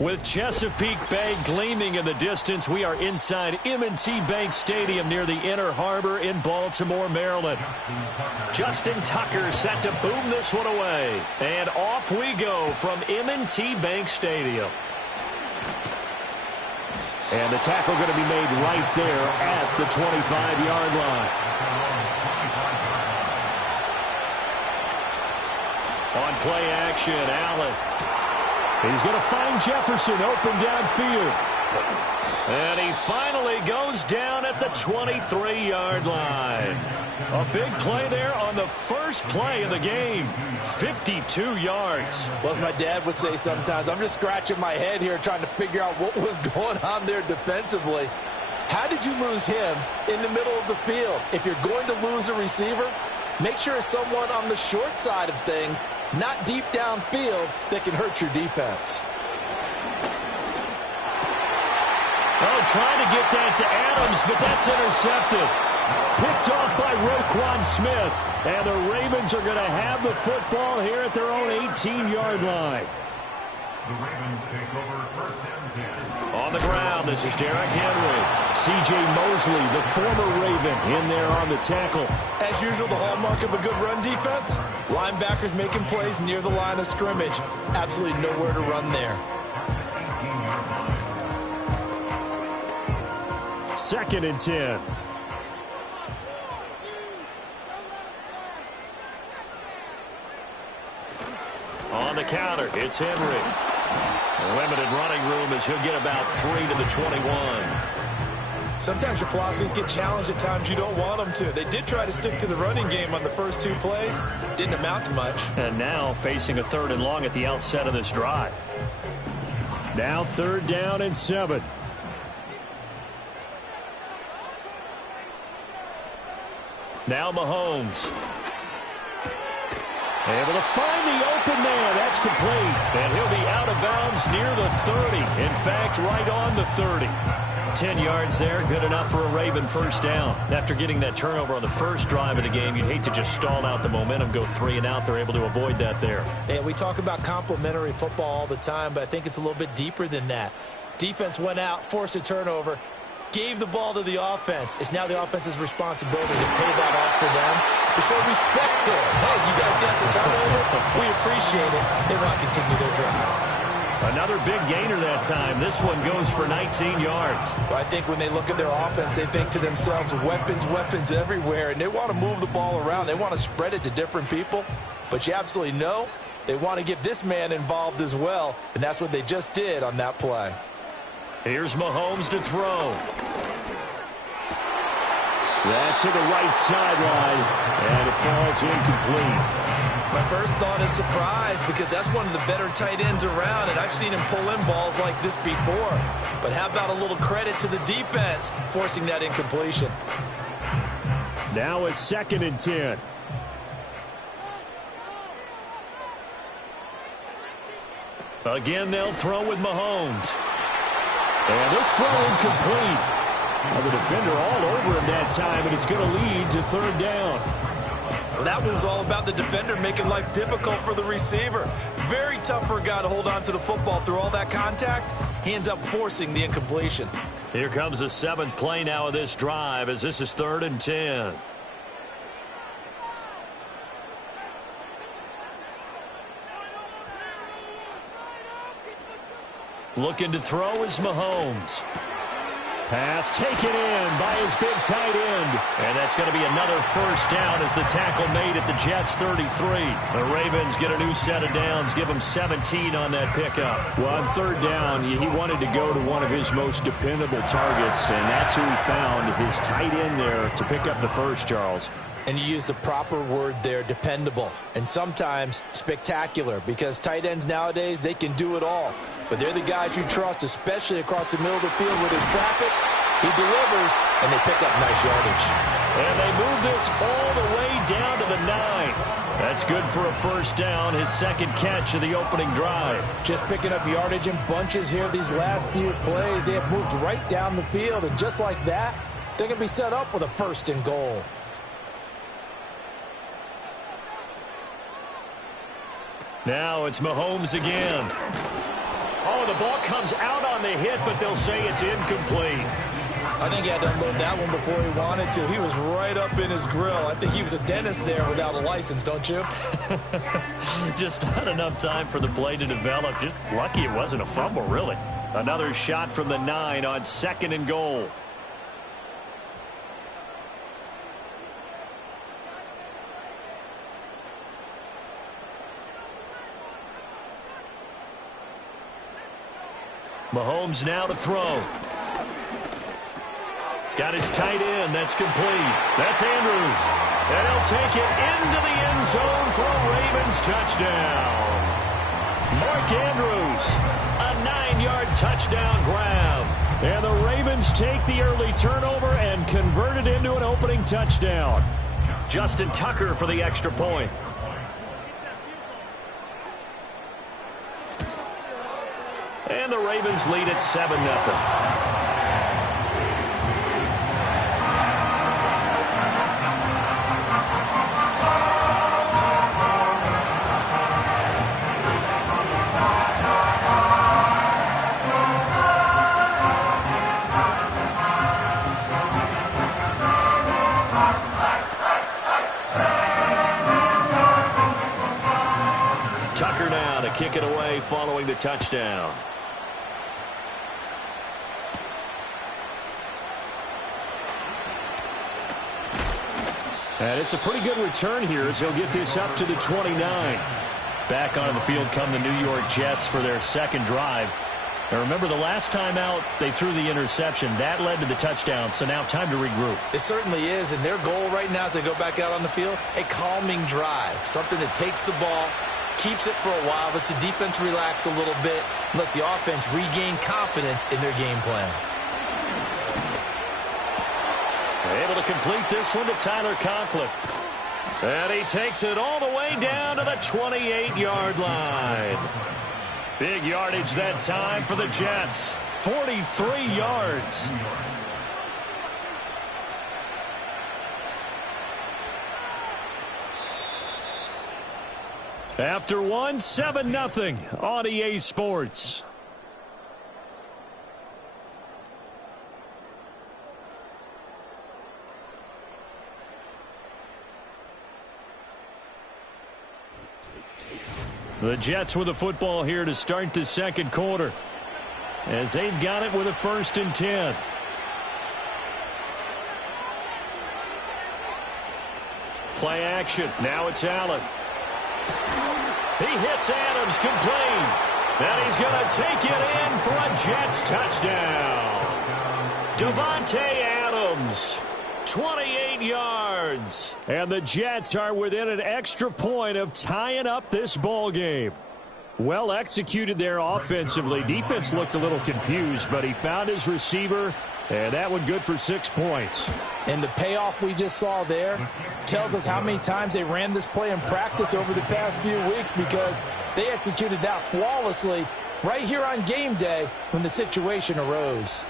With Chesapeake Bay gleaming in the distance, we are inside M&T Bank Stadium near the Inner Harbor in Baltimore, Maryland. Justin Tucker set to boom this one away. And off we go from M&T Bank Stadium. And the tackle going to be made right there at the 25-yard line. On play action, Allen. He's going to find Jefferson open downfield. And he finally goes down at the 23-yard line. A big play there on the first play of the game. 52 yards. Well, as my dad would say sometimes, I'm just scratching my head here trying to figure out what was going on there defensively. How did you lose him in the middle of the field? If you're going to lose a receiver, make sure it's someone on the short side of things, not deep downfield, that can hurt your defense. Oh, trying to get that to Adams, but that's intercepted. Picked off by Roquan Smith. And the Ravens are going to have the football here at their own 18-yard line. The Ravens take over first and 10. On the ground, this is Derrick Henry. C.J. Mosley, the former Raven, in there on the tackle. As usual, the hallmark of a good run defense, linebackers making plays near the line of scrimmage. Absolutely nowhere to run there. 2nd and 10. On the counter, it's Henry. Limited running room as he'll get about 3 to the 21. Sometimes your philosophies get challenged at times you don't want them to. They did try to stick to the running game on the first 2 plays. Didn't amount to much. And now facing a 3rd and long at the outset of this drive. Now 3rd down and 7. Now Mahomes. Able to find the open man. That's complete. And he'll be out of bounds near the 30. In fact, right on the 30. 10 yards there, good enough for a Raven first down. After getting that turnover on the first drive of the game, you'd hate to just stall out the momentum, go 3 and out. They're able to avoid that there. Yeah, we talk about complementary football all the time, but I think it's a little bit deeper than that. Defense went out, forced a turnover, gave the ball to the offense. It's now the offense's responsibility to pay that off for them, to show respect to it. Hey, you guys got some turnover? We appreciate it. They want to continue their drive. Another big gainer that time. This one goes for 19 yards. Well, I think when they look at their offense, they think to themselves, weapons everywhere, and they want to move the ball around. They want to spread it to different people, but you absolutely know they want to get this man involved as well, and that's what they just did on that play. Here's Mahomes to throw. That's to the right sideline, and it falls incomplete. My first thought is surprise, because that's one of the better tight ends around, and I've seen him pull in balls like this before. But how about a little credit to the defense forcing that incompletion? Now a 2nd and 10. Again, they'll throw with Mahomes. And this throw incomplete. Now the defender all over him that time, and it's going to lead to 3rd down. Well, that one was all about the defender making life difficult for the receiver. Very tough for a guy to hold on to the football through all that contact. He ends up forcing the incompletion. Here comes the 7th play now of this drive, as this is 3rd and 10. Looking to throw is Mahomes. Pass taken in by his big tight end. And that's going to be another first down as the tackle made at the Jets' 33. The Ravens get a new set of downs, give them 17 on that pickup. Well, on 3rd down, he wanted to go to one of his most dependable targets, and that's who he found, his tight end there, to pick up the first, Charles. And you use the proper word there, dependable, and sometimes spectacular, because tight ends nowadays, they can do it all. But they're the guys you trust, especially across the middle of the field where there's traffic. He delivers, and they pick up nice yardage. And they move this all the way down to the 9. That's good for a first down, his 2nd catch of the opening drive. Just picking up yardage in bunches here these last few plays. They have moved right down the field, and just like that, they're going to be set up with a 1st and goal. Now it's Mahomes again. Oh, the ball comes out on the hit, but they'll say it's incomplete. I think he had to unload that one before he wanted to. He was right up in his grill. I think he was a dentist there without a license, don't you? Just not enough time for the play to develop. Just lucky it wasn't a fumble, really. Another shot from the 9 on 2nd and goal. Mahomes now to throw. Got his tight end. That's complete. That's Andrews. And he'll take it into the end zone for a Ravens touchdown. Mark Andrews, a 9-yard touchdown grab. And the Ravens take the early turnover and convert it into an opening touchdown. Justin Tucker for the extra point. And the Ravens lead at 7-0. Tucker now to kick it away following the touchdown. And it's a pretty good return here as he'll get this up to the 29. Back on the field come the New York Jets for their 2nd drive. And remember, the last time out, they threw the interception. That led to the touchdown, so now time to regroup. It certainly is, and their goal right now as they go back out on the field, a calming drive. Something that takes the ball, keeps it for a while, lets the defense relax a little bit, lets the offense regain confidence in their game plan. Able to complete this one to Tyler Conklin. And he takes it all the way down to the 28-yard line. Big yardage that time for the Jets. 43 yards. After one, 7-0 on EA Sports. The Jets with the football here to start the second quarter, as they've got it with a 1st and 10. Play action. Now it's Allen. He hits Adams complete. And he's going to take it in for a Jets touchdown. Davante Adams, 28 yards. And the Jets are within an extra point of tying up this ball game. Well executed there offensively. Defense looked a little confused, but he found his receiver, and that one good for 6 points. And the payoff we just saw there tells us how many times they ran this play in practice over the past few weeks, because they executed that flawlessly right here on game day when the situation arose.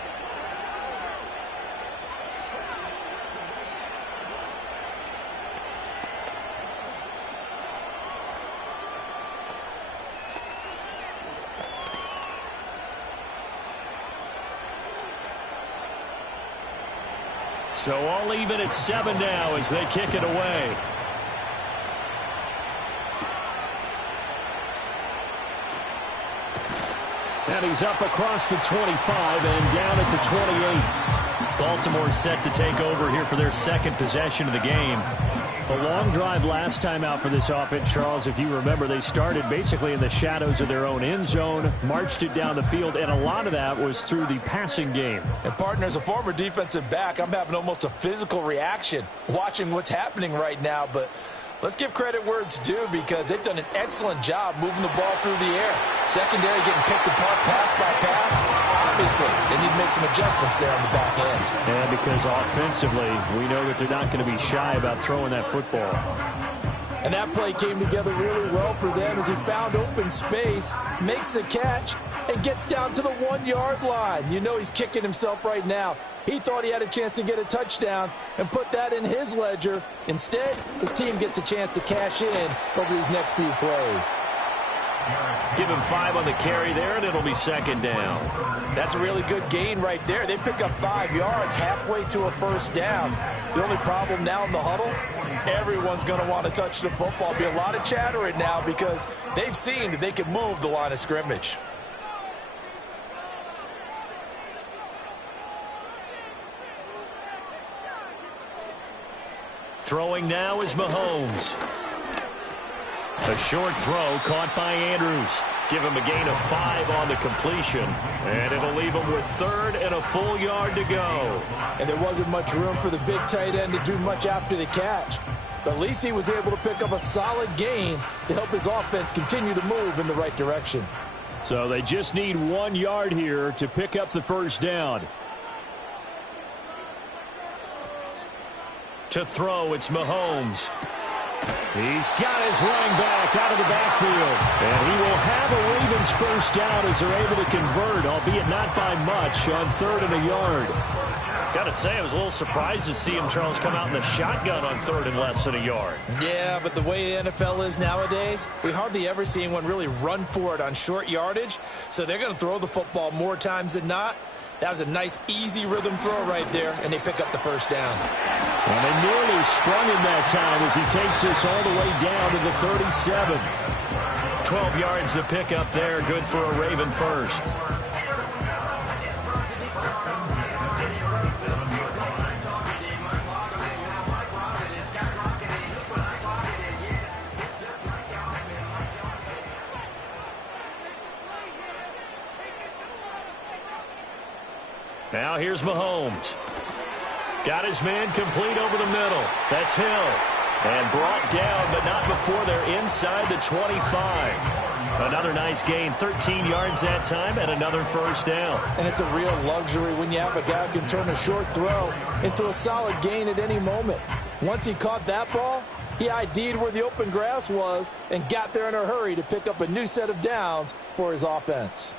So all even at 7 now as they kick it away. And he's up across the 25 and down at the 28. Baltimore set to take over here for their second possession of the game. A long drive last time out for this offense, Charles. If you remember, they started basically in the shadows of their own end zone, marched it down the field, and a lot of that was through the passing game. And, partner, as a former defensive back, I'm having almost a physical reaction watching what's happening right now. But let's give credit where it's due, because they've done an excellent job moving the ball through the air. Secondary getting picked apart pass by pass. Obviously, they need to make some adjustments there on the back end. And because offensively, we know that they're not going to be shy about throwing that football. And that play came together really well for them as he found open space, makes the catch, and gets down to the 1-yard line. You know he's kicking himself right now. He thought he had a chance to get a touchdown and put that in his ledger. Instead, his team gets a chance to cash in over these next few plays. Give him 5 on the carry there, and it'll be 2nd down. That's a really good gain right there. They pick up 5 yards halfway to a 1st down. The only problem now in the huddle, everyone's going to want to touch the football. Be a lot of chattering now because they've seen that they can move the line of scrimmage. Throwing now is Mahomes. A short throw caught by Andrews. Give him a gain of 5 on the completion. And it'll leave him with 3rd and a full yard to go. And there wasn't much room for the big tight end to do much after the catch. But at least he was able to pick up a solid gain to help his offense continue to move in the right direction. So they just need 1 yard here to pick up the 1st down. To throw, it's Mahomes. He's got his running back out of the backfield. And he will have a Ravens 1st down as they're able to convert, albeit not by much, on 3rd and a yard. Got to say, I was a little surprised to see him, Charles, come out in the shotgun on 3rd and less than a yard. Yeah, but the way the NFL is nowadays, we hardly ever see anyone really run for it on short yardage. So they're going to throw the football more times than not. That was a nice, easy rhythm throw right there, and they pick up the 1st down. And they nearly sprung him that time as he takes this all the way down to the 37. 12 yards to pick up there, good for a Raven 1st. Now here's Mahomes. Got his man complete over the middle. That's Hill. And brought down, but not before they're inside the 25. Another nice gain, 13 yards that time, and another 1st down. And it's a real luxury when you have a guy who can turn a short throw into a solid gain at any moment. Once he caught that ball, He ID'd where the open grass was and got there in a hurry to pick up a new set of downs for his offense.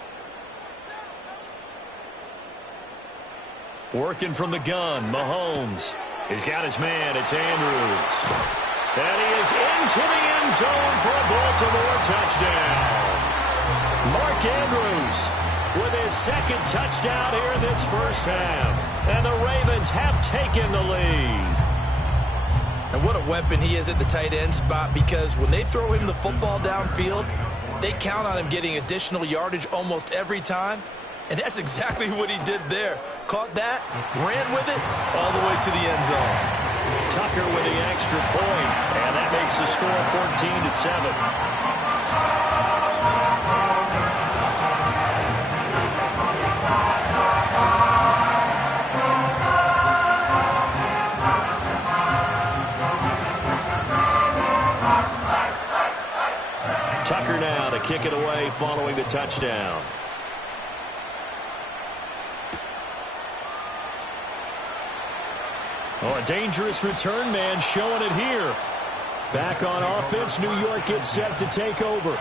Working from the gun, Mahomes. He's got his man. It's Andrews. And he is into the end zone for a Baltimore touchdown. Mark Andrews with his second touchdown here in this first half. And the Ravens have taken the lead. And what a weapon he is at the tight end spot, because when they throw him the football downfield, they count on him getting additional yardage almost every time. And that's exactly what he did there. Caught that, ran with it, all the way to the end zone. Tucker with the extra point, and that makes the score 14-7. Tucker now to kick it away following the touchdown. Oh, a dangerous return man showing it here. Back on offense, New York gets set to take over.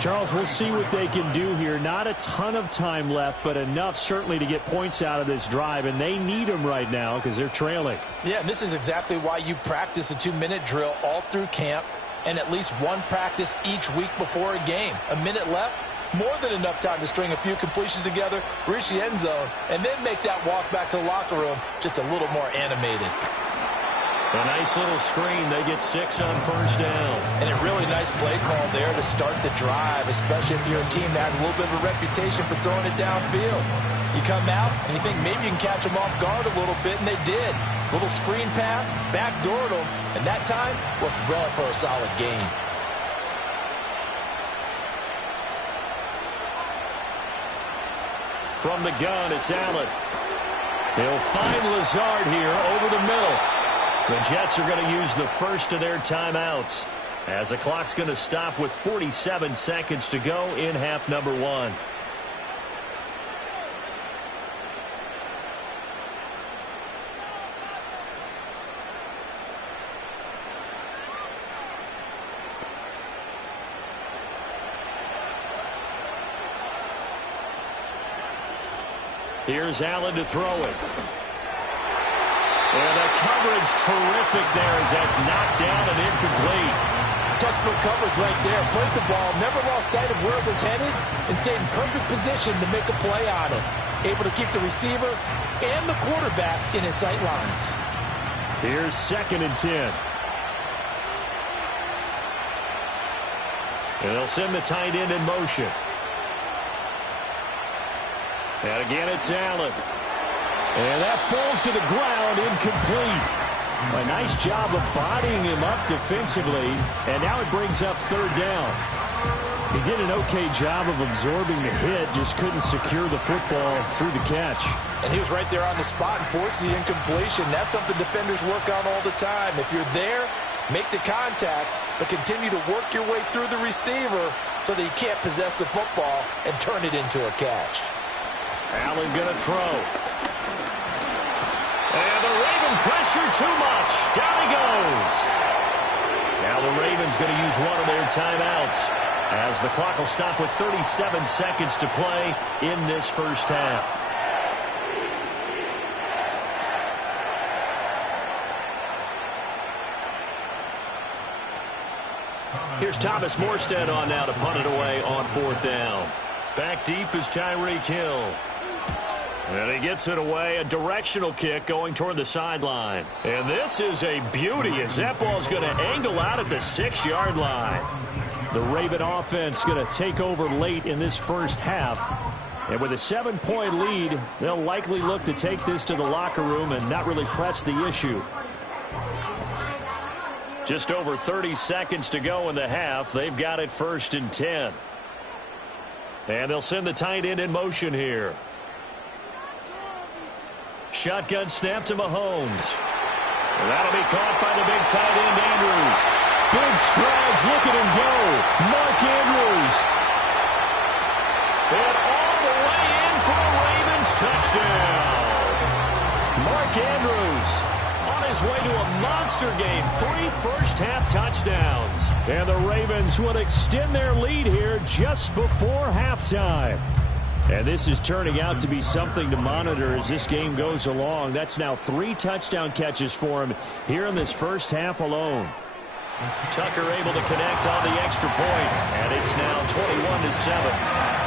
Charles, we'll see what they can do here. Not a ton of time left, but enough certainly to get points out of this drive, and they need them right now because they're trailing. Yeah, and this is exactly why you practice a 2-minute drill all through camp and at least one practice each week before a game. A minute left, more than enough time to string a few completions together, reach the end zone, and then make that walk back to the locker room just a little more animated. A nice little screen. They get 6 on first down. And a really nice play call there to start the drive, especially if you're a team that has a little bit of a reputation for throwing it downfield. You come out and you think maybe you can catch them off guard a little bit, and they did. Little screen pass, backdoored them, and that time worked well for a solid gain. From the gun, it's Allen. He'll find Lazard here over the middle. The Jets are going to use the first of their timeouts, as the clock's going to stop with 47 seconds to go in half number 1. Here's Allen to throw it. And the coverage terrific there as that's knocked down and incomplete. Textbook coverage right there. Played the ball, never lost sight of where it was headed, and stayed in perfect position to make a play on it. Able to keep the receiver and the quarterback in his sight lines. Here's 2nd and 10. And they'll send the tight end in motion. And again, it's Allen. And that falls to the ground, incomplete. A nice job of bodying him up defensively, and now it brings up 3rd down. He did an okay job of absorbing the hit, just couldn't secure the football through the catch. And he was right there on the spot and forced the incompletion. That's something defenders work on all the time. If you're there, make the contact, but continue to work your way through the receiver so that you can't possess the football and turn it into a catch. Allen going to throw. And the Raven pressure too much. Down he goes. Now the Ravens going to use one of their timeouts, as the clock will stop with 37 seconds to play in this first half. Here's Thomas Morstead on now to punt it away on 4th down. Back deep is Tyreek Hill. And he gets it away, a directional kick going toward the sideline. And this is a beauty as that ball's going to angle out at the 6-yard line. The Raven offense going to take over late in this first half. And with a 7-point lead, they'll likely look to take this to the locker room and not really press the issue. Just over 30 seconds to go in the half. They've got it 1st and 10. And they'll send the tight end in motion here. Shotgun snap to Mahomes. And that'll be caught by the big tight end, Andrews. Big strides, look at him go. Mark Andrews. And all the way in for a Ravens touchdown. Mark Andrews on his way to a monster game. 3 first-half touchdowns. And the Ravens will extend their lead here just before halftime. And this is turning out to be something to monitor as this game goes along. That's now 3 touchdown catches for him here in this first half alone. Tucker able to connect on the extra point, and it's now 21-7.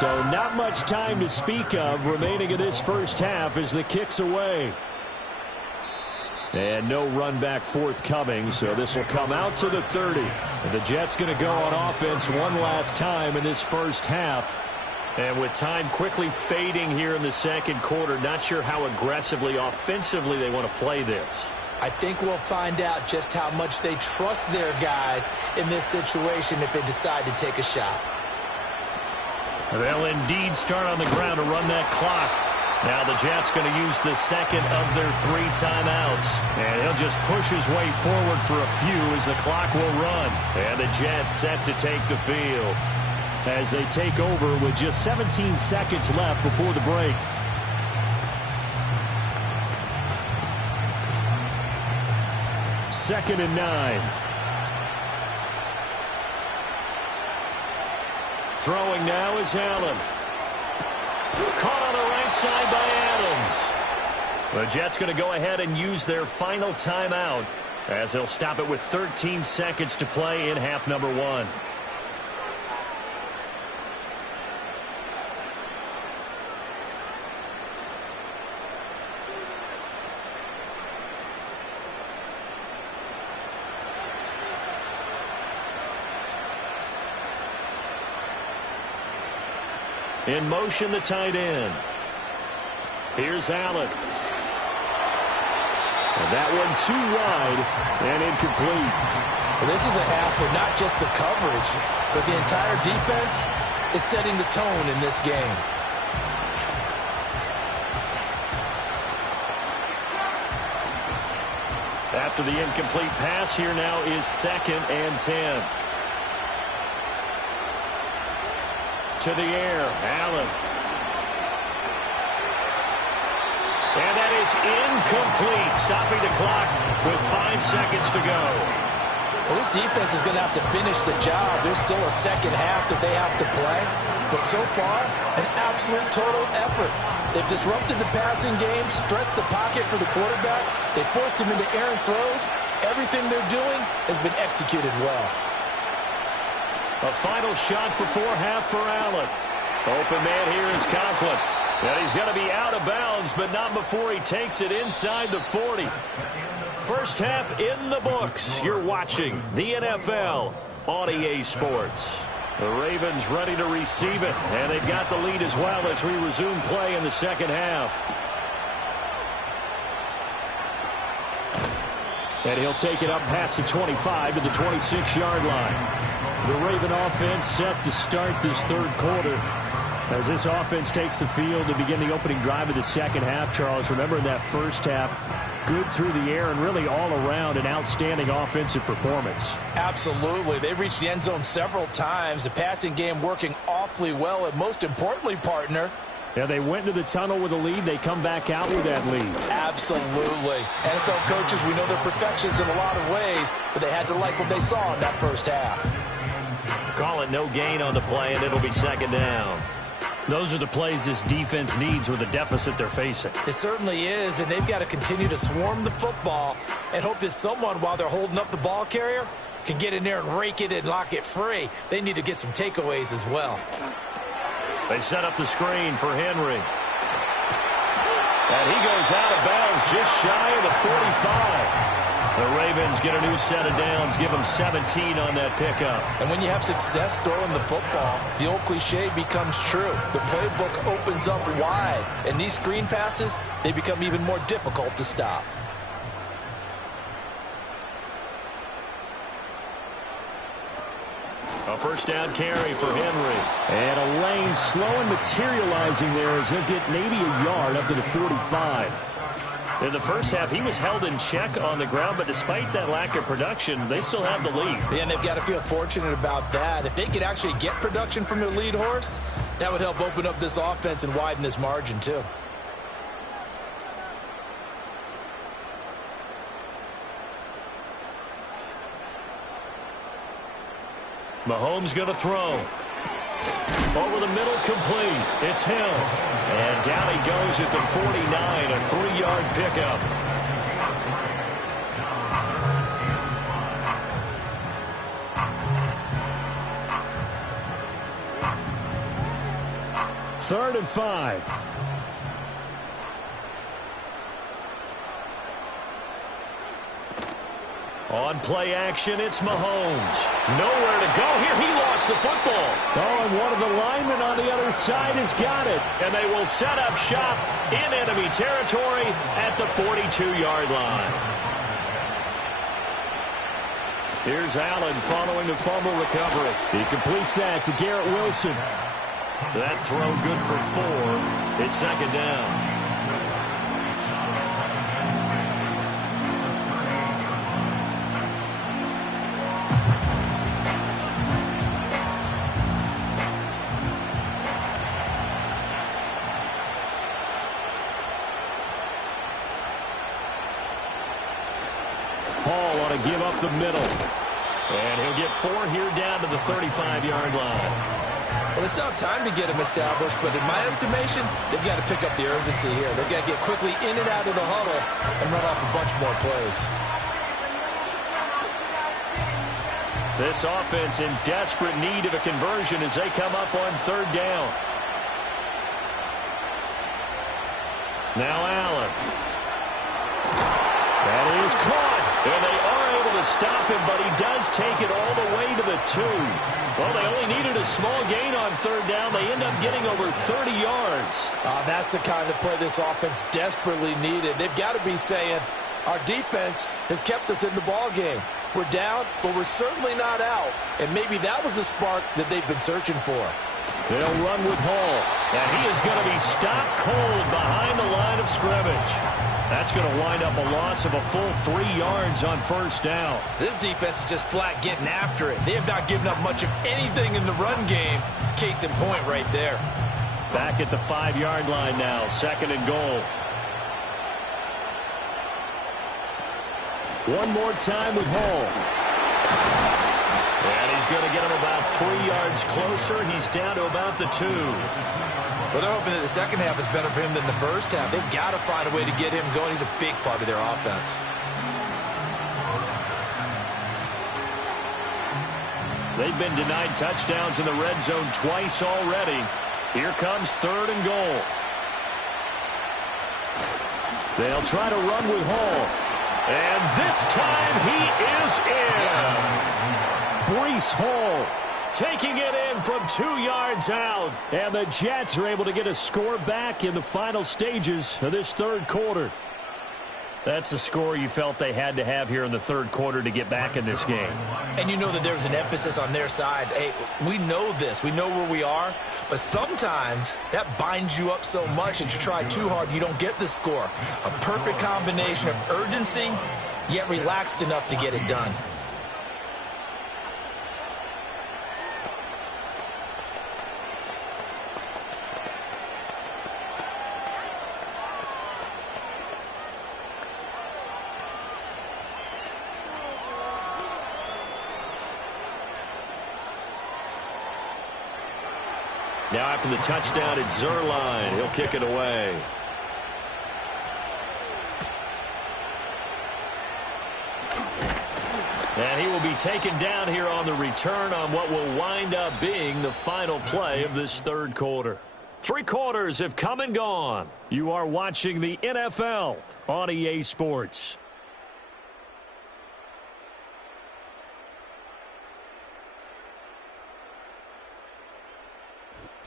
So not much time to speak of remaining in this first half as the kick's away. And no run back forthcoming, so this will come out to the 30. And the Jets going to go on offense one last time in this first half. And with time quickly fading here in the second quarter, not sure how aggressively, offensively they want to play this. I think we'll find out just how much they trust their guys in this situation if they decide to take a shot. They'll indeed start on the ground to run that clock. Now the Jets going to use the second of their 3 timeouts. And he'll just push his way forward for a few as the clock will run. And the Jets set to take the field. As they take over with just 17 seconds left before the break. Second and 9. Throwing now is Allen. Caught on the right side by Adams. The Jets going to go ahead and use their final timeout as they'll stop it with 13 seconds to play in half number 1. In motion, the tight end. Here's Allen. And that one too wide and incomplete. Well, this is a half where not just the coverage, but the entire defense is setting the tone in this game. After the incomplete pass, here now is 2nd and 10. To the air, Allen. And that is incomplete, stopping the clock with 5 seconds to go. Well, this defense is going to have to finish the job. There's still a second half that they have to play. But so far, an absolute total effort. They've disrupted the passing game, stressed the pocket for the quarterback. They forced him into errant throws. Everything they're doing has been executed well. A final shot before half for Allen. Open man here is Conklin. And he's going to be out of bounds, but not before he takes it inside the 40. First half in the books. You're watching the NFL on EA Sports. The Ravens ready to receive it, and they've got the lead as well as we resume play in the second half. And he'll take it up past the 25 to the 26-yard line. The Raven offense set to start this third quarter. As this offense takes the field to begin the opening drive of the second half, Charles, remember in that first half, good through the air and really all around an outstanding offensive performance. Absolutely. They've reached the end zone several times. The passing game working awfully well, and most importantly, partner, yeah, they went into the tunnel with a lead. They come back out with that lead. Absolutely. NFL coaches, we know they're perfectionists in a lot of ways, but they had to like what they saw in that first half. Call it no gain on the play, and it'll be second down. Those are the plays this defense needs with the deficit they're facing. It certainly is, and they've got to continue to swarm the football and hope that someone, while they're holding up the ball carrier, can get in there and rake it and lock it free. They need to get some takeaways as well. They set up the screen for Henry. And he goes out of bounds just shy of the 45. The Ravens get a new set of downs, give them 17 on that pickup. And when you have success throwing the football, the old cliche becomes true. The playbook opens up wide, and these screen passes, they become even more difficult to stop. A first down carry for Henry. And a lane slow and materializing there as he'll get maybe a yard up to the 45. In the first half, he was held in check on the ground, but despite that lack of production, they still have the lead. Yeah, and they've got to feel fortunate about that. If they could actually get production from their lead horse, that would help open up this offense and widen this margin too. Mahomes going to throw. Over the middle, complete. It's Hill. And down he goes at the 49, a 3-yard pickup. Third and 5. On play action, it's Mahomes. Nowhere to go here. He lost the football. Oh, and one of the linemen on the other side has got it. And they will set up shop in enemy territory at the 42-yard line. Here's Allen following the fumble recovery. He completes that to Garrett Wilson. That throw good for 4. It's second down. Hall ought to give up the middle. And he'll get 4 here down to the 35-yard line. Well, they still have time to get him established, but in my estimation, they've got to pick up the urgency here. They've got to get quickly in and out of the huddle and run off a bunch more plays. This offense in desperate need of a conversion as they come up on third down. Now Allen. That is caught. And they are able to stop him, but he does take it all the way to the 2. Well, they only needed a small gain on third down. They end up getting over 30 yards. That's the kind of play this offense desperately needed. They've got to be saying, our defense has kept us in the ball game. We're down, but we're certainly not out. And maybe that was the spark that they've been searching for. They'll run with Hall. And he is going to be stopped cold behind the line of scrimmage. That's going to wind up a loss of a full 3 yards on first down. This defense is just flat getting after it. They have not given up much of anything in the run game. Case in point right there. Back at the 5-yard line now, second and goal. One more time with Hall. And he's going to get him about 3 yards closer. He's down to about the 2. Well, they're hoping that the second half is better for him than the first half. They've got to find a way to get him going. He's a big part of their offense. They've been denied touchdowns in the red zone twice already. Here comes third and goal. They'll try to run with Hall. And this time he is in. Yes. Breece Hall taking it in from 2 yards out. And the Jets are able to get a score back in the final stages of this third quarter. That's the score you felt they had to have here in the third quarter to get back in this game. And you know that there's an emphasis on their side. Hey, we know this. We know where we are. But sometimes that binds you up so much that you try too hard, you don't get the score. A perfect combination of urgency, yet relaxed enough to get it done. Now after the touchdown, it's Zuerlein. He'll kick it away. And he will be taken down here on the return on what will wind up being the final play of this third quarter. 3 quarters have come and gone. You are watching the NFL on EA Sports.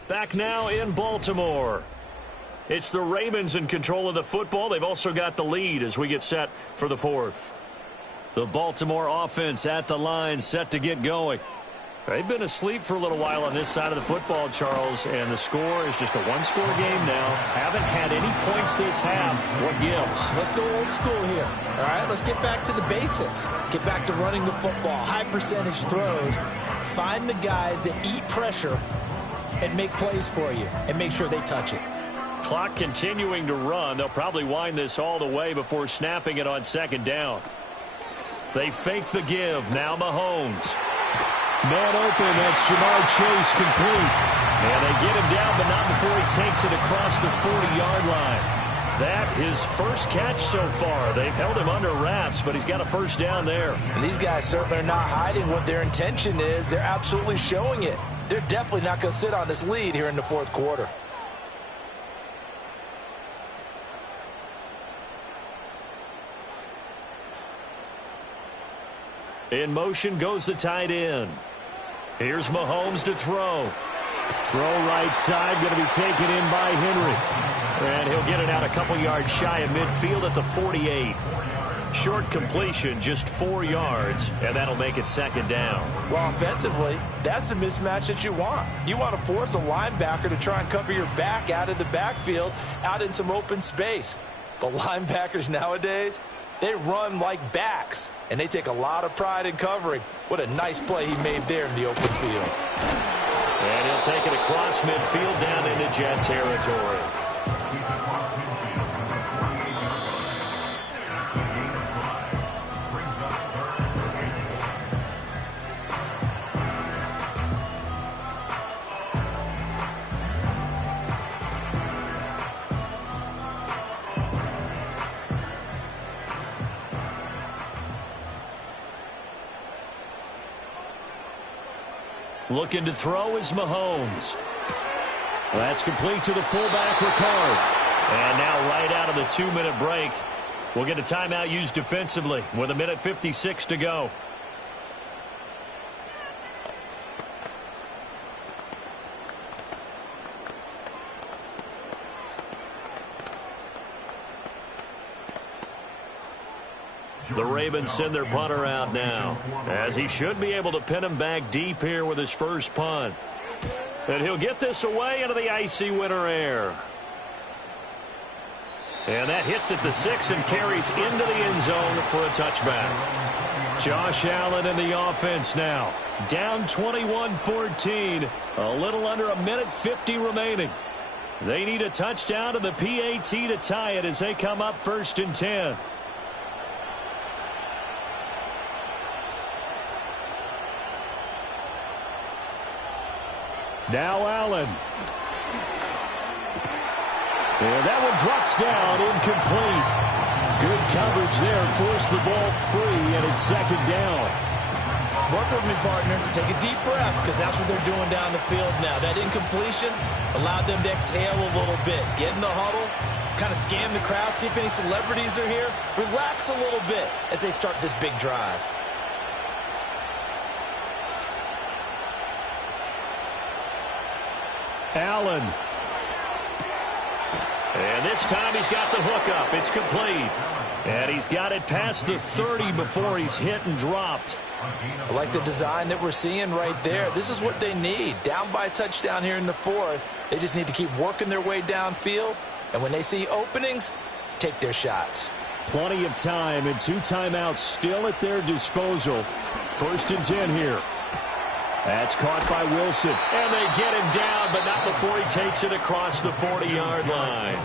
Back now in Baltimore. It's the Ravens in control of the football. They've also got the lead as we get set for the fourth. The Baltimore offense at the line, set to get going. They've been asleep for a little while on this side of the football, Charles, and the score is just a one-score game now. Haven't had any points this half. What gives? Let's go old school here. All right, let's get back to the basics. Get back to running the football, high percentage throws. Find the guys that eat pressure and make plays for you and make sure they touch it. Clock continuing to run. They'll probably wind this all the way before snapping it on second down. They fake the give. Now Mahomes. Man open, that's Jamar Chase complete. And they get him down, but not before he takes it across the 40-yard line. That his first catch so far. They've held him under wraps, but he's got a first down there. And these guys certainly are not hiding what their intention is. They're absolutely showing it. They're definitely not going to sit on this lead here in the fourth quarter. In motion goes the tight end. Here's Mahomes to throw. Throw right side, going to be taken in by Henry. And he'll get it out a couple yards shy of midfield at the 48. Short completion, just 4 yards, and that'll make it second down. Well, offensively, that's the mismatch that you want. You want to force a linebacker to try and cover your back out of the backfield, out in some open space. But linebackers nowadays, they run like backs, and they take a lot of pride in covering. What a nice play he made there in the open field. And he'll take it across midfield down into Jet territory. Looking to throw is Mahomes. That's complete to the fullback, Ricard. And now right out of the 2-minute break, we'll get a timeout used defensively with 1:56 to go. The Ravens send their punter out now, as he should be able to pin him back deep here with his first punt. And he'll get this away into the icy winter air. And that hits at the 6 and carries into the end zone for a touchback. Josh Allen in the offense now. Down 21-14. A little under 1:50 remaining. They need a touchdown to the PAT to tie it as they come up 1st and 10. Now Allen. And that one drops down, incomplete. Good coverage there, forced the ball free, and it's second down. Work with me, partner. Take a deep breath, because that's what they're doing down the field now. That incompletion allowed them to exhale a little bit. Get in the huddle, kind of scan the crowd, see if any celebrities are here. Relax a little bit as they start this big drive. Allen. And this time he's got the hook up. It's complete. And he's got it past the 30 before he's hit and dropped. I like the design that we're seeing right there. This is what they need. Down by a touchdown here in the 4th. They just need to keep working their way downfield. And when they see openings, take their shots. Plenty of time and 2 timeouts still at their disposal. 1st and 10 here. That's caught by Wilson. And they get him down, but not before he takes it across the 40-yard line.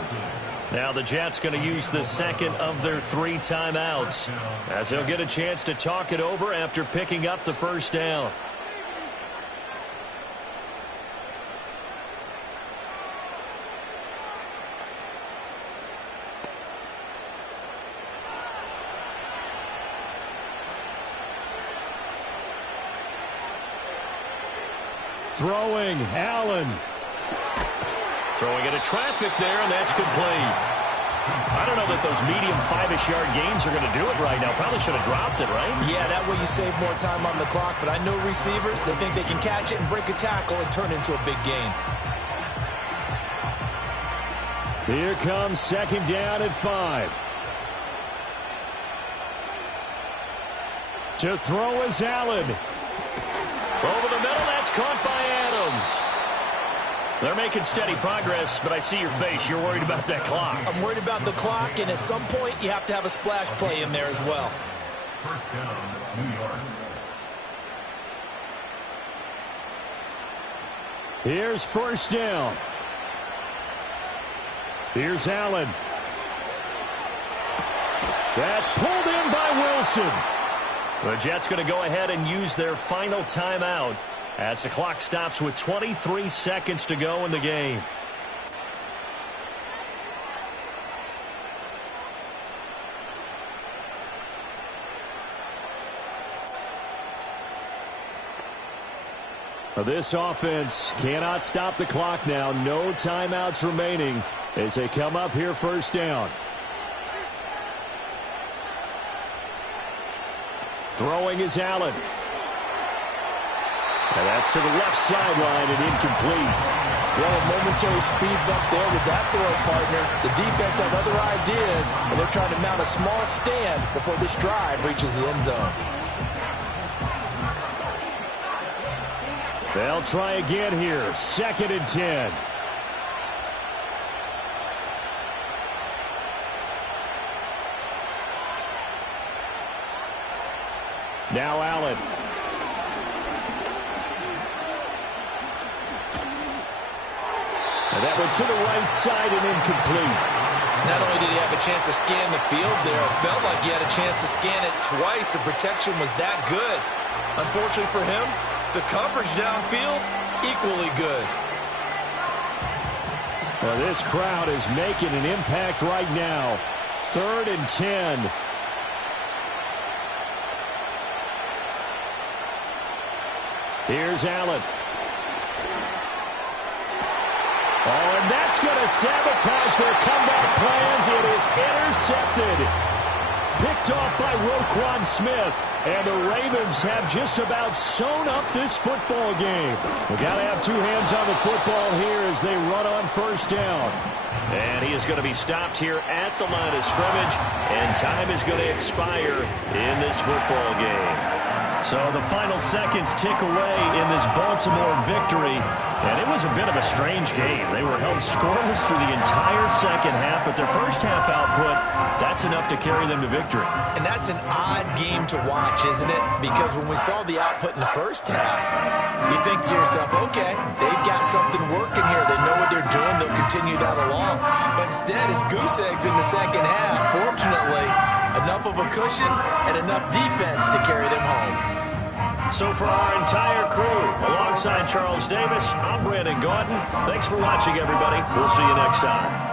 Now the Jets going to use the second of their 3 timeouts, as they'll get a chance to talk it over after picking up the first down. Throwing, Allen. Throwing into traffic there, and that's complete. I don't know that those medium 5-ish yard gains are going to do it right now. Probably should have dropped it, right? Yeah, that way you save more time on the clock. But I know receivers, they think they can catch it and break a tackle and turn it into a big gain. Here comes second down at 5. To throw is Allen. Over the middle, that's caught by Adams. They're making steady progress, but I see your face. You're worried about that clock. I'm worried about the clock, and at some point, you have to have a splash play in there as well. First down, New York. Here's first down. Here's Allen. That's pulled in by Wilson. The Jets going to go ahead and use their final timeout as the clock stops with 23 seconds to go in the game. This offense cannot stop the clock now. No timeouts remaining as they come up here first down. Throwing is Allen. And that's to the left sideline and incomplete. Well, a momentary speed bump there with that throw, partner. The defense had other ideas, and they're trying to mount a small stand before this drive reaches the end zone. They'll try again here. 2nd and 10. Now Allen. And that went to the right side and incomplete. Not only did he have a chance to scan the field there, it felt like he had a chance to scan it twice. The protection was that good. Unfortunately for him, the coverage downfield, equally good. Well, this crowd is making an impact right now. 3rd and 10. Here's Allen. Oh, and that's going to sabotage their comeback plans. It is intercepted. Picked off by Roquan Smith. And the Ravens have just about sewn up this football game. We've got to have two hands on the football here as they run on first down. And he is going to be stopped here at the line of scrimmage. And time is going to expire in this football game. So the final seconds tick away in this Baltimore victory. And it was a bit of a strange game. They were held scoreless through the entire second half, but their first half output, that's enough to carry them to victory. And that's an odd game to watch, isn't it? Because when we saw the output in the first half, you think to yourself, okay, they've got something working here. They know what they're doing. They'll continue that along. But instead, it's goose eggs in the second half. Fortunately, enough of a cushion and enough defense to carry them home. So for our entire crew, alongside Charles Davis, I'm Brandon Gaudin. Thanks for watching, everybody. We'll see you next time.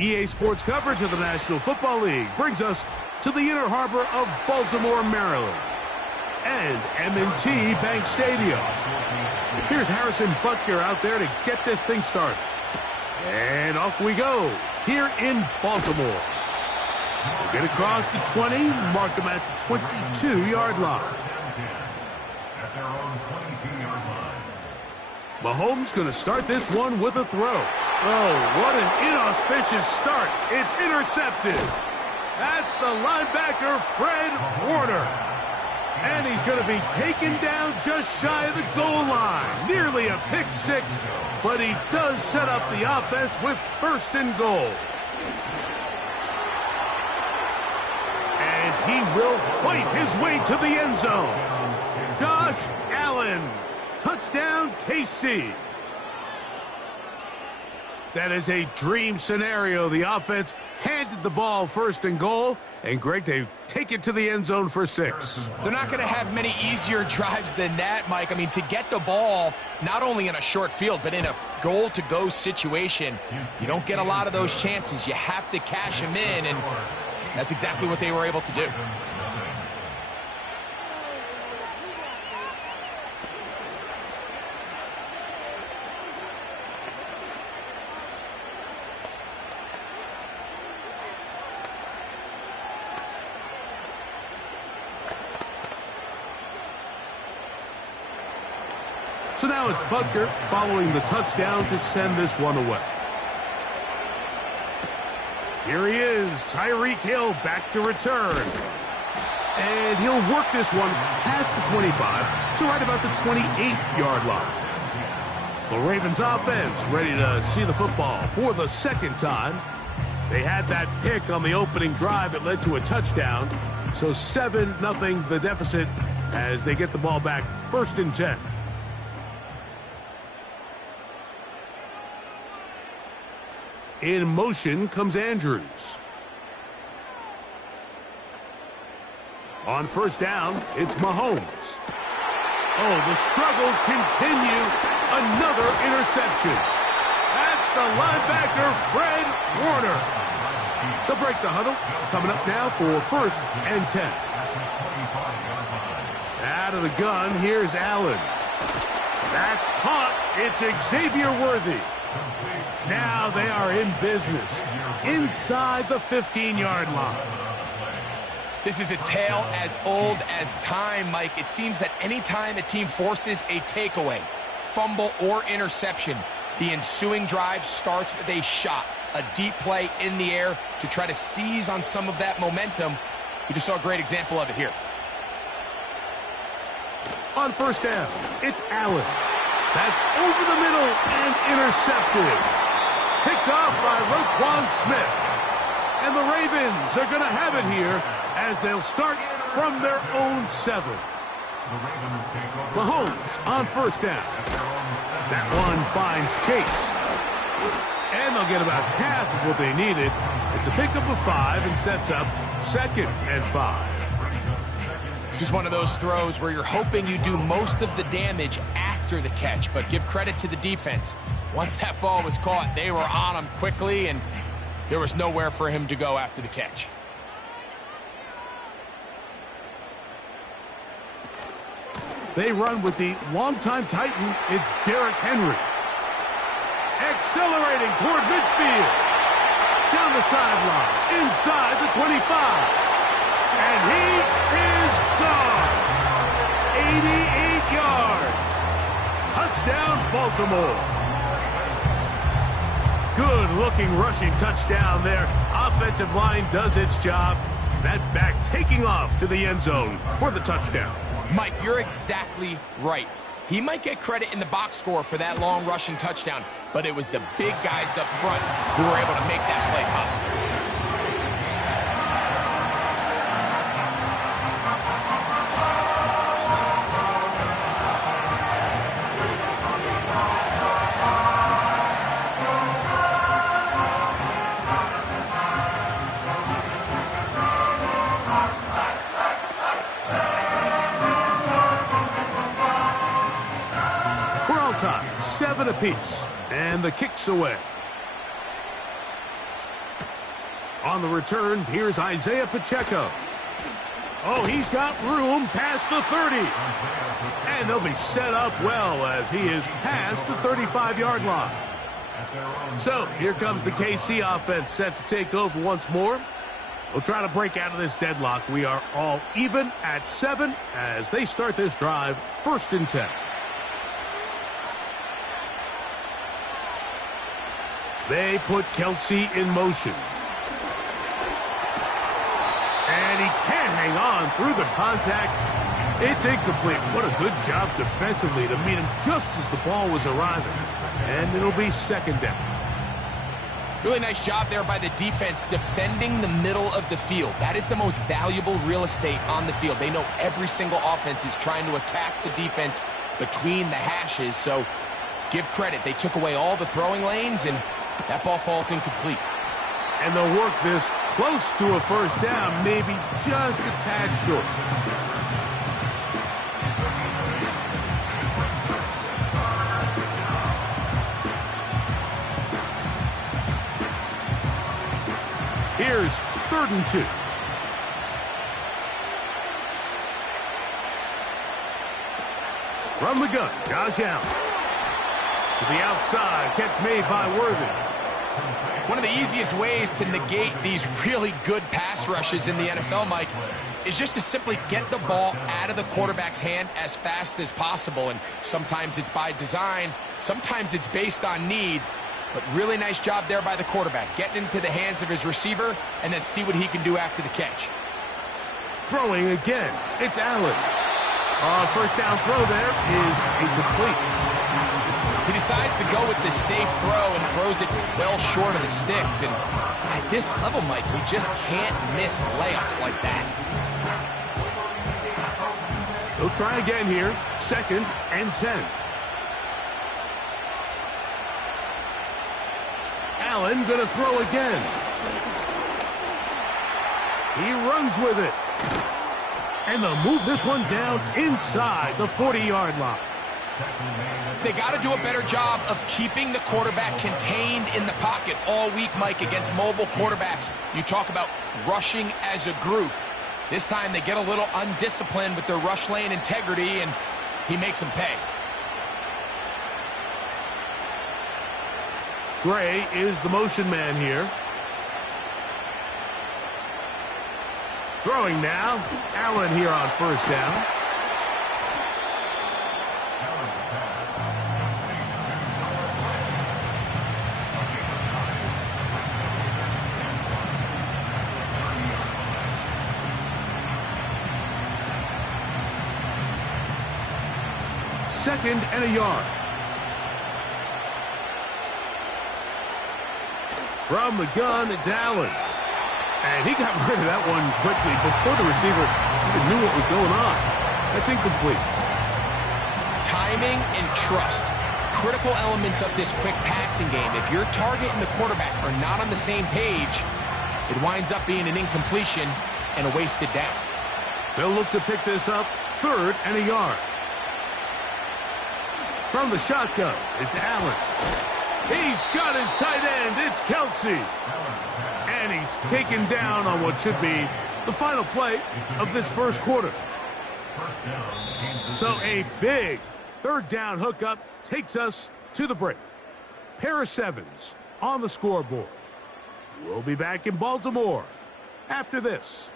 EA Sports coverage of the National Football League brings us to the Inner Harbor of Baltimore, Maryland, and M&T Bank Stadium. Here's Harrison Butker out there to get this thing started. And off we go here in Baltimore. We'll get across the 20, mark them at the 22-yard line. At their own 22-yard line. Mahomes going to start this one with a throw. Oh, what an inauspicious start. It's intercepted. That's the linebacker, Fred Warner. And he's going to be taken down just shy of the goal line. Nearly a pick six, but he does set up the offense with first and goal. And he will fight his way to the end zone. Josh Allen. Touchdown, KC. That is a dream scenario. The offense handed the ball first and goal, and Greg, they take it to the end zone for 6. They're not going to have many easier drives than that, Mike. I mean, to get the ball, not only in a short field, but in a goal-to-go situation, you don't get a lot of those chances. You have to cash them in, and that's exactly what they were able to do. So now it's Butker following the touchdown to send this one away. Here he is, Tyreek Hill back to return. And he'll work this one past the 25 to right about the 28-yard line. The Ravens offense ready to see the football for the second time. They had that pick on the opening drive that led to a touchdown. So 7-0 the deficit as they get the ball back first and 10. In motion comes Andrews. On first down, it's Mahomes. Oh, the struggles continue. Another interception. That's the linebacker, Fred Warner. They'll break the huddle. Coming up now for first and 10. Out of the gun, here's Allen. That's caught. It's Xavier Worthy. Now they are in business inside the 15-yard line. This is a tale as old as time, Mike. It seems that anytime a team forces a takeaway, fumble, or interception, the ensuing drive starts with a shot, a deep play in the air to try to seize on some of that momentum. We just saw a great example of it here. On first down, it's Allen. That's over the middle and intercepted. Picked off by Roquan Smith. And the Ravens are going to have it here as they'll start from their own 7. Mahomes on first down. That one finds Chase. And they'll get about half of what they needed. It's a pickup of 5 and sets up second and 5. This is one of those throws where you're hoping you do most of the damage after the catch, but give credit to the defense. Once that ball was caught, they were on him quickly, and there was nowhere for him to go after the catch. They run with the longtime Titan. It's Derrick Henry. Accelerating toward midfield. Down the sideline. Inside the 25. And he is gone. 88 yards. Touchdown, Baltimore. Good-looking rushing touchdown there. Offensive line does its job. That back taking off to the end zone for the touchdown. Mike, you're exactly right. He might get credit in the box score for that long rushing touchdown, but it was the big guys up front who were able to make that play possible. Time, 7 apiece, and the kick's away. On the return, here's Isaiah Pacheco. Oh, he's got room past the 30. And they'll be set up well as he is past the 35-yard line. So, here comes the KC offense set to take over once more. We'll try to break out of this deadlock. We are all even at 7 as they start this drive, 1st and 10. They put Kelsey in motion. And he can't hang on through the contact. It's incomplete. What a good job defensively to meet him just as the ball was arriving. And it'll be 2nd down. Really nice job there by the defense defending the middle of the field. That is the most valuable real estate on the field. They know every single offense is trying to attack the defense between the hashes. So give credit. They took away all the throwing lanes and that ball falls incomplete. And they'll work this close to a 1st down, maybe just a tad short. Here's 3rd and 2. From the gun, Josh Allen. To the outside, catch made by Worthy. One of the easiest ways to negate these really good pass rushes in the NFL, Mike, is just to simply get the ball out of the quarterback's hand as fast as possible. And sometimes it's by design, sometimes it's based on need. But really nice job there by the quarterback, getting into the hands of his receiver and then see what he can do after the catch. Throwing again, it's Allen. 1st down throw there is incomplete. He decides to go with the safe throw and throws it well short of the sticks. And at this level, Mike, you just can't miss layups like that. They'll try again here. 2nd and 10. Allen gonna throw again. He runs with it. And they'll move this one down inside the 40-yard line. They got to do a better job of keeping the quarterback contained in the pocket all week, Mike, against mobile quarterbacks. You talk about rushing as a group. This time they get a little undisciplined with their rush lane integrity, and he makes them pay. Gray is the motion man here. Throwing now. Allen here on 1st down. Second and a yard. From the gun, it's Allen. And he got rid of that one quickly before the receiver even knew what was going on. That's incomplete. Timing and trust. Critical elements of this quick passing game. If your target and the quarterback are not on the same page, it winds up being an incompletion and a wasted down. They'll look to pick this up 3rd and a yard. From the shotgun, it's Allen. He's got his tight end. It's Kelsey. And he's taken down on what should be the final play of this 1st quarter. So a big 3rd down hookup takes us to the break. Pair of 7s on the scoreboard. We'll be back in Baltimore after this.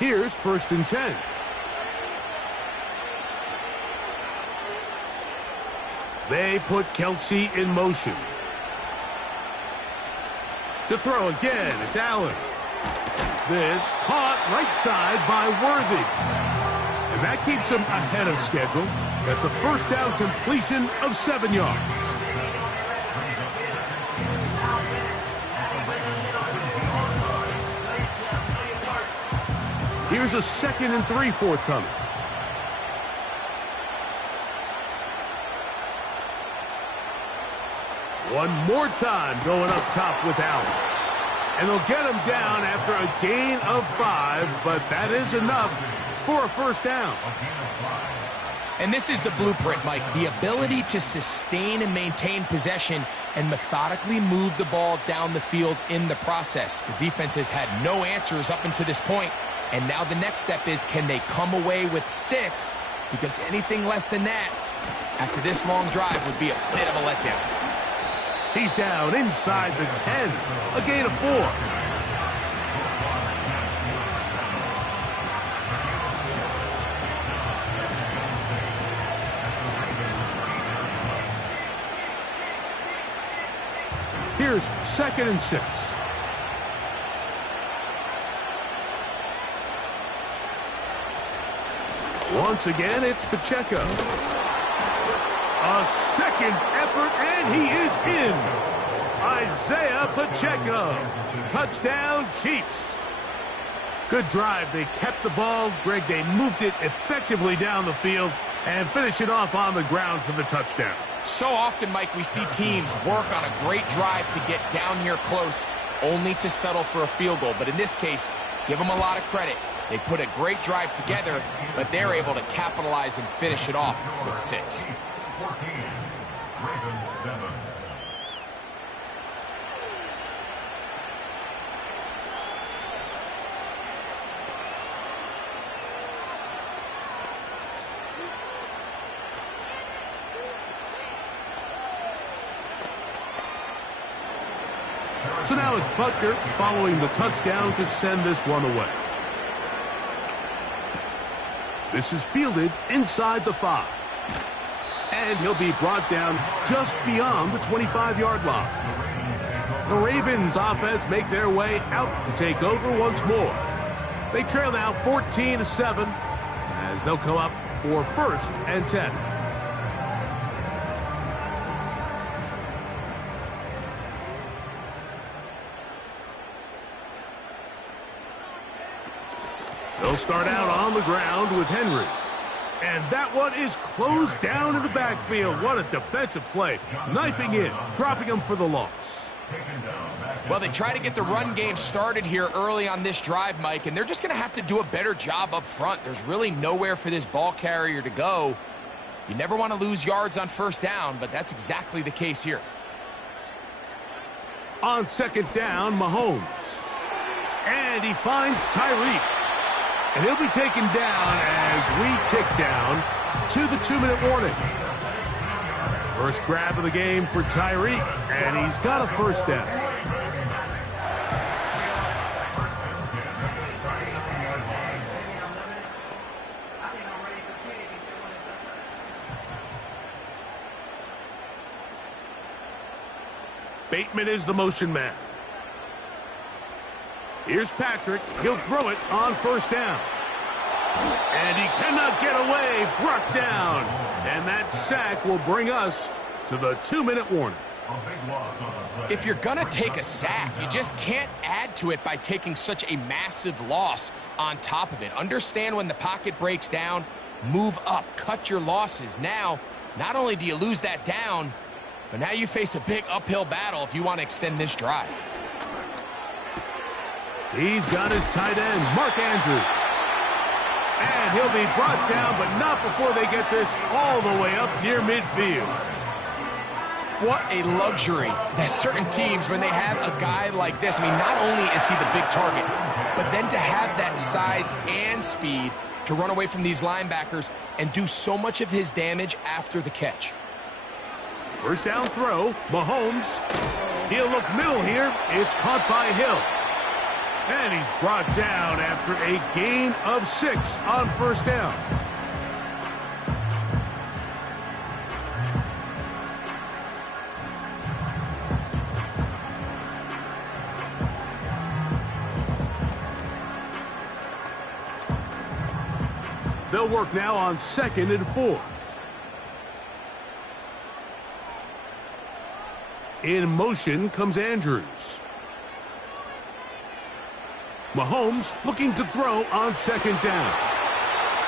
Here's 1st and 10. They put Kelce in motion. To throw again, it's Allen. This caught right side by Worthy. And that keeps him ahead of schedule. That's a 1st down completion of 7 yards. Here's a 2nd and 3 forthcoming. One more time going up top with Allen. And they'll get him down after a gain of 5, but that is enough for a 1st down. And this is the blueprint, Mike. The ability to sustain and maintain possession and methodically move the ball down the field in the process. The defense has had no answers up until this point, and now the next step is, can they come away with 6? Because anything less than that, after this long drive, would be a bit of a letdown. He's down inside the 10, a gain of 4. Here's 2nd and 6. Once again, it's Pacheco. A 2nd effort, and he is in. Isaiah Pacheco. Touchdown, Chiefs. Good drive. They kept the ball. Greg, they moved it effectively down the field and finish it off on the ground for the touchdown. So often, Mike, we see teams work on a great drive to get down here close, only to settle for a field goal. But in this case, give them a lot of credit. They put a great drive together, but they're able to capitalize and finish it off with 6. 14, Ravens 7. So now it's Butker following the touchdown to send this one away. This is fielded inside the 5. And he'll be brought down just beyond the 25-yard line. The Ravens offense make their way out to take over once more. They trail now 14-7 as they'll come up for 1st and 10. They'll start out on the ground with Henry. And that one is closed down in the backfield. What a defensive play. Knifing in, dropping him for the loss. Well, they try to get the run game started here early on this drive, Mike, and they're just going to have to do a better job up front. There's really nowhere for this ball carrier to go. You never want to lose yards on 1st down, but that's exactly the case here. On 2nd down, Mahomes. And he finds Tyreek. And he'll be taken down as we tick down to the 2-minute warning. First grab of the game for Tyreek, and he's got a 1st down. Bateman is the motion man. Here's Patrick. He'll throw it on 1st down. And he cannot get away. Brought down. And that sack will bring us to the 2-minute warning. If you're going to take a sack, you just can't add to it by taking such a massive loss on top of it. Understand when the pocket breaks down, move up, cut your losses. Now, not only do you lose that down, but now you face a big uphill battle if you want to extend this drive. He's got his tight end, Mark Andrews. And he'll be brought down, but not before they get this all the way up near midfield. What a luxury that certain teams, when they have a guy like this, I mean, not only is he the big target, but then to have that size and speed to run away from these linebackers and do so much of his damage after the catch. 1st down throw, Mahomes. He'll look middle here. It's caught by Hill. And he's brought down after a gain of 6 on first down. They'll work now on 2nd and 4. In motion comes Andrews. Mahomes looking to throw on 2nd down.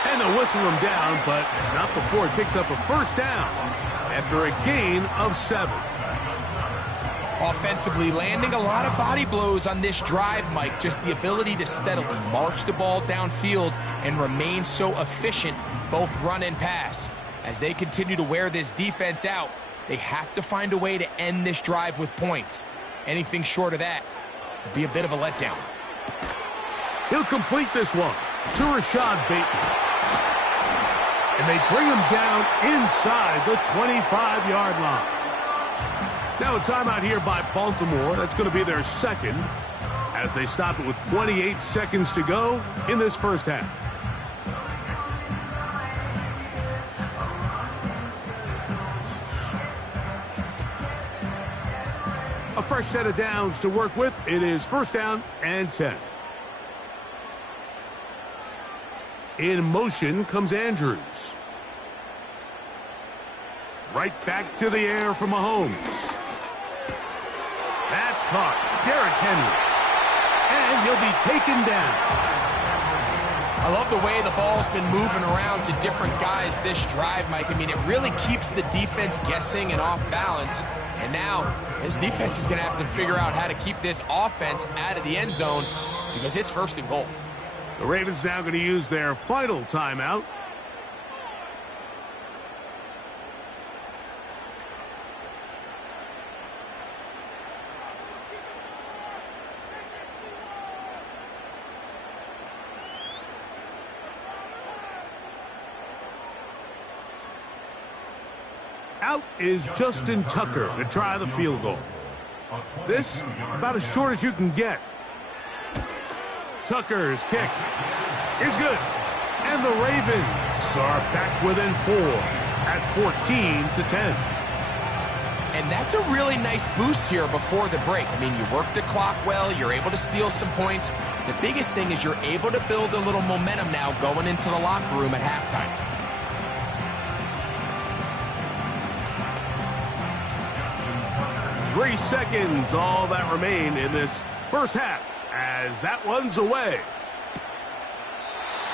And they'll whistle him down, but not before he picks up a first down after a gain of 7. Offensively, landing a lot of body blows on this drive, Mike. Just the ability to steadily march the ball downfield and remain so efficient, both run and pass. As they continue to wear this defense out, they have to find a way to end this drive with points. Anything short of that would be a bit of a letdown. He'll complete this one to Rashad Bateman. And they bring him down inside the 25-yard line. Now a timeout here by Baltimore. That's going to be their second as they stop it with 28 seconds to go in this first half. A fresh set of downs to work with. It is first down and 10. In motion comes Andrews. Right back to the air for Mahomes. That's caught. Derrick Henry. And he'll be taken down. I love the way the ball's been moving around to different guys this drive, Mike. I mean, it really keeps the defense guessing and off balance. And now, this defense is going to have to figure out how to keep this offense out of the end zone because it's 1st and goal. The Ravens now going to use their final timeout. Out is Justin Tucker to try the field goal. This about as short as you can get. Tucker's kick is good. And the Ravens are back within 4 at 14-10. And that's a really nice boost here before the break. I mean, you work the clock well. You're able to steal some points. The biggest thing is you're able to build a little momentum now going into the locker room at halftime. 3 seconds, all that remain in this first half as that one's away.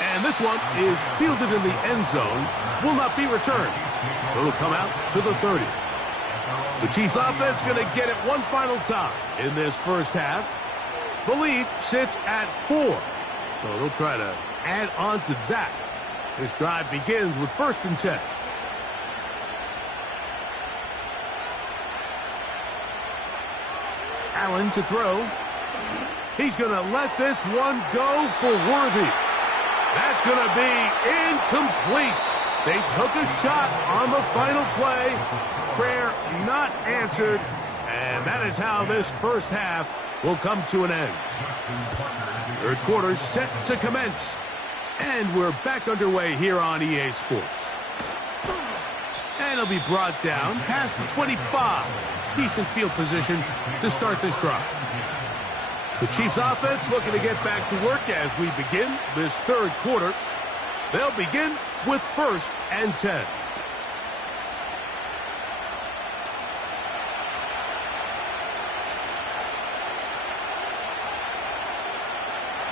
And this one is fielded in the end zone, will not be returned. So it'll come out to the 30. The Chiefs offense going to get it one final time in this first half. The lead sits at 4. So they'll try to add on to that. This drive begins with 1st and 10. Allen to throw. He's going to let this one go for Worthy. That's going to be incomplete. They took a shot on the final play. Prayer not answered. And that is how this first half will come to an end. 3rd quarter set to commence. And we're back underway here on EA Sports. And he'll be brought down past the 25. Decent field position to start this drive. The Chiefs offense looking to get back to work as we begin this 3rd quarter. They'll begin with 1st and 10.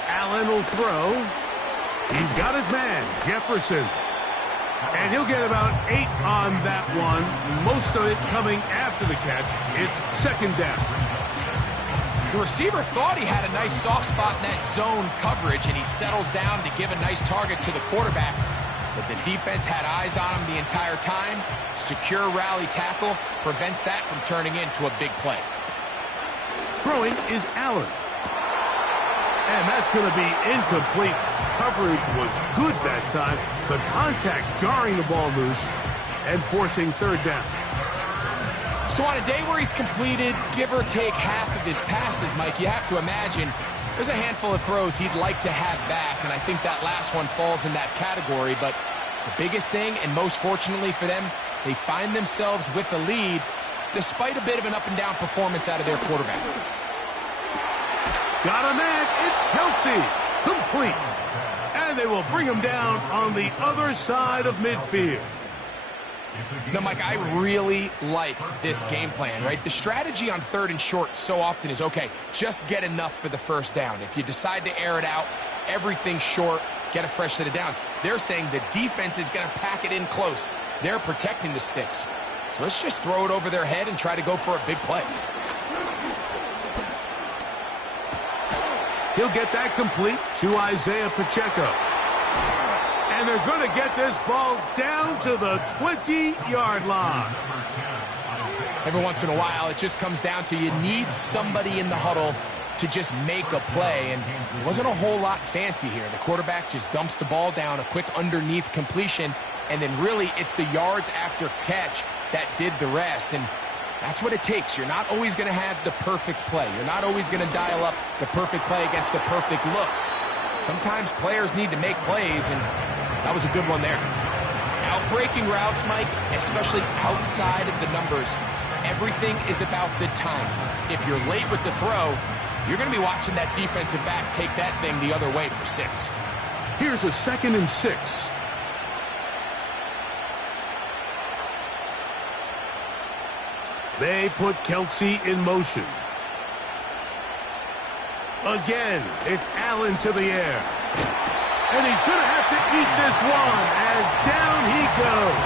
Allen will throw. He's got his man, Jefferson. And he'll get about 8 on that one. Most of it coming after the catch. It's 2nd down. The receiver thought he had a nice soft spot in that zone coverage, and he settles down to give a nice target to the quarterback. But the defense had eyes on him the entire time. Secure rally tackle prevents that from turning into a big play. Throwing is Allen. And that's going to be incomplete. Coverage was good that time. The contact jarring the ball loose and forcing 3rd down. So on a day where he's completed, give or take half of his passes, Mike, you have to imagine There's a handful of throws he'd like to have back, and I think that last one falls in that category. But the biggest thing, and most fortunately for them, they find themselves with a lead despite a bit of an up-and-down performance out of their quarterback. Got a man. It's Kelce. Complete. And they will bring him down on the other side of midfield. Now, Mike, I really like this game plan, right? The strategy on 3rd and short so often is, okay, just get enough for the first down. If you decide to air it out, everything short, get a fresh set of downs. They're saying the defense is going to pack it in close. They're protecting the sticks. So let's just throw it over their head and try to go for a big play. He'll get that complete to Isaiah Pacheco. And they're going to get this ball down to the 20-yard line. Every once in a while, it just comes down to you need somebody in the huddle to just make a play. And it wasn't a whole lot fancy here. The quarterback just dumps the ball down, a quick underneath completion, and then really it's the yards after catch that did the rest. And that's what it takes. You're not always going to have the perfect play. You're not always going to dial up the perfect play against the perfect look. Sometimes players need to make plays, and that was a good one there. Outbreaking routes, Mike, especially outside of the numbers, everything is about the timing. If you're late with the throw, you're going to be watching that defensive back take that thing the other way for 6. Here's a 2nd and 6. They put Kelce in motion. Again, it's Allen to the air. And he's going to have to eat this one as down he goes.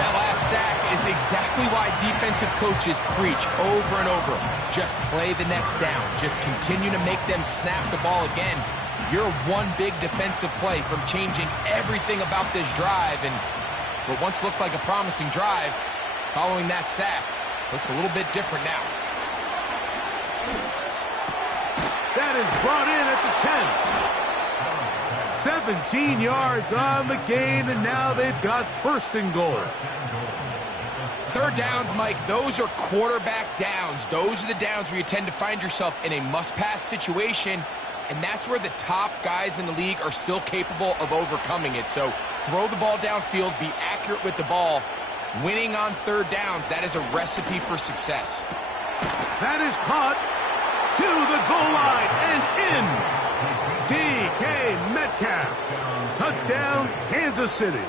That last sack is exactly why defensive coaches preach over and over. Just play the next down. Just continue to make them snap the ball again. You're one big defensive play from changing everything about this drive. And what once looked like a promising drive, following that sack, looks a little bit different now. That is brought in at the 10. 17 yards on the gain, and now they've got 1st and goal. 3rd downs, Mike, those are quarterback downs. Those are the downs where you tend to find yourself in a must-pass situation, and that's where the top guys in the league are still capable of overcoming it. So throw the ball downfield, be accurate with the ball. Winning on 3rd downs, that is a recipe for success. That is caught to the goal line and in. DK Metcalf. Touchdown, Kansas City.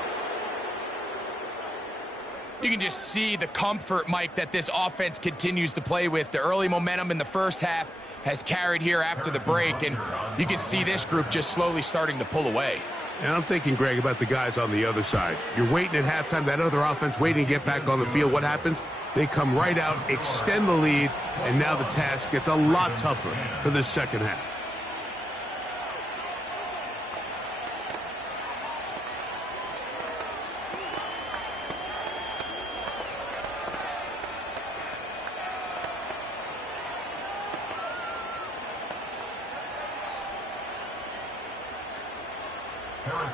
You can just see the comfort, Mike, that this offense continues to play with. The early momentum in the first half has carried here after the break, and you can see this group just slowly starting to pull away. And I'm thinking, Greg, about the guys on the other side. You're waiting at halftime, that other offense waiting to get back on the field. What happens? They come right out, extend the lead, and now the task gets a lot tougher for the second half.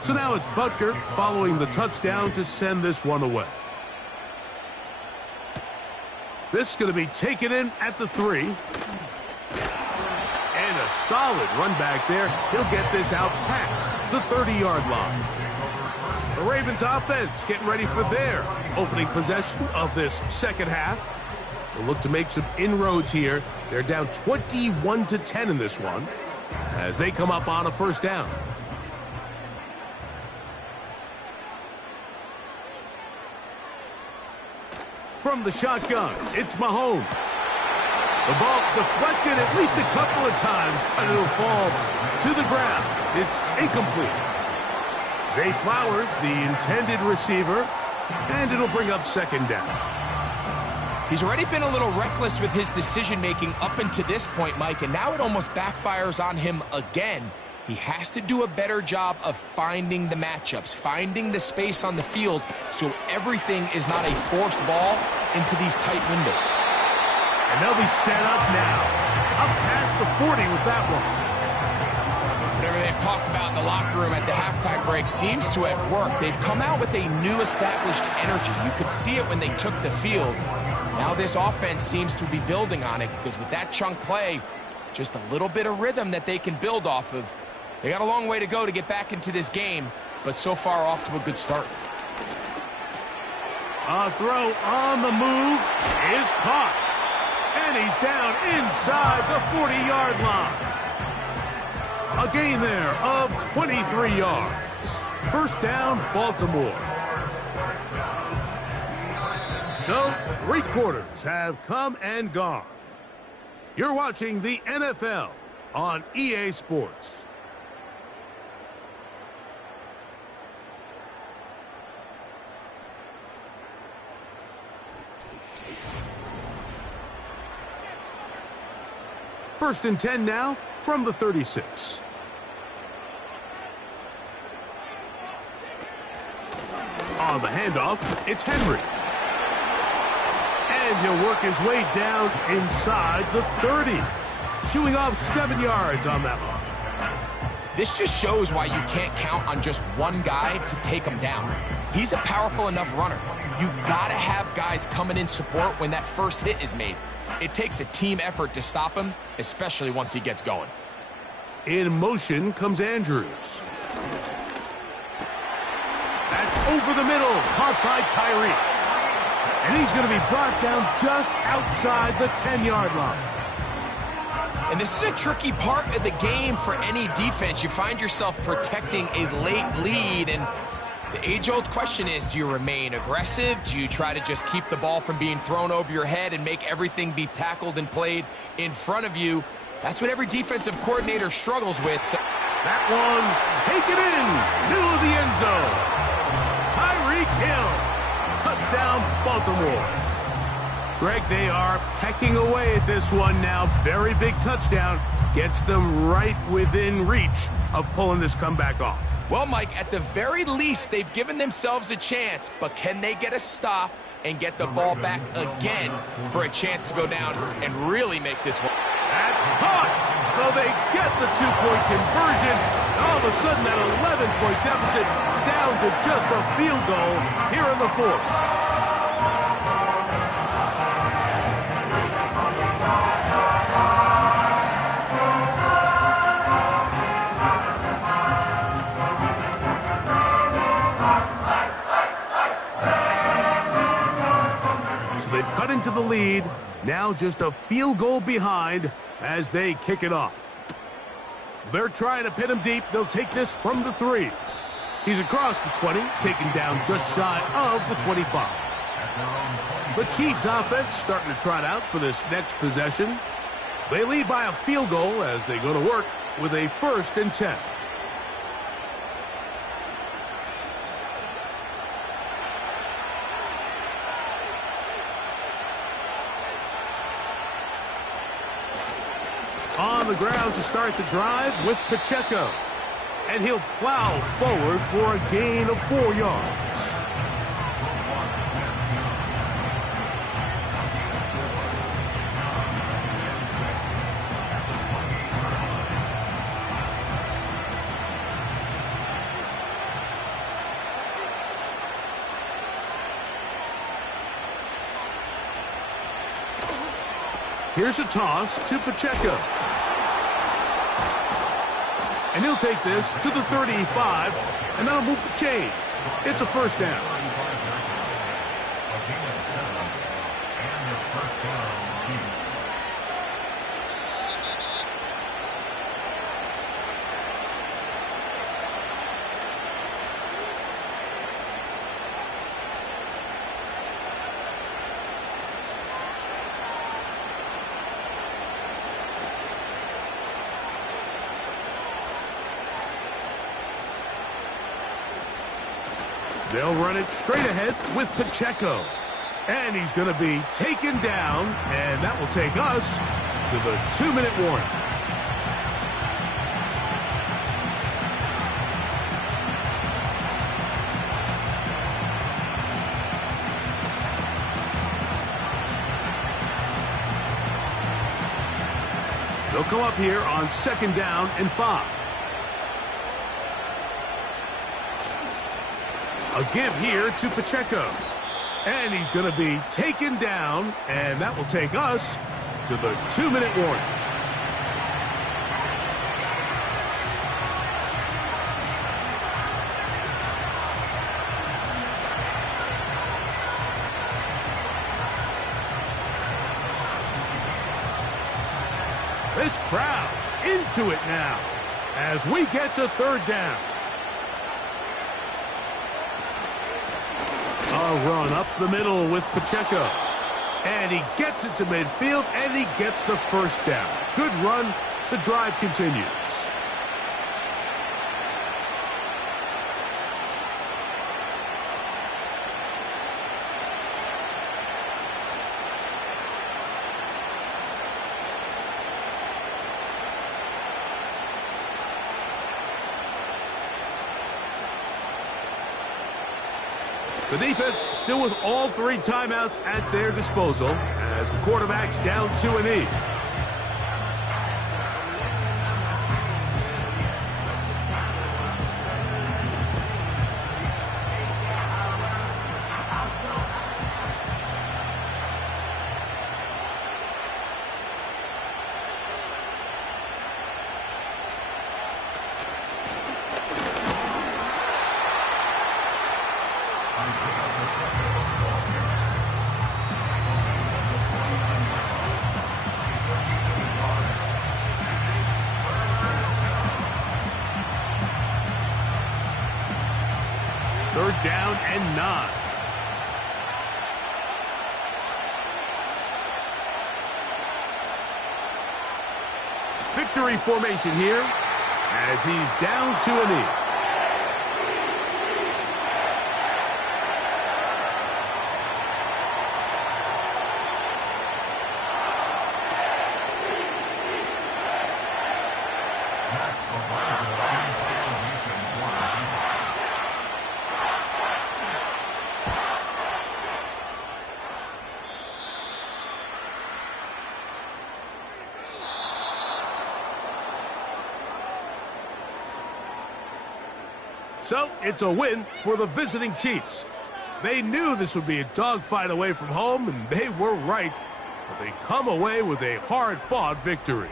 So now it's Butker following the touchdown to send this one away. This is going to be taken in at the 3. And a solid run back there. He'll get this out past the 30-yard line. The Ravens offense getting ready for their opening possession of this second half. They'll look to make some inroads here. They're down 21-10 in this one as they come up on a 1st down. From the shotgun, it's Mahomes. The ball deflected at least a couple of times, and it'll fall to the ground. It's incomplete. Zay Flowers, the intended receiver, and it'll bring up 2nd down. He's already been a little reckless with his decision-making up until this point, Mike, and now it almost backfires on him again. He has to do a better job of finding the matchups, finding the space on the field so everything is not a forced ball into these tight windows. And they'll be set up now. Up past the 40 with that one. Whatever they've talked about in the locker room at the halftime break seems to have worked. They've come out with a new established energy. You could see it when they took the field. Now this offense seems to be building on it because with that chunk play, Just a little bit of rhythm that they can build off of. They got a long way to go to get back into this game, but so far off to a good start. A throw on the move is caught. And he's down inside the 40-yard line. A gain there of 23 yards. First down, Baltimore. So, 3 quarters have come and gone. You're watching the NFL on EA Sports. First and 10 now from the 36. On the handoff, it's Henry. And he'll work his way down inside the 30. Shooing off 7 yards on that one. This just shows why you can't count on just one guy to take him down. He's a powerful enough runner. You gotta have guys coming in support when that first hit is made. It takes a team effort to stop him, especially once he gets going. In motion comes Andrews. That's over the middle, caught by Tyreek. And he's going to be brought down just outside the 10-yard line. And this is a tricky part of the game for any defense. You find yourself protecting a late lead, and the age-old question is, do you remain aggressive? Do you try to just keep the ball from being thrown over your head and make everything be tackled and played in front of you? That's what every defensive coordinator struggles with. So that one, take it in, middle of the end zone. Tyreek Hill, touchdown Baltimore. Greg, they are pecking away at this one now. Very big touchdown. Gets them right within reach of pulling this comeback off. Well, Mike, at the very least, they've given themselves a chance, but can they get a stop and get the ball back again for a chance to go down and really make this one? That's caught! So they get the 2-point conversion. All of a sudden, that 11-point deficit down to just a field goal here in the fourth. They've cut into the lead, now just a field goal behind as they kick it off. They're trying to pin him deep. They'll take this from the 3. He's across the 20, taken down just shy of the 25. The Chiefs offense starting to trot out for this next possession. They lead by a field goal as they go to work with a 1st and 10. On the ground to start the drive with Pacheco. And he'll plow forward for a gain of 4 yards. Here's a toss to Pacheco. And he'll take this to the 35, and that'll move the chains. It's a 1st down. They'll run it straight ahead with Pacheco. And he's going to be taken down, and that will take us to the 2-minute warning. They'll come up here on 2nd down and 5. A give here to Pacheco. And he's going to be taken down, and that will take us to the 2-minute warning. This crowd into it now as we get to third down. A run up the middle with Pacheco. And he gets it to midfield, and he gets the first down. Good run. The drive continues. The defense still with all 3 timeouts at their disposal as the quarterback's down 2-E. Third down and 9. Victory formation here as he's down 2-E. So, it's a win for the visiting Chiefs. They knew this would be a dogfight away from home, and they were right. But they come away with a hard-fought victory.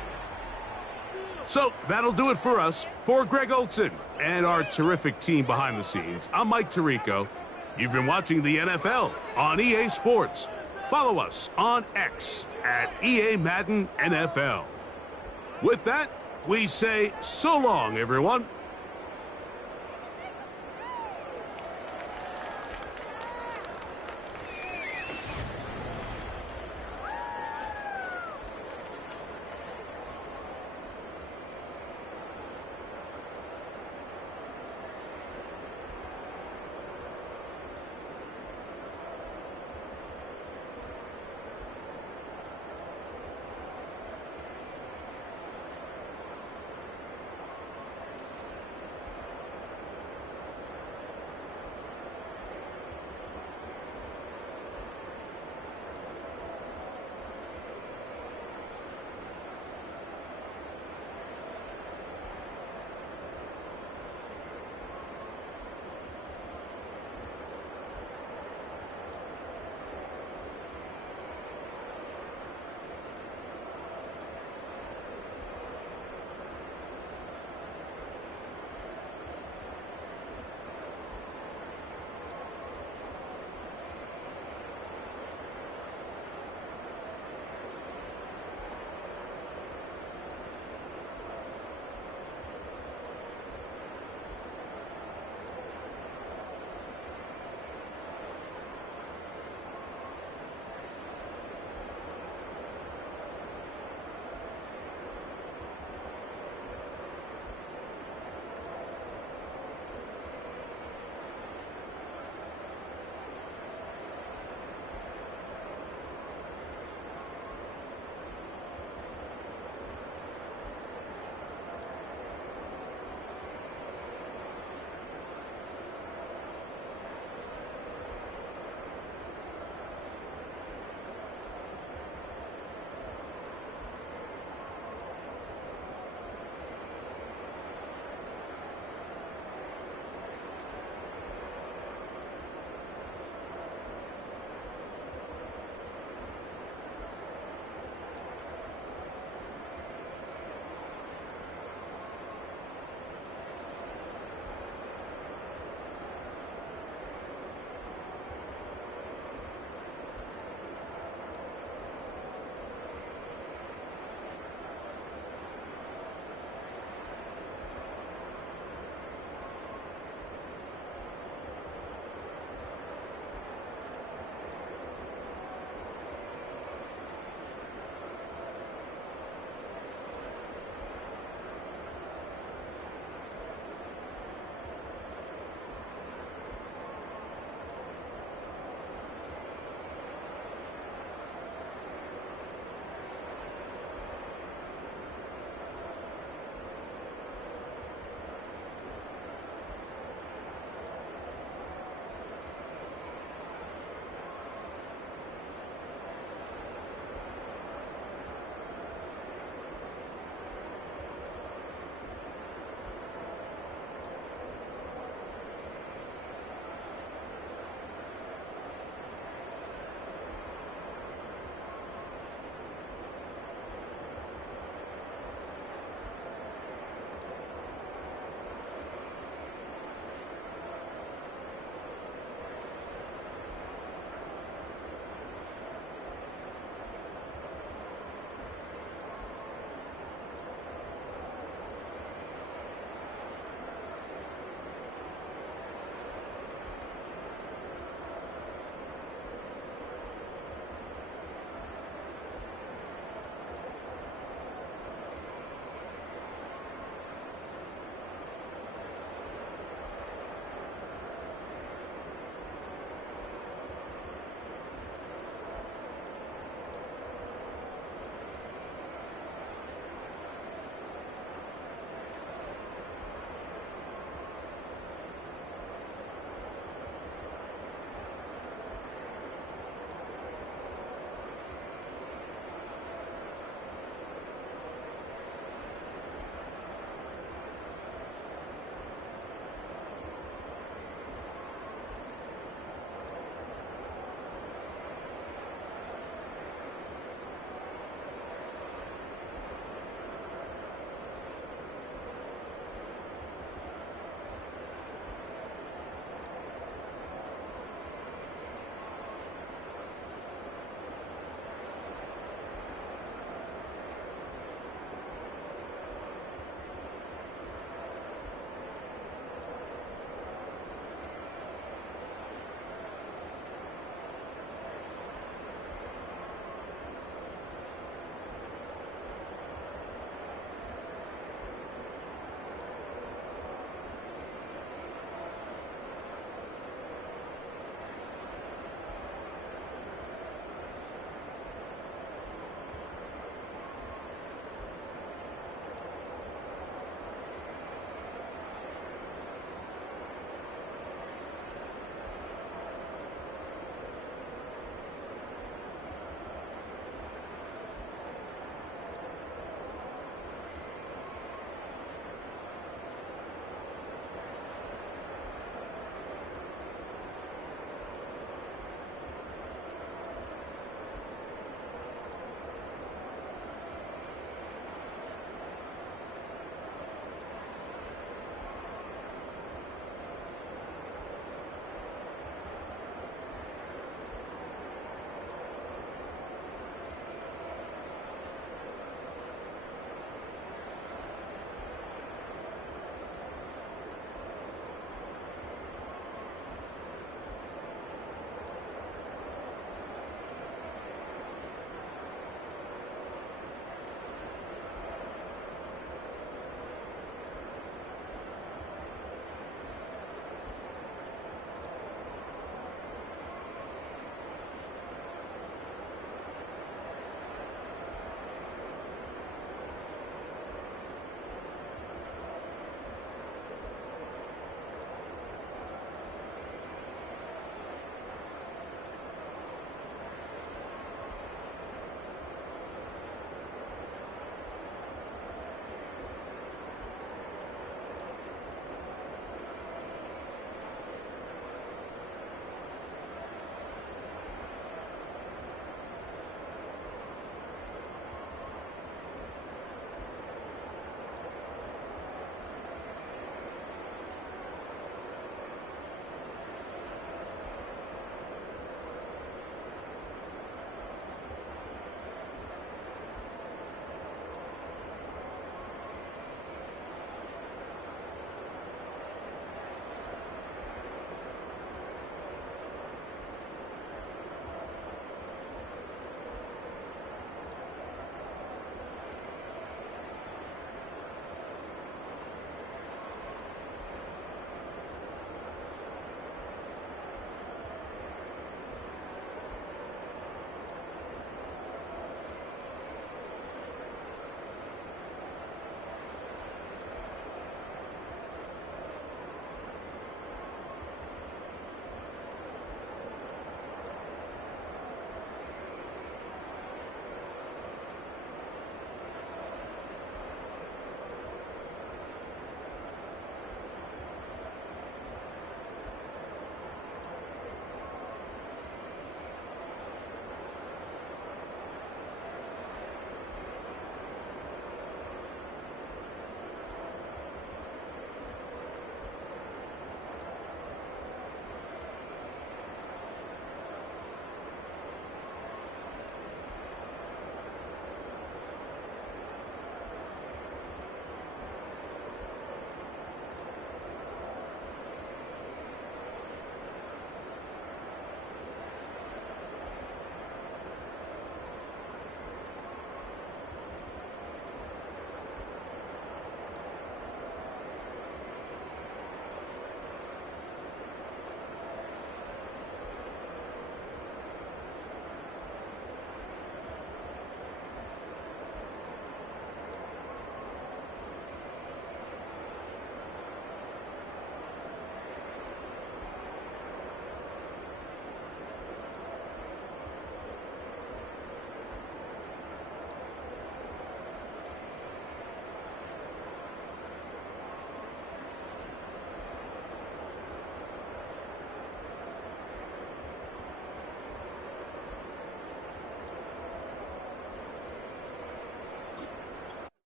So, that'll do it for us. For Greg Olsen and our terrific team behind the scenes, I'm Mike Tirico. You've been watching the NFL on EA Sports. Follow us on X at EA Madden NFL. With that, we say so long, everyone.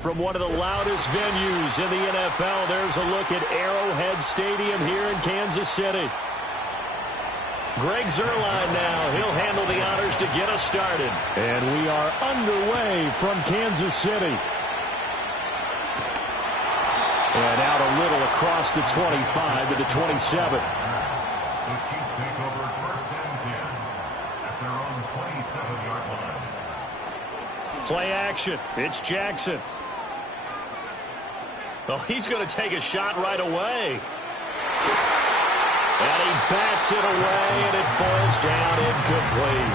From one of the loudest venues in the NFL, there's a look at Arrowhead Stadium here in Kansas City. Greg Zuerlein now. He'll handle the honors to get us started. And we are underway from Kansas City. And out a little across the 25 to the 27. The Chiefs take over first and 10 at their own 27-yard line. Play action. It's Jackson. Oh, he's going to take a shot right away. And he bats it away, and it falls down incomplete.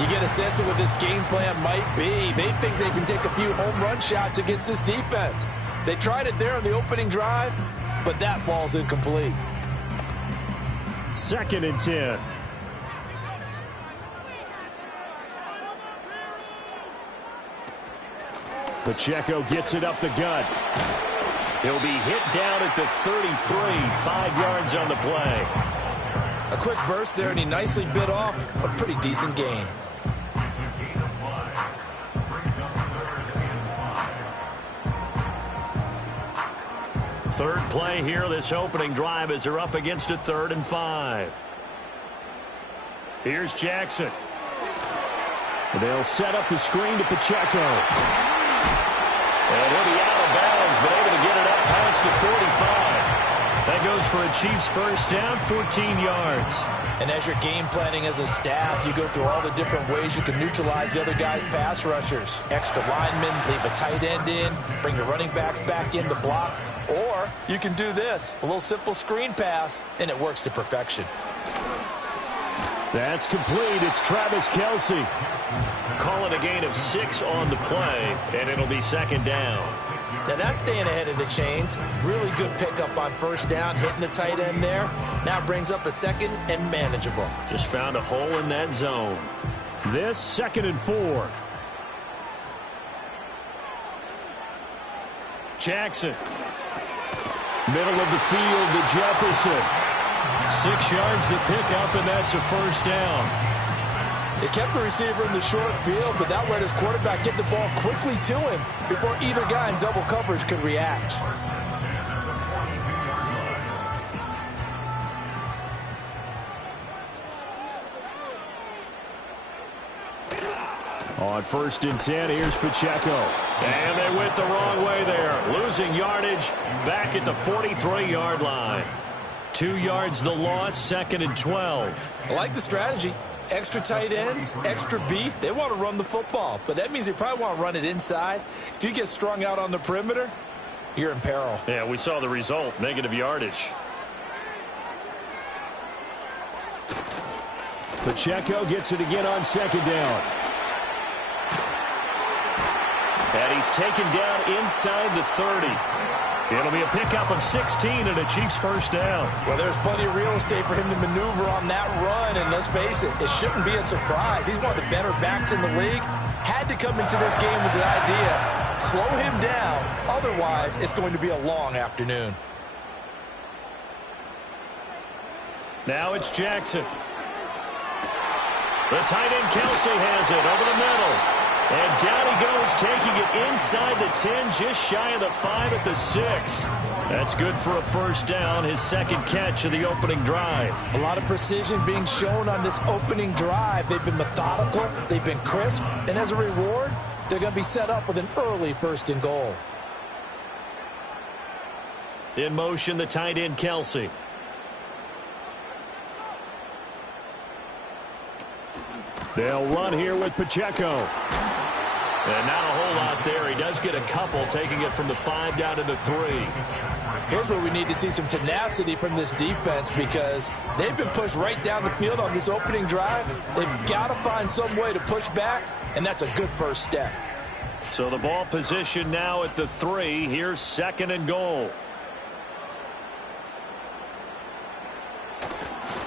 You get a sense of what this game plan might be. They think they can take a few home run shots against this defense. They tried it there on the opening drive, but that ball's incomplete. 2nd and 10. Pacheco gets it up the gut. He'll be hit down at the 33, 5 yards on the play. A quick burst there, and he nicely bit off a pretty decent gain. Third play here, this opening drive, as they're up against a 3rd and 5. Here's Jackson. They'll set up the screen to Pacheco. And he'll be out of bounds, but able to get it up past the 45. That goes for a Chiefs first down, 14 yards. And as you're game planning as a staff, you go through all the different ways you can neutralize the other guy's pass rushers. Extra linemen, leave a tight end in, bring the running backs back in to block. Or you can do this, a little simple screen pass, and it works to perfection. That's complete. It's Travis Kelce. Calling a gain of 6 on the play, and it'll be 2nd down. Now that's staying ahead of the chains. Really good pickup on first down, hitting the tight end there. Now brings up a 2nd and manageable. Just found a hole in that zone. This 2nd and 4. Jackson. Middle of the field to Jefferson. 6 yards the pickup, and that's a first down. It kept the receiver in the short field, but that let his quarterback get the ball quickly to him before either guy in double coverage could react. On 1st and 10, here's Pacheco. And they went the wrong way there. Losing yardage back at the 43-yard line. 2 yards the loss, 2nd and 12. I like the strategy. Extra tight ends, extra beef. They want to run the football, but that means they probably want to run it inside. If you get strung out on the perimeter, you're in peril. Yeah, we saw the result, negative yardage. Pacheco gets it again on 2nd down. And he's taken down inside the 30. It'll be a pickup of 16 and a Chiefs first down. Well, there's plenty of real estate for him to maneuver on that run, and let's face it, it shouldn't be a surprise. He's one of the better backs in the league. Had to come into this game with the idea, slow him down, otherwise it's going to be a long afternoon. Now it's Jackson. The tight end Kelce has it over the middle. And down he goes, taking it inside the 10, just shy of the 5 at the 6. That's good for a first down, his 2nd catch of the opening drive. A lot of precision being shown on this opening drive. They've been methodical, they've been crisp, and as a reward, they're going to be set up with an early 1st and goal. In motion, the tight end Kelce. They'll run here with Pacheco. And not a whole lot there. He does get a couple, taking it from the 5 down to the 3. Here's where we need to see some tenacity from this defense because they've been pushed right down the field on this opening drive. They've got to find some way to push back, and that's a good first step. So the ball position now at the 3. Here's 2nd and goal.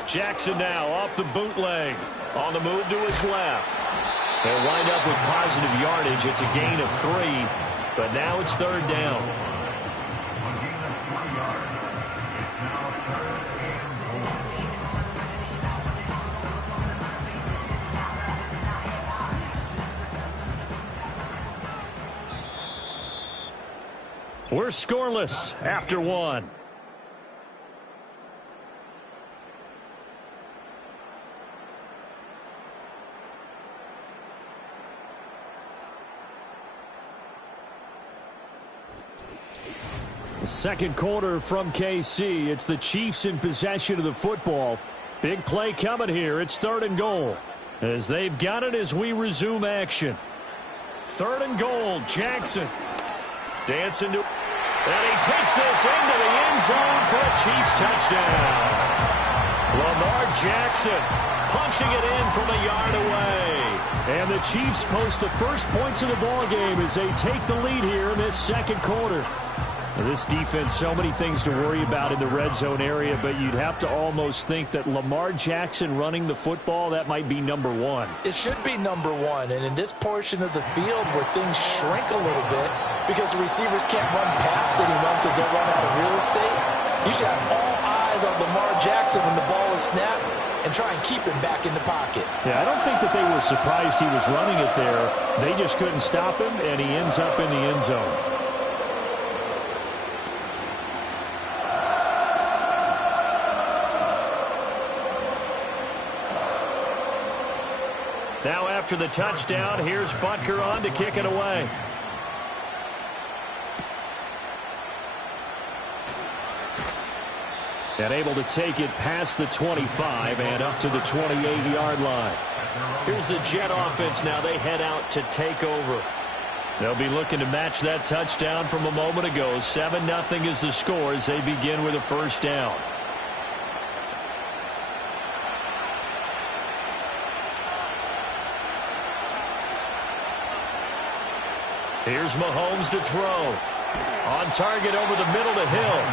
Jackson now off the bootleg. On the move to his left. They'll wind up with positive yardage. It's a gain of 3, but now it's 3rd down. We're scoreless after one. Second quarter from KC. It's the Chiefs in possession of the football. Big play coming here. It's 3rd and goal. As they've got it as we resume action. 3rd and goal. Jackson. Dancing to... And he takes this into the end zone for a Chiefs touchdown. Lamar Jackson punching it in from a yard away. And the Chiefs post the first points of the ball game as they take the lead here in this second quarter. Now, this defense, so many things to worry about in the red zone area, but you'd have to almost think that Lamar Jackson running the football, that might be number one. It should be number one, and in this portion of the field where things shrink a little bit because the receivers can't run past anyone because they'll run out of real estate, you should have all eyes on Lamar Jackson when the ball is snapped and try and keep him back in the pocket. Yeah, I don't think that they were surprised he was running it there. They just couldn't stop him, and he ends up in the end zone. Now after the touchdown, here's Butker on to kick it away. And able to take it past the 25 and up to the 28-yard line. Here's the Jet offense now. They head out to take over. They'll be looking to match that touchdown from a moment ago. 7-0 is the score as they begin with a first down. Here's Mahomes to throw. On target over the middle to Hill.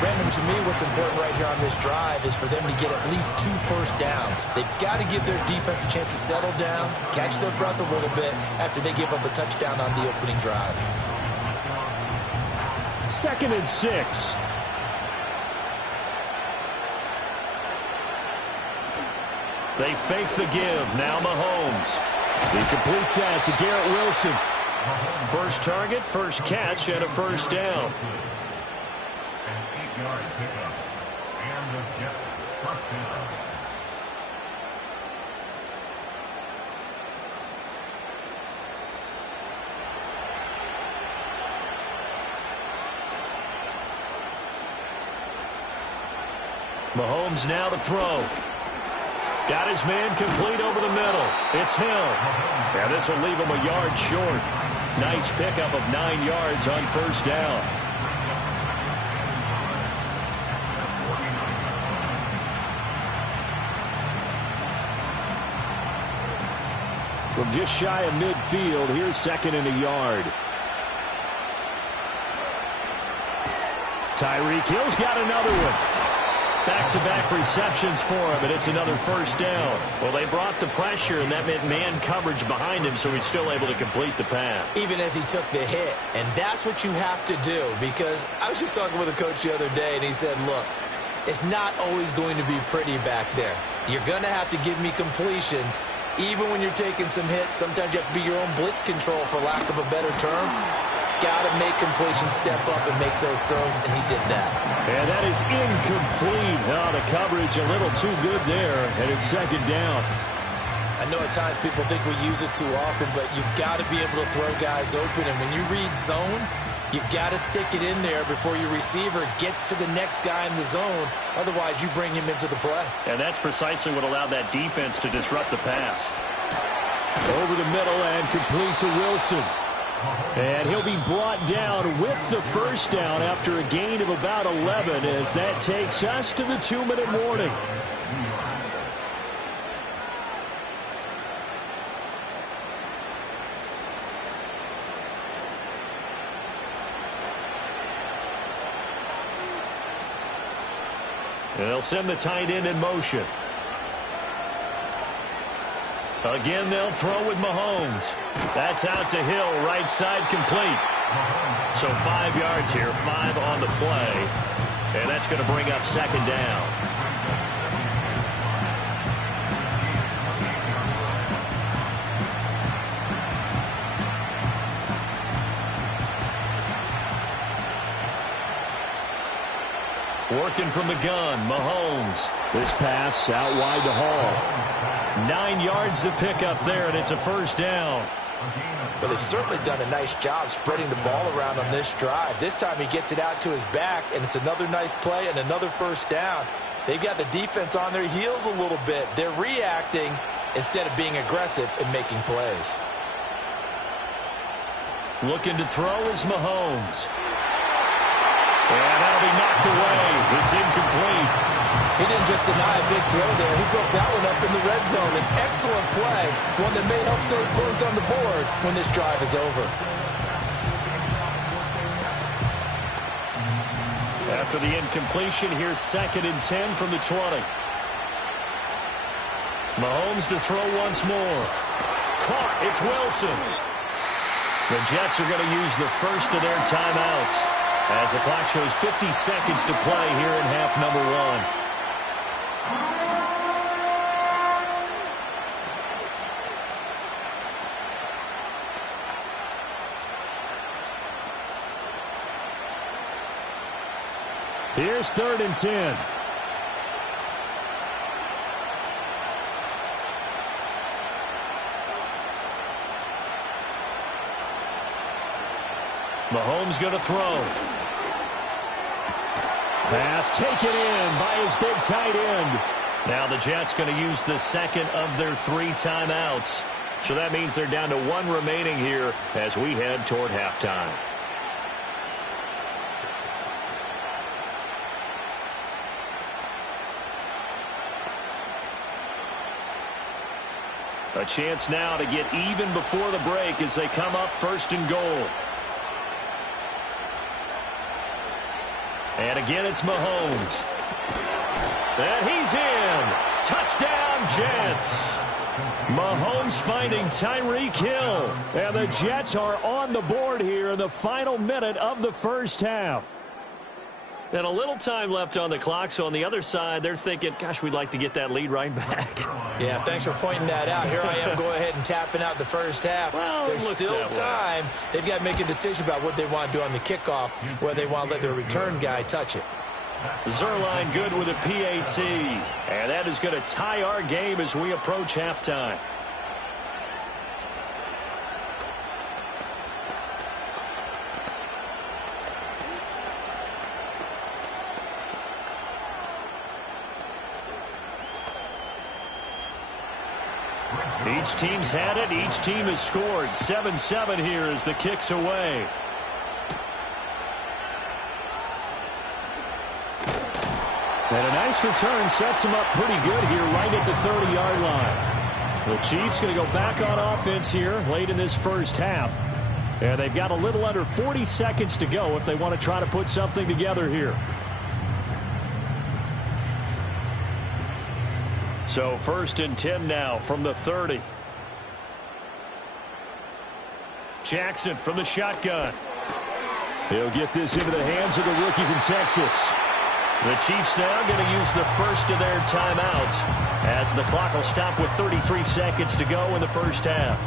Brandon, to me, what's important right here on this drive is for them to get at least 2 first downs. They've got to give their defense a chance to settle down, catch their breath a little bit after they give up a touchdown on the opening drive. 2nd and 6. They fake the give. Now Mahomes. He completes that to Garrett Wilson. First target, first catch, and a first down. An 8-yard pickup. And the Jets first down. Mahomes now to throw. Got his man complete over the middle. It's Hill. Yeah, this will leave him a yard short. Nice pickup of 9 yards on first down. From just shy of midfield, here's 2nd and a yard. Tyreek Hill's got another one. Back-to-back receptions for him, and it's another first down. Well, they brought the pressure, and that meant man coverage behind him, so he's still able to complete the pass. Even as he took the hit, and that's what you have to do, because I was just talking with a coach the other day, and he said, look, it's not always going to be pretty back there. You're going to have to give me completions. Even when you're taking some hits, sometimes you have to be your own blitz control, for lack of a better term. Got to make completions, step up and make those throws, and he did that. And that is incomplete. Oh, the coverage a little too good there, and it's 2nd down. I know at times people think we use it too often, but you've got to be able to throw guys open, and when you read zone, you've got to stick it in there before your receiver gets to the next guy in the zone. Otherwise, you bring him into the play. And that's precisely what allowed that defense to disrupt the pass. Over the middle and complete to Wilson. And he'll be brought down with the first down after a gain of about 11 as that takes us to the 2-minute warning. They'll send the tight end in motion. Again, they'll throw with Mahomes. That's out to Hill, right side complete. So 5 yards here, 5 on the play. And that's going to bring up 2nd down. Working from the gun, Mahomes. This pass out wide to Hall. 9 yards to pick up there, and it's a first down. But they've certainly done a nice job spreading the ball around on this drive. This time he gets it out to his back, and it's another nice play and another first down. They've got the defense on their heels a little bit. They're reacting instead of being aggressive and making plays. Looking to throw is Mahomes. And that'll be knocked away. It's incomplete. He didn't just deny a big throw there. He broke that one up in the red zone. An excellent play, one that may help save points on the board when this drive is over. After the incompletion, here's 2nd and 10 from the 20. Mahomes to throw once more. Caught. It's Wilson. The Jets are going to use the first of their timeouts as the clock shows 50 seconds to play here in half number 1. Here's 3rd and 10. Mahomes going to throw. Pass taken in by his big tight end. Now the Jets going to use the second of their 3 timeouts. So that means they're down to 1 remaining here as we head toward halftime. A chance now to get even before the break as they come up 1st and goal. And again, it's Mahomes. And he's in. Touchdown, Jets. Mahomes finding Tyreek Hill. And the Jets are on the board here in the final minute of the first half. And a little time left on the clock, so on the other side, they're thinking, gosh, we'd like to get that lead right back. Yeah, thanks for pointing that out. Here I am going ahead and tapping out the first half. Well, there's still time. They've got to make a decision about what they want to do on the kickoff, whether they want to let their return guy touch it. Zuerlein good with a PAT. And that is going to tie our game as we approach halftime. Each team's had it. Each team has scored. 7-7 here as the kick's away. And a nice return sets him up pretty good here right at the 30-yard line. The Chiefs going to go back on offense here late in this first half. And they've got a little under 40 seconds to go if they want to try to put something together here. So 1st and 10 now from the 30. Jackson from the shotgun. He'll get this into the hands of the rookie from Texas. The Chiefs now going to use the first of their timeouts as the clock will stop with 33 seconds to go in the first half.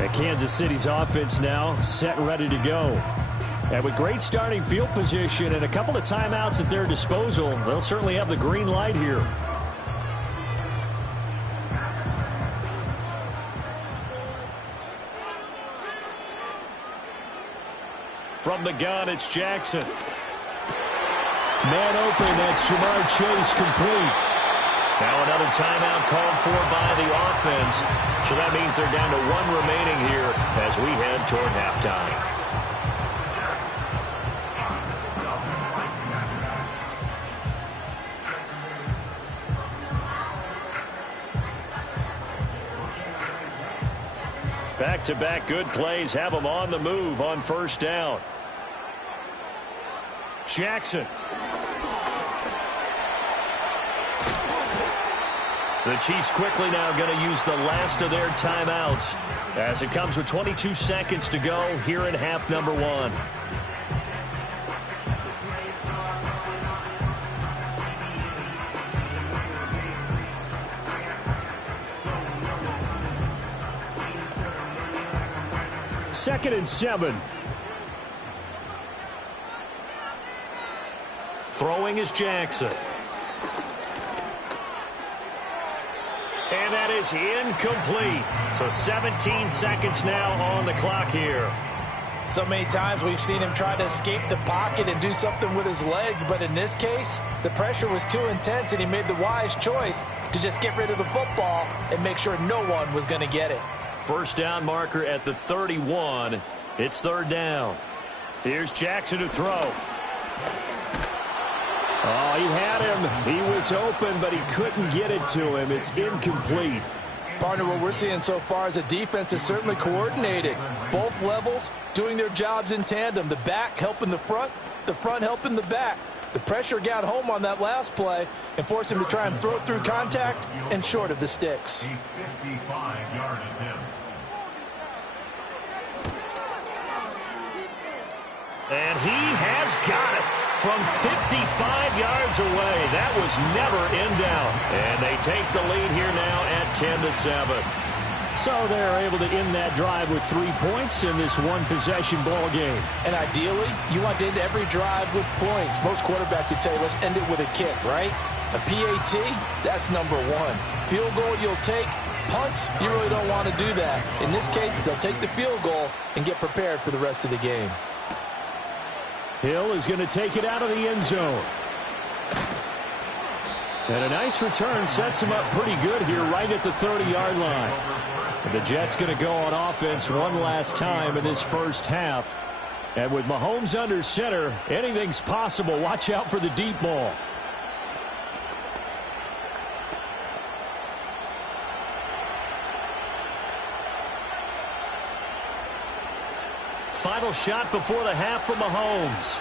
And Kansas City's offense now set and ready to go. And with great starting field position and a couple of timeouts at their disposal, they'll certainly have the green light here. From the gun, it's Jackson. Man open, that's Jamar Chase complete. Now another timeout called for by the offense. So that means they're down to 1 remaining here as we head toward halftime. Back-to-back good plays have them on the move on first down. Jackson. The Chiefs quickly now going to use the last of their timeouts as it comes with 22 seconds to go here in half number 1. Second and 7. Throwing is Jackson. And that is incomplete. So 17 seconds now on the clock here. So many times we've seen him try to escape the pocket and do something with his legs, but in this case, the pressure was too intense and he made the wise choice to just get rid of the football and make sure no one was going to get it. First down marker at the 31. It's third down. Here's Jackson to throw. Oh, he had him. He was open, but he couldn't get it to him. It's incomplete. Partner, what we're seeing so far is a defense is certainly coordinated. Both levels doing their jobs in tandem. The back helping the front helping the back. The pressure got home on that last play and forced him to try and throw through contact and short of the sticks. A 55-yard attempt. And he has got it from 55 yards away. That was never in doubt. And they take the lead here now at 10-7. So they're able to end that drive with 3 points in this one-possession ball game. And ideally, you want to end every drive with points. Most quarterbacks would tell you, let's end it with a kick, right? A PAT, that's number one. Field goal you'll take. Punts, you really don't want to do that. In this case, they'll take the field goal and get prepared for the rest of the game. Hill is going to take it out of the end zone. And a nice return sets him up pretty good here right at the 30-yard line. And the Jets going to go on offense one last time in this first half. And with Mahomes under center, anything's possible. Watch out for the deep ball. Final shot before the half from Mahomes.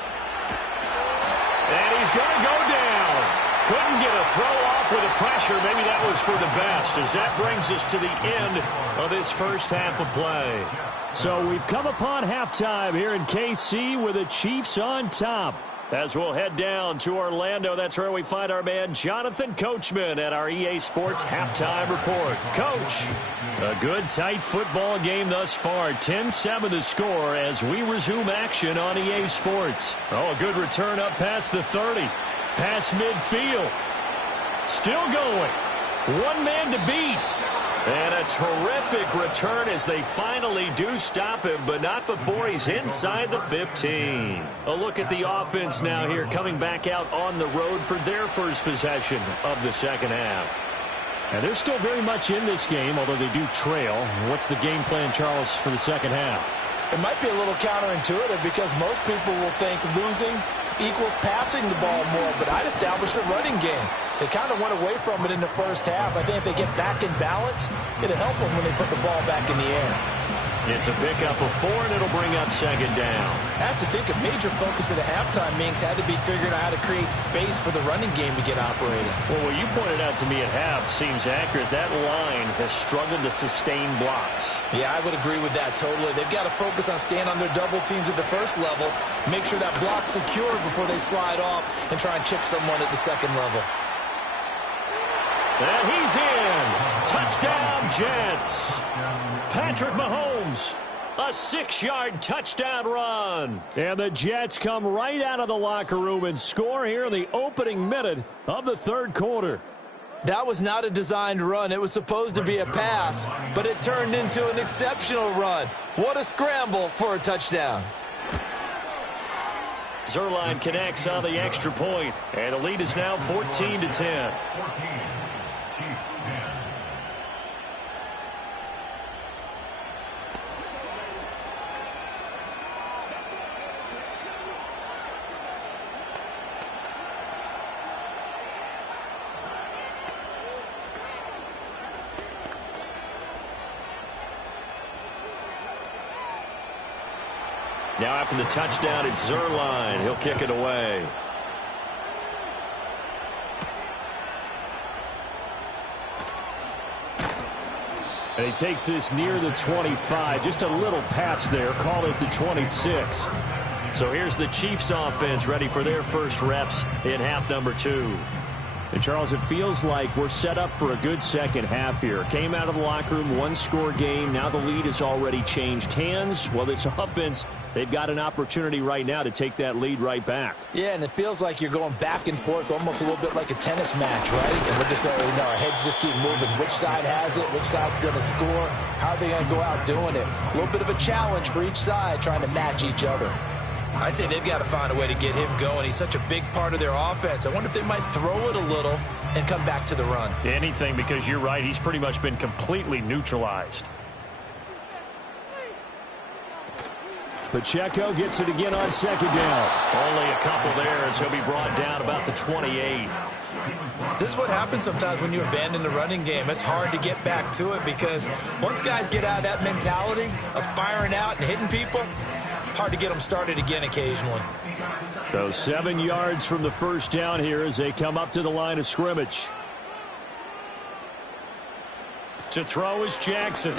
And he's going to go down. Couldn't get a throw off with the pressure. Maybe that was for the best, as that brings us to the end of this first half of play. So we've come upon halftime here in KC with the Chiefs on top. As we'll head down to Orlando, that's where we find our man Jonathan Coachman at our EA Sports Halftime Report. Coach, a good, tight football game thus far. 10-7 the score as we resume action on EA Sports. Oh, a good return up past the 30. Past midfield. Still going. One man to beat. And a terrific return as they finally do stop him, but not before he's inside the 15. A look at the offense now here, coming back out on the road for their first possession of the second half. And they're still very much in this game, although they do trail. What's the game plan, Charles, for the second half? It might be a little counterintuitive because most people will think losing equals passing the ball more, but I'd establish the running game. They kind of went away from it in the first half. I think if they get back in balance, it'll help them when they put the ball back in the air. It's a pickup of 4, and it'll bring up second down. I have to think a major focus of the halftime meetings had to be figuring out how to create space for the running game to get operating. Well, what you pointed out to me at half seems accurate. That line has struggled to sustain blocks. Yeah, I would agree with that totally. They've got to focus on staying on their double teams at the first level, make sure that block's secured before they slide off and try and chip someone at the second level. And he's in. Touchdown, Jets. Patrick Mahomes, a 6-yard touchdown run. And the Jets come right out of the locker room and score here in the opening minute of the third quarter. That was not a designed run. It was supposed to be a pass, but it turned into an exceptional run. What a scramble for a touchdown. Zuerlein connects on the extra point, and the lead is now 14-10. 14. Chiefs 10. Now after the touchdown, it's Zuerlein. He'll kick it away. And he takes this near the 25. Just a little pass there. Call it the 26. So here's the Chiefs offense ready for their first reps in half number 2. And, Charles, it feels like we're set up for a good second half here. Came out of the locker room, one-score game. Now the lead has already changed hands. Well, this offense they've got an opportunity right now to take that lead right back. Yeah, and it feels like you're going back and forth, almost a little bit like a tennis match, right? And we're just, our heads just keep moving. Which side has it? Which side's going to score? How are they going to go out doing it? A little bit of a challenge for each side, trying to match each other. I'd say they've got to find a way to get him going. He's such a big part of their offense. I wonder if they might throw it a little and come back to the run. Anything, because you're right. He's pretty much been completely neutralized. Pacheco gets it again on second down. Only a couple there as he'll be brought down about the 28. This is what happens sometimes when you abandon the running game. It's hard to get back to it because once guys get out of that mentality of firing out and hitting people, hard to get them started again occasionally. So 7 yards from the first down here as they come up to the line of scrimmage. To throw is Jackson.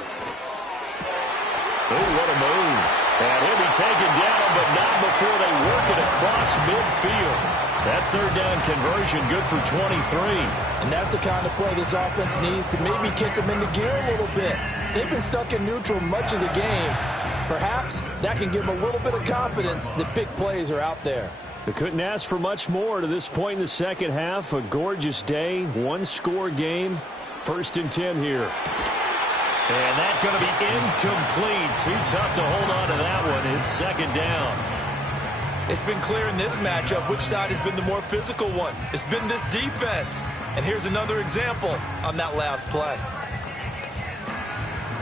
Oh, what a move. And he'll be taken down, but not before they work it across midfield. That third down conversion good for 23. And that's the kind of play this offense needs to maybe kick them into gear a little bit. They've been stuck in neutral much of the game. Perhaps that can give them a little bit of confidence that big plays are out there. They couldn't ask for much more to this point in the second half. A gorgeous day, one-score game. 1st and 10 here. And that's going to be incomplete. Too tough to hold on to that one. It's second down. It's been clear in this matchup which side has been the more physical one. It's been this defense. And here's another example on that last play.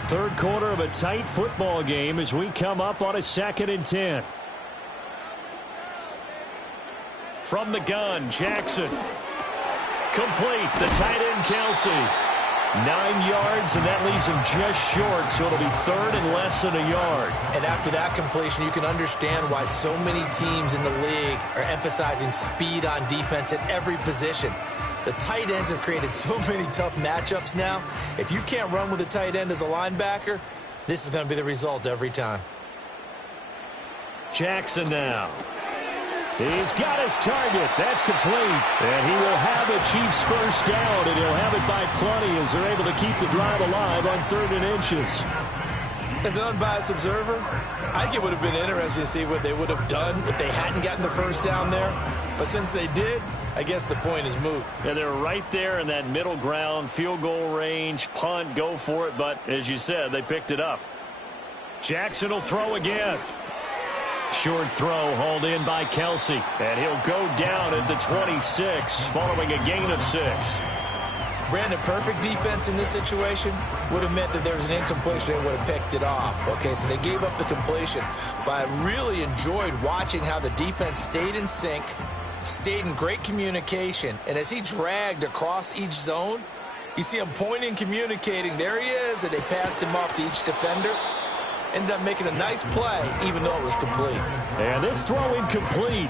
Third quarter of a tight football game as we come up on a 2nd and 10. From the gun, Jackson. Complete. The tight end, Kelsey. 9 yards, and that leaves him just short, so it'll be third and less than a yard. And after that completion, you can understand why so many teams in the league are emphasizing speed on defense at every position. The tight ends have created so many tough matchups now. If you can't run with a tight end as a linebacker, this is going to be the result every time. Jackson now. He's got his target. That's complete. And he will have the Chiefs first down, and he'll have it by plenty as they're able to keep the drive alive on 3rd and inches. As an unbiased observer, I think it would have been interesting to see what they would have done if they hadn't gotten the first down there. But since they did, I guess the point is moot. Yeah, they're right there in that middle ground, field goal range, punt, go for it. But as you said, they picked it up. Jackson will throw again. Short throw hauled in by Kelsey. And he'll go down at the 26 following a gain of 6. Brandon, perfect defense in this situation would have meant that there was an incompletion. They would have picked it off. Okay, so they gave up the completion. But I really enjoyed watching how the defense stayed in sync, stayed in great communication. And as he dragged across each zone, you see him pointing, communicating. There he is, and they passed him off to each defender. Ended up making a nice play, even though it was complete. And this throw incomplete.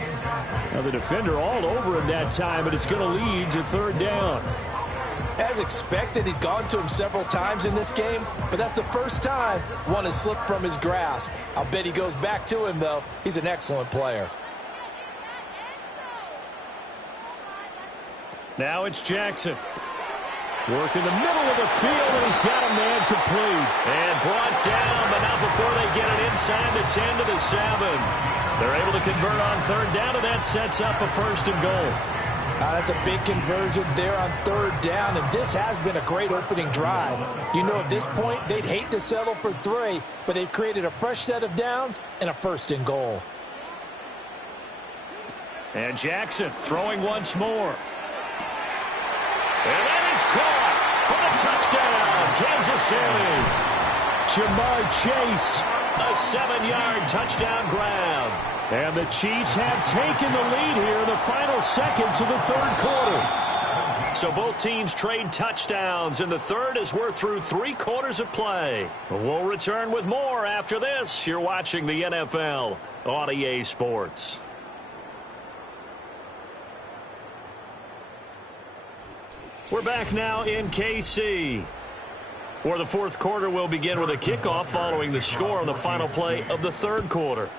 Now the defender all over him that time, but it's going to lead to 3rd down. As expected, he's gone to him several times in this game, but that's the first time one has slipped from his grasp. I'll bet he goes back to him, though. He's an excellent player. Now it's Jackson. Work in the middle of the field, and he's got a man complete. And brought down, but not before they get it inside the 10 to the 7. They're able to convert on 3rd down, and that sets up a 1st and goal. That's a big conversion there on 3rd down, and this has been a great opening drive. You know, at this point, they'd hate to settle for 3, but they've created a fresh set of downs and a 1st and goal. And Jackson throwing once more. And that is caught for the touchdown, Kansas City. Jamar Chase. A 7-yard touchdown grab. And the Chiefs have taken the lead here in the final seconds of the 3rd quarter. So both teams trade touchdowns in the 3rd as we're through 3 quarters of play. We'll return with more after this. You're watching the NFL on EA Sports. We're back now in KC, where the 4th quarter will begin with a kickoff following the score on the final play of the 3rd quarter.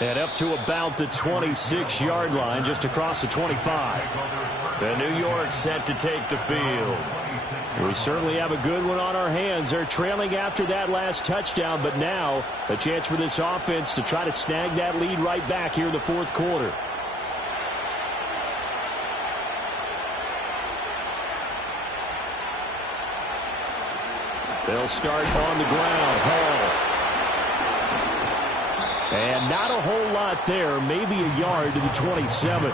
And up to about the 26-yard line, just across the 25. And New York set to take the field. We certainly have a good one on our hands. They're trailing after that last touchdown, but now a chance for this offense to try to snag that lead right back here in the fourth quarter. They'll start on the ground. Hall. And not a whole lot there, maybe a yard to the 27.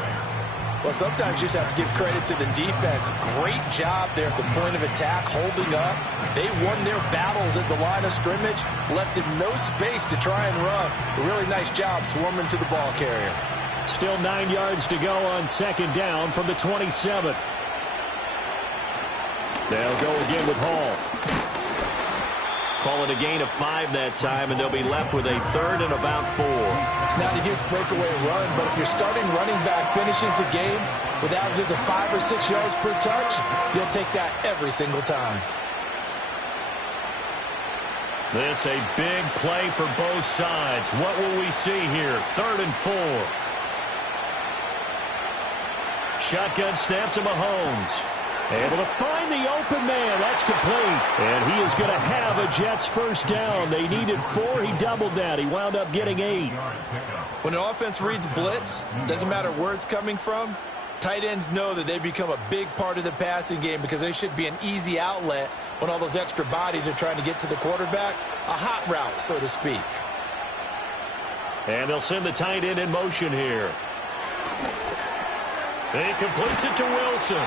Well, sometimes you just have to give credit to the defense. Great job there at the point of attack, holding up. They won their battles at the line of scrimmage, left in no space to try and run. A really nice job swarming to the ball carrier. Still 9 yards to go on second down from the 27. They'll go again with Hall. Call it a gain of 5 that time, and they'll be left with a 3rd and about 4. It's not a huge breakaway run, but if your starting running back finishes the game with averages of 5 or 6 yards per touch, you'll take that every single time. This a big play for both sides. What will we see here? 3rd and 4. Shotgun snap to Mahomes. Able to find the open man. That's complete. And he is going to have a Jets first down. They needed 4. He doubled that. He wound up getting 8. When an offense reads blitz, doesn't matter where it's coming from, tight ends know that they become a big part of the passing game because they should be an easy outlet when all those extra bodies are trying to get to the quarterback. A hot route, so to speak. And they'll send the tight end in motion here. He completes it to Wilson.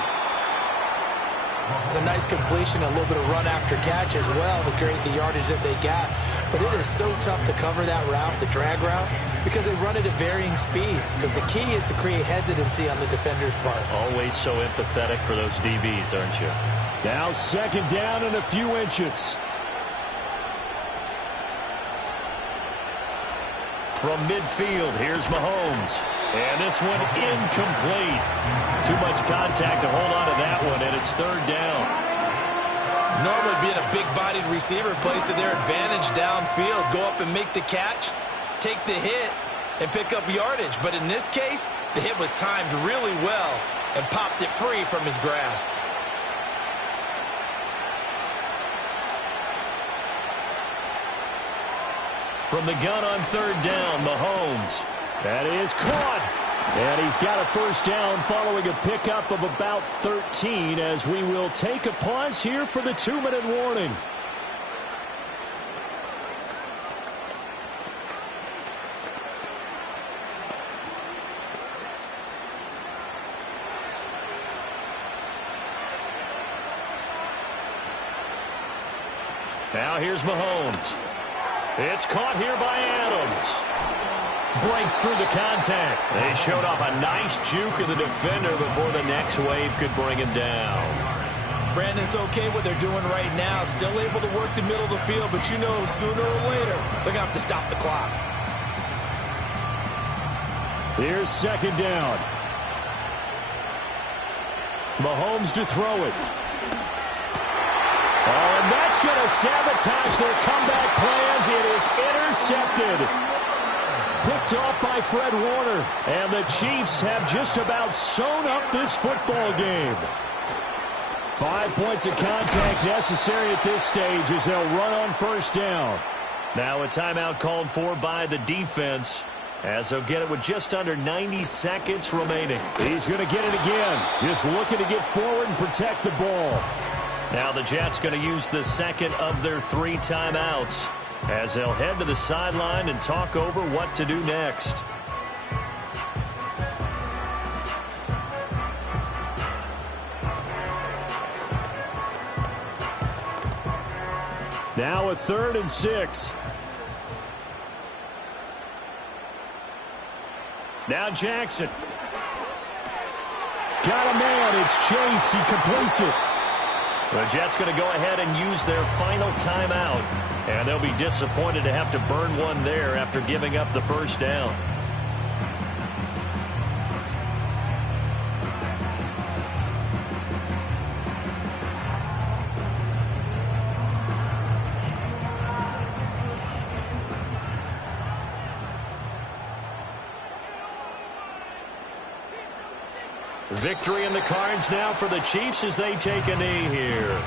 It's a nice completion, a little bit of run after catch as well to create the yardage that they got. But it is so tough to cover that route, the drag route, because they run it at varying speeds. Because the key is to create hesitancy on the defender's part. Always so empathetic for those DBs, aren't you? Now second down and a few inches. From midfield, here's Mahomes. And this one incomplete. Too much contact to hold on to that one, and it's 3rd down. Normally being a big-bodied receiver plays to their advantage downfield. Go up and make the catch, take the hit, and pick up yardage. But in this case, the hit was timed really well and popped it free from his grasp. From the gun on 3rd down, Mahomes. That is caught. And he's got a first down following a pickup of about 13 as we will take a pause here for the 2-minute warning. Now here's Mahomes. It's caught here by Adams. Breaks through the contact. They showed off a nice juke of the defender before the next wave could bring him down. Brandon, it's okay what they're doing right now. Still able to work the middle of the field, but you know sooner or later they're going to have to stop the clock. Here's second down. Mahomes to throw it. Oh, and that's going to sabotage their comeback plans. It is intercepted. Picked off by Fred Warner. And the Chiefs have just about sewn up this football game. 5 points of contact necessary at this stage as they'll run on first down. Now a timeout called for by the defense as they'll get it with just under 90 seconds remaining. He's going to get it again. Just looking to get forward and protect the ball. Now the Jets going to use the second of their 3 timeouts as they'll head to the sideline and talk over what to do next. Now a 3rd and 6. Now Jackson. Got a man. It's Chase. He completes it. The Jets going to go ahead and use their final timeout. And they'll be disappointed to have to burn one there after giving up the first down. Victory in the cards now for the Chiefs as they take a knee here.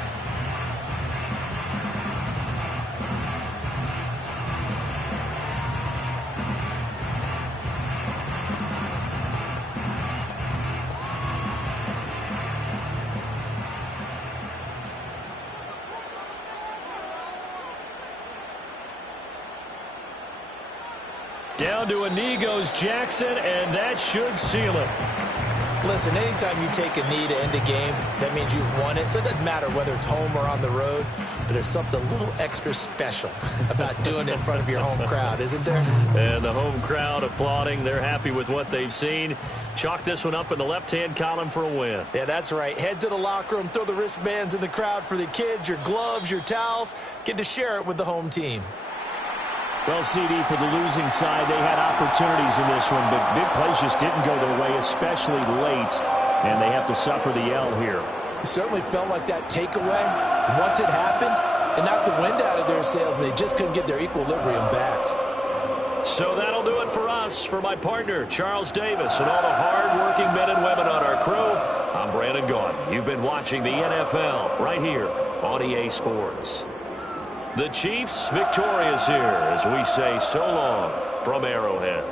Down to a knee goes Jackson, and that should seal it. Listen, anytime you take a knee to end a game, that means you've won it. So it doesn't matter whether it's home or on the road, but there's something a little extra special about doing it in front of your home crowd, isn't there? And the home crowd applauding. They're happy with what they've seen. Chalk this one up in the left-hand column for a win. Yeah, that's right. Head to the locker room, throw the wristbands in the crowd for the kids, your gloves, your towels. Get to share it with the home team. Well, CD, for the losing side, they had opportunities in this one, but big plays just didn't go their way, especially late, and they have to suffer the L here. It certainly felt like that takeaway, once it happened, it knocked the wind out of their sails, and they just couldn't get their equilibrium back. So that'll do it for us. For my partner, Charles Davis, and all the hard-working men and women on our crew, I'm Brandon Gaudin. You've been watching the NFL right here on EA Sports. The Chiefs victorious here as we say so long from Arrowhead.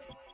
you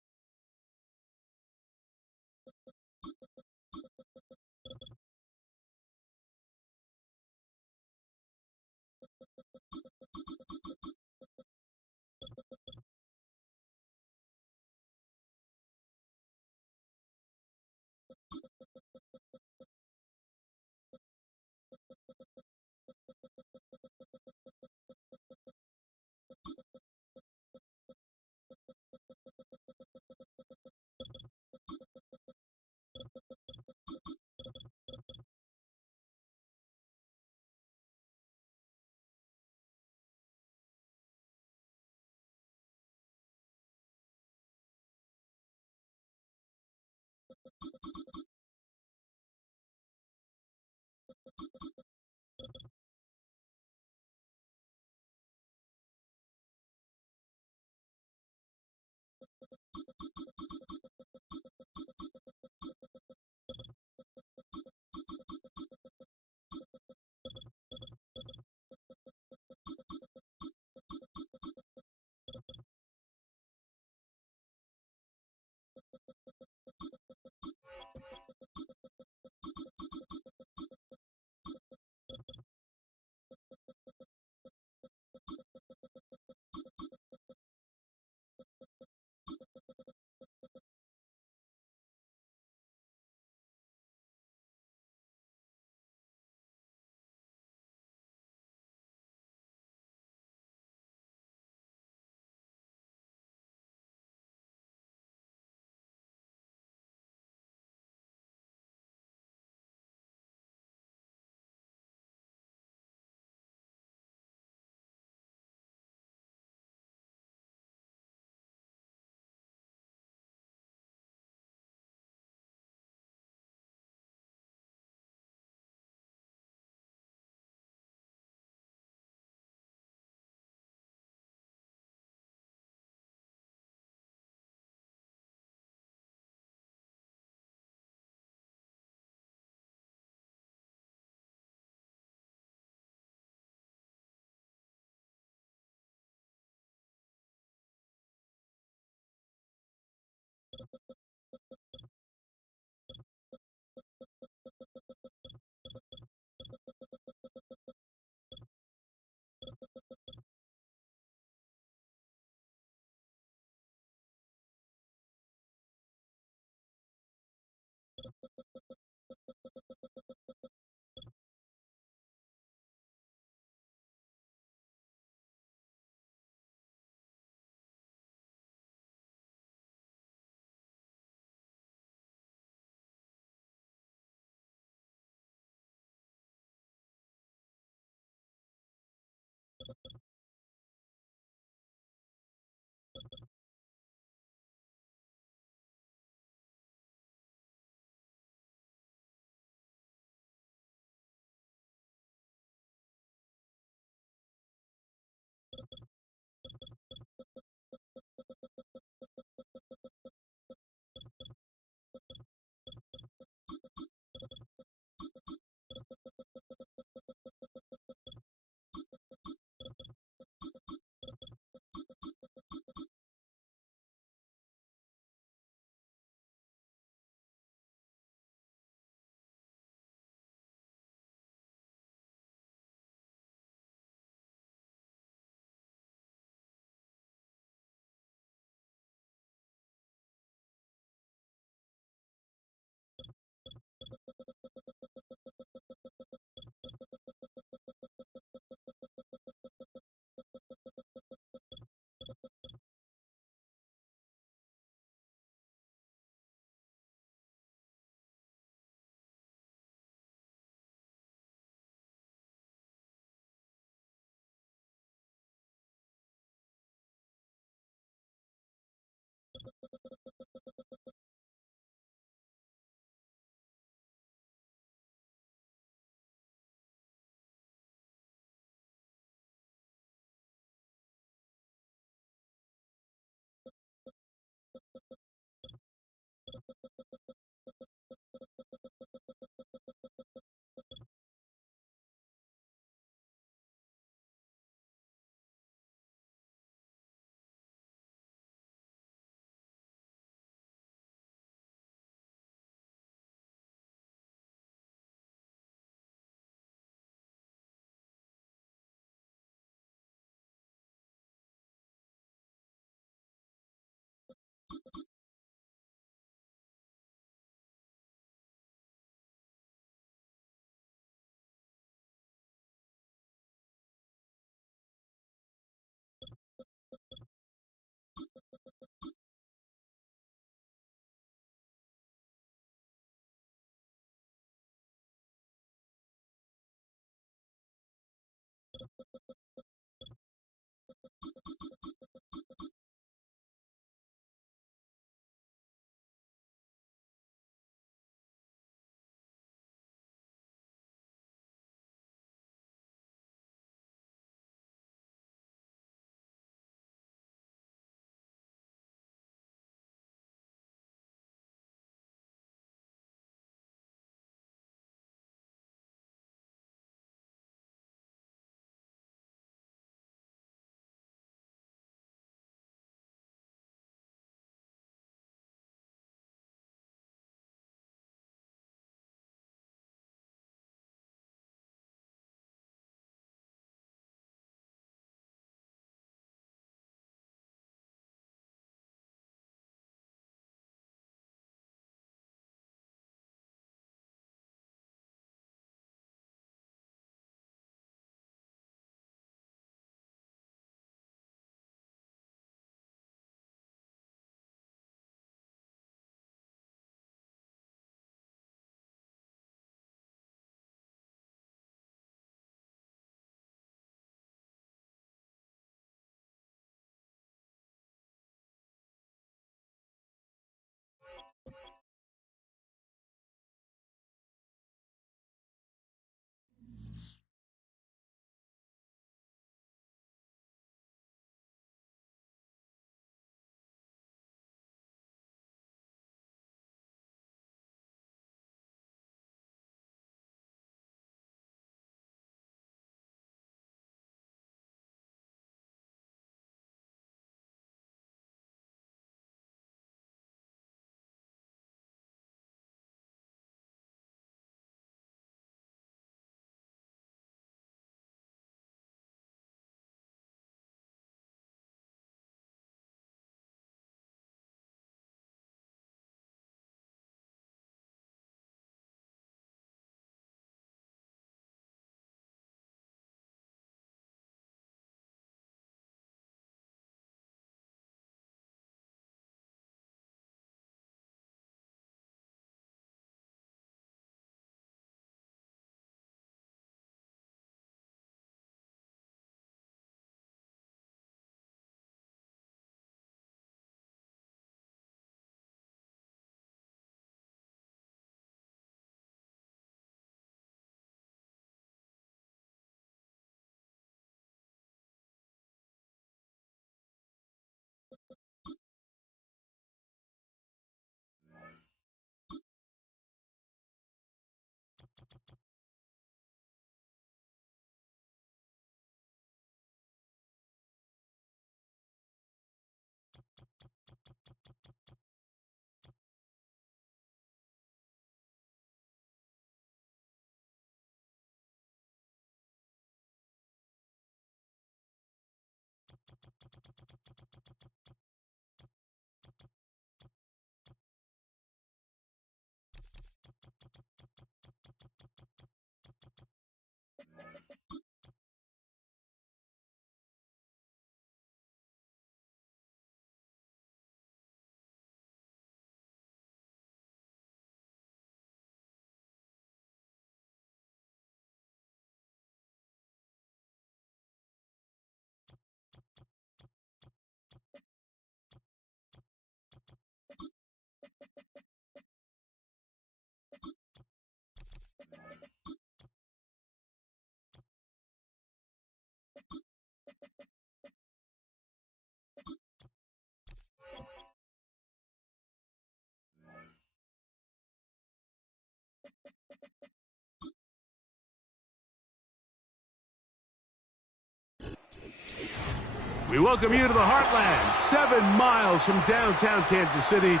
We welcome you to the Heartland, 7 miles from downtown Kansas City,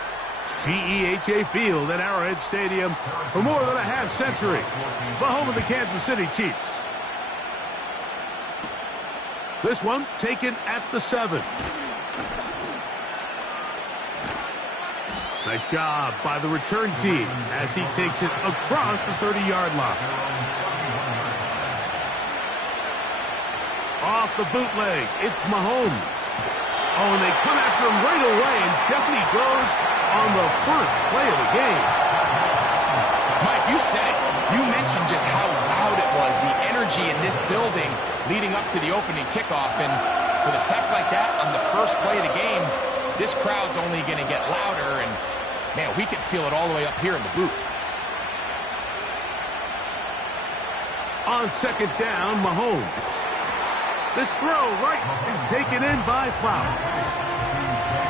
GEHA Field at Arrowhead Stadium for more than a half century, the home of the Kansas City Chiefs. This one taken at the 7. Nice job by the return team as he takes it across the 30-yard line. Off the bootleg, it's Mahomes. Oh, and they come after him right away, and down he goes on the first play of the game. Mike, you said it. You mentioned just how loud it was, the energy in this building leading up to the opening kickoff. And with a sack like that on the first play of the game, this crowd's only going to get louder. And, man, we could feel it all the way up here in the booth. On second down, Mahomes. This throw right is taken in by Flowers.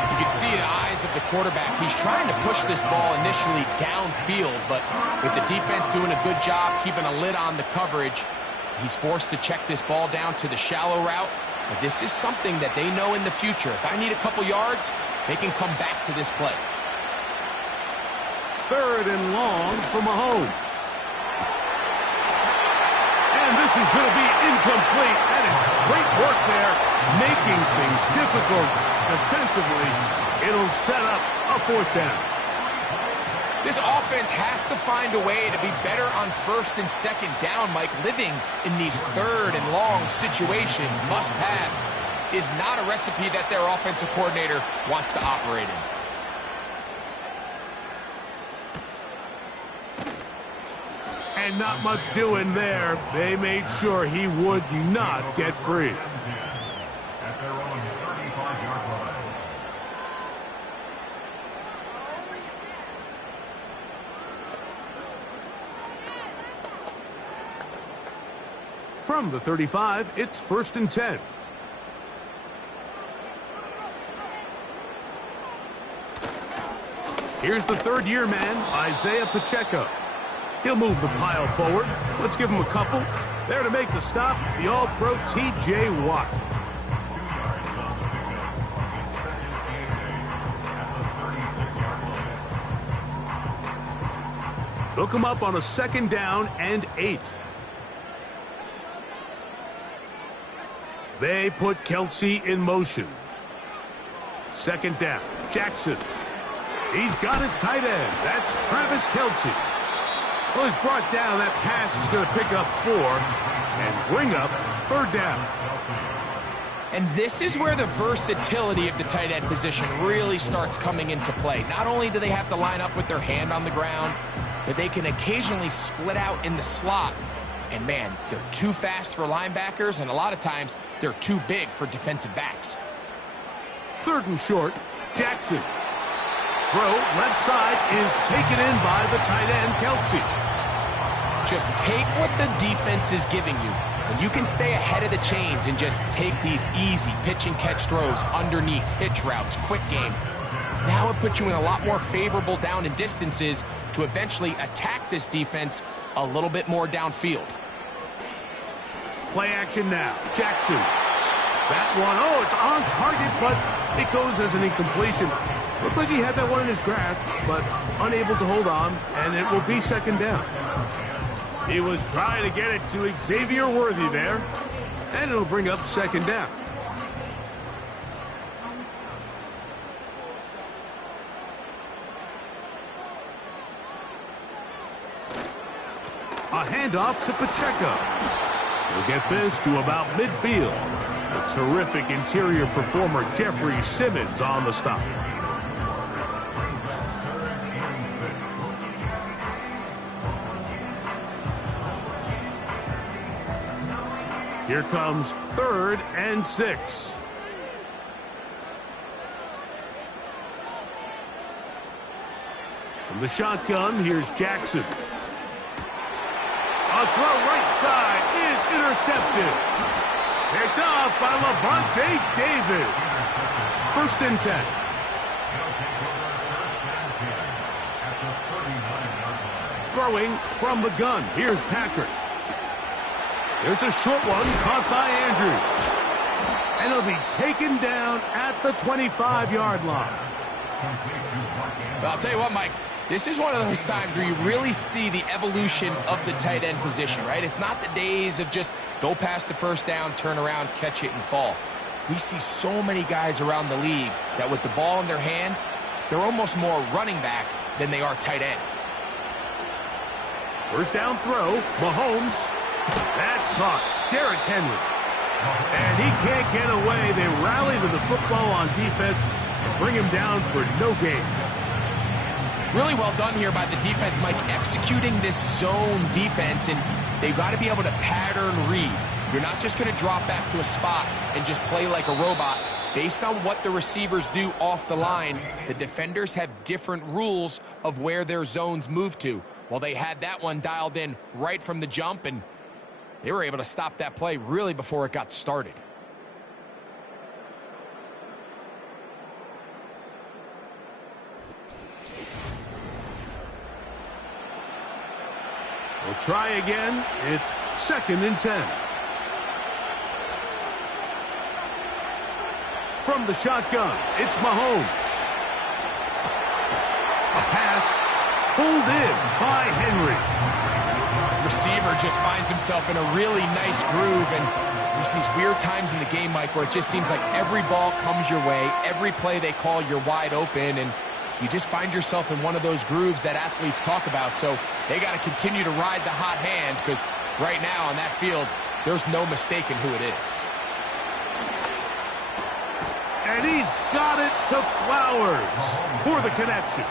You can see the eyes of the quarterback. He's trying to push this ball initially downfield, but with the defense doing a good job keeping a lid on the coverage, he's forced to check this ball down to the shallow route. But this is something that they know in the future. If I need a couple yards, they can come back to this play. 3rd and long for Mahomes. And this is going to be incomplete. That is great work there, making things difficult defensively. It'll set up a 4th down. This offense has to find a way to be better on 1st and 2nd down, Mike. Living in these 3rd and long situations, must pass, is not a recipe that their offensive coordinator wants to operate in. And not much doing there. They made sure he would not get free. At their own 35-yard line. From the 35, it's 1st and 10. Here's the 3rd-year man, Isaiah Pacheco. He'll move the pile forward. Let's give him a couple. There to make the stop, the All-Pro T.J. Watt. 2 yards on the pickup. It's 2nd and 8 at the 36-yard line. They'll come up on a 2nd down and 8. They put Kelce in motion. 2nd down, Jackson. He's got his tight end. That's Travis Kelce. Well, he's brought down. That pass is going to pick up 4 and bring up 3rd down. And this is where the versatility of the tight end position really starts coming into play. Not only do they have to line up with their hand on the ground, but they can occasionally split out in the slot. And, man, they're too fast for linebackers, and a lot of times they're too big for defensive backs. 3rd and short, Jackson. Throw left side is taken in by the tight end, Kelce. Just take what the defense is giving you. And you can stay ahead of the chains and just take these easy pitch and catch throws underneath, hitch routes, quick game. Now it puts you in a lot more favorable down and distances to eventually attack this defense a little bit more downfield. Play action now. Jackson. That one, oh, it's on target, but it goes as an incompletion. Looked like he had that one in his grasp, but unable to hold on, and it will be 2nd down. He was trying to get it to Xavier Worthy there, and it'll bring up 2nd down. A handoff to Pacheco. He'll get this to about midfield. The terrific interior performer Jeffrey Simmons on the stop. Here comes 3rd and 6. From the shotgun, here's Jackson. A throw right side is intercepted. Picked off by Lavonte David. 1st and 10. Throwing from the gun. Here's Patrick. There's a short one caught by Andrews. And it'll be taken down at the 25-yard line. Well, I'll tell you what, Mike. This is one of those times where you really see the evolution of the tight end position, right? It's not the days of just go past the first down, turn around, catch it, and fall. We see so many guys around the league that with the ball in their hand, they're almost more running back than they are tight end. First down throw, Mahomes. That's caught. Derrick Henry. And he can't get away. They rally to the football on defense and bring him down for no gain. Really well done here by the defense, Mike, executing this zone defense, and they've got to be able to pattern read. You're not just going to drop back to a spot and just play like a robot. Based on what the receivers do off the line, the defenders have different rules of where their zones move to. Well, they had that one dialed in right from the jump, and they were able to stop that play really before it got started. We'll try again. It's 2nd and 10. From the shotgun, it's Mahomes. A pass pulled in by Henry. Receiver just finds himself in a really nice groove, and there's these weird times in the game, Mike, where it just seems like every ball comes your way, every play they call, you're wide open, and you just find yourself in one of those grooves that athletes talk about. So they got to continue to ride the hot hand, because right now on that field, there's no mistaking who it is. And he's got it to Flowers for the connection.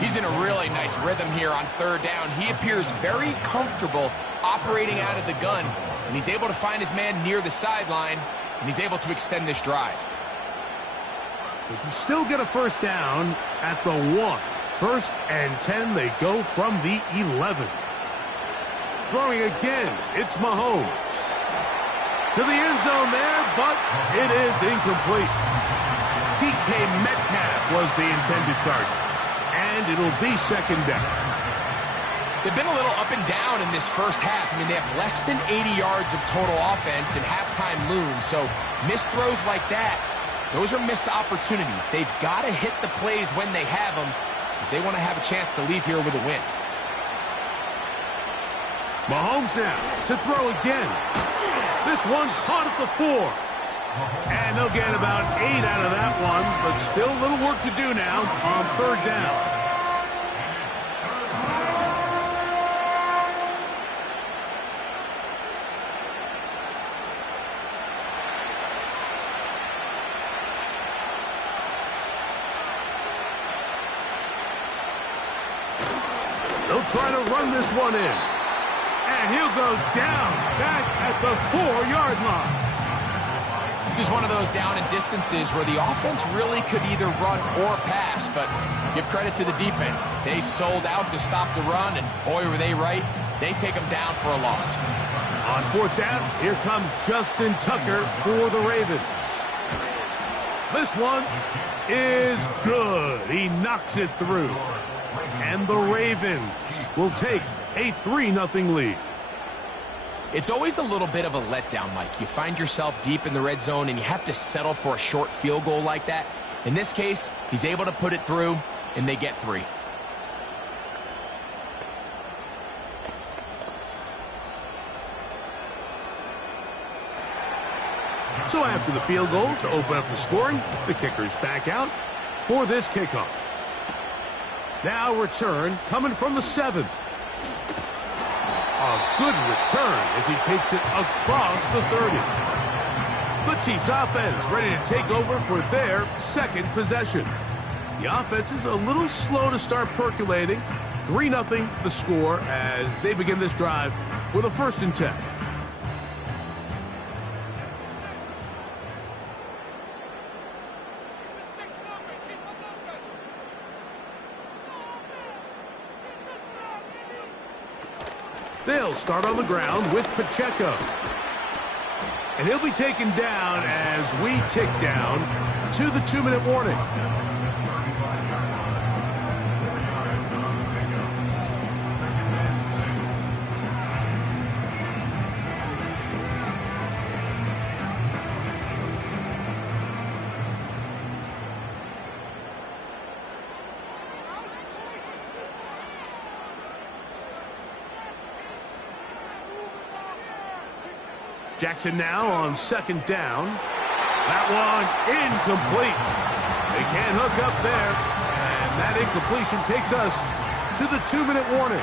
He's in a really nice rhythm here on 3rd down. He appears very comfortable operating out of the gun, and he's able to find his man near the sideline, and he's able to extend this drive. They can still get a first down at the 1. 1st and 10, they go from the 11. Throwing again, it's Mahomes. To the end zone there, but it is incomplete. DK Metcalf was the intended target, and it'll be 2nd down. They've been a little up and down in this first half. I mean, they have less than 80 yards of total offense and halftime looms, so missed throws like that, those are missed opportunities. They've got to hit the plays when they have them if they want to have a chance to leave here with a win. Mahomes now to throw again. This one caught at the 4. And they'll get about 8 out of that one, but still a little work to do now on 3rd down. They'll try to run this one in. And he'll go down back at the 4-yard line. This is one of those down and distances where the offense really could either run or pass, but give credit to the defense. They sold out to stop the run, and boy, were they right. They take them down for a loss. On 4th down, here comes Justin Tucker for the Ravens. This one is good. He knocks it through. And the Ravens will take a 3-0 lead. It's always a little bit of a letdown, Mike. You find yourself deep in the red zone, and you have to settle for a short field goal like that. In this case, he's able to put it through, and they get 3. So after the field goal to open up the scoring, the kicker's back out for this kickoff. Now return coming from the 7. A good return as he takes it across the 30. The Chiefs offense ready to take over for their 2nd possession. The offense is a little slow to start percolating. 3-0 the score as they begin this drive with a 1st and 10. They'll start on the ground with Pacheco. And he'll be taken down as we tick down to the 2-minute warning. Jackson now on second down. That one incomplete. They can't hook up there. And that incompletion takes us to the 2-minute warning.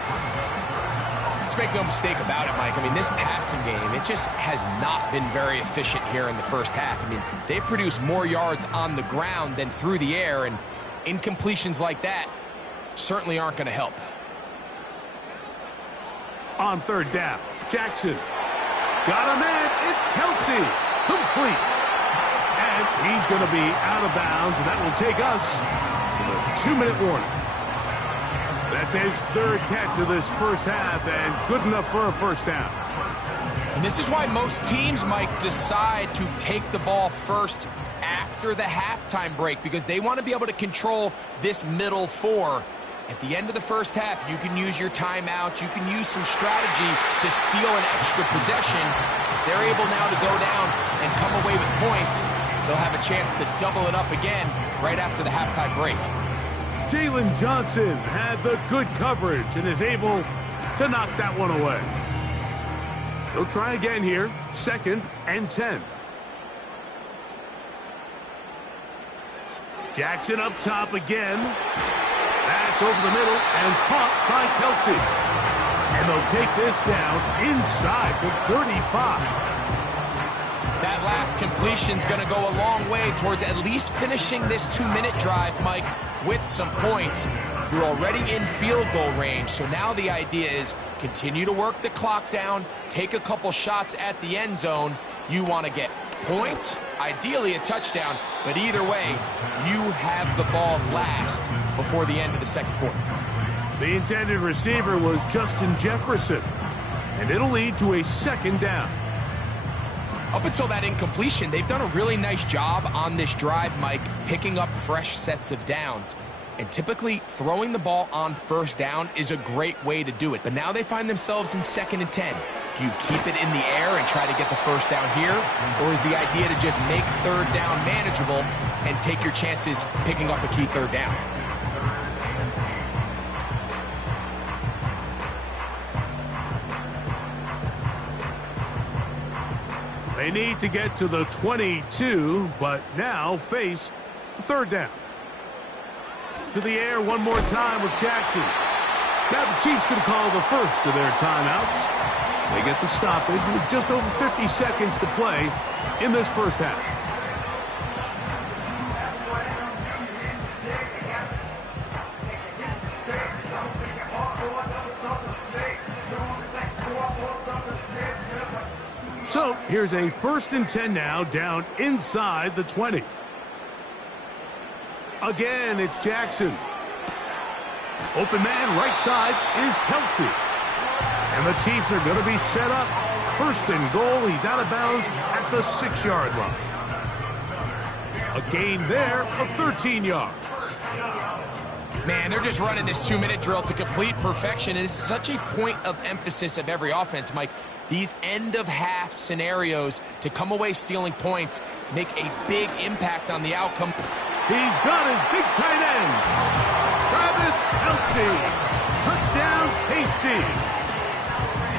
Let's make no mistake about it, Mike. I mean, this passing game, it just has not been very efficient here in the first half. I mean, they've produced more yards on the ground than through the air, and incompletions like that certainly aren't going to help. On third down, Jackson. Got him in. It's Kelce. Complete. And he's going to be out of bounds, and that will take us to the 2-minute warning. That's his third catch of this first half, and good enough for a first down. And this is why most teams, Mike, decide to take the ball first after the halftime break, because they want to be able to control this middle four. At the end of the first half, you can use your timeout. You can use some strategy to steal an extra possession. If they're able now to go down and come away with points, they'll have a chance to double it up again right after the halftime break. Jalen Johnson had the good coverage and is able to knock that one away. He'll try again here. 2nd and 10. Jackson up top again. That's over the middle and caught by Kelce. And they'll take this down inside the 35. That last completion's going to go a long way towards at least finishing this 2-minute drive, Mike, with some points. You're already in field goal range, so now the idea is continue to work the clock down, take a couple shots at the end zone. You want to get points, ideally a touchdown, but either way, you have the ball last before the end of the second quarter. The intended receiver was Justin Jefferson, and it'll lead to a 2nd down. Up until that incompletion, they've done a really nice job on this drive, Mike, picking up fresh sets of downs. And typically, throwing the ball on first down is a great way to do it. But now they find themselves in 2nd and 10. Do you keep it in the air and try to get the first down here? Or is the idea to just make third down manageable and take your chances picking up a key third down? They need to get to the 22, but now face 3rd down. To the air one more time with Jackson. Now the Chiefs can call the first of their timeouts. They get the stoppage with just over 50 seconds to play in this first half. So here's a 1st and 10 now, down inside the 20. Again, it's Jackson. Open man right side is Kelce. And the Chiefs are going to be set up. 1st and goal. He's out of bounds at the 6-yard line. A gain there of 13 yards. Man, they're just running this 2-minute drill to complete perfection. It is such a point of emphasis of every offense, Mike. These end-of-half scenarios to come away stealing points make a big impact on the outcome. He's got his big tight end, Travis Kelce. Touchdown, KC.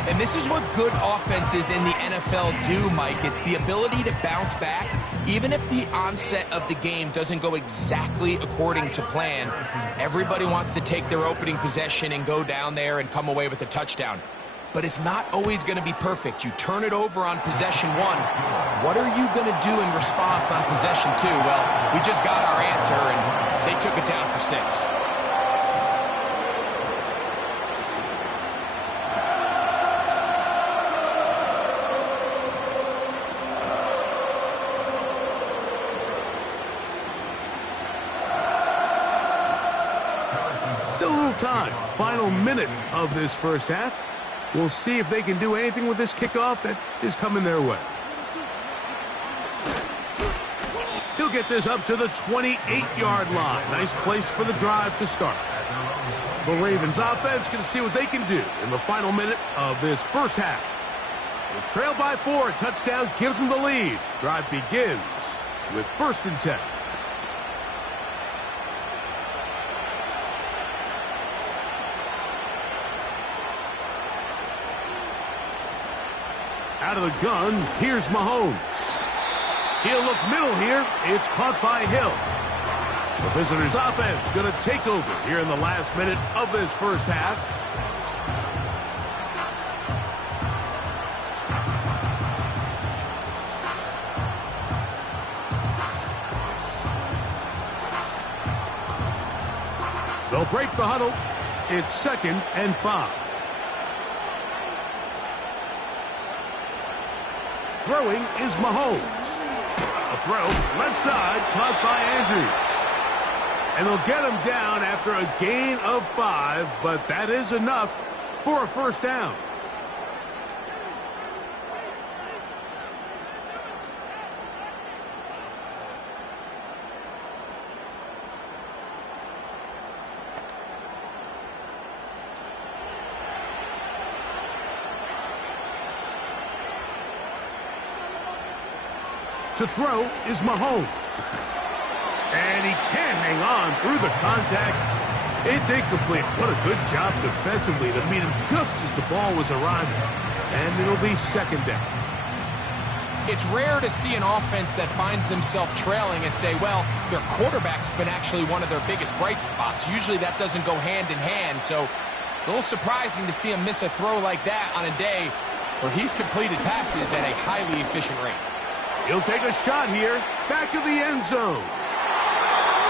And this is what good offenses in the NFL do, Mike. It's the ability to bounce back, even if the onset of the game doesn't go exactly according to plan. Everybody wants to take their opening possession and go down there and come away with a touchdown. But it's not always going to be perfect. You turn it over on possession 1. What are you going to do in response on possession 2? Well, we just got our answer, and they took it down for 6. Still a little time. Final minute of this first half. We'll see if they can do anything with this kickoff that is coming their way. He'll get this up to the 28-yard line. Nice place for the drive to start. The Ravens offense going to see what they can do in the final minute of this first half. They trail by 4. A touchdown gives them the lead. Drive begins with 1st and 10. Out of the gun, here's Mahomes. He'll look middle here. It's caught by Hill. The visitors' offense going to take over here in the last minute of this first half. They'll break the huddle. It's 2nd and 5. Throwing is Mahomes. A throw, left side, caught by Andrews. And they'll get him down after a gain of 5, but that is enough for a first down. To throw is Mahomes. And he can't hang on through the contact. It's incomplete. What a good job defensively to meet him just as the ball was arriving. And it'll be 2nd down. It's rare to see an offense that finds themselves trailing and say, well, their quarterback's been actually one of their biggest bright spots. Usually that doesn't go hand in hand. So it's a little surprising to see him miss a throw like that on a day where he's completed passes at a highly efficient rate. He'll take a shot here, back of the end zone.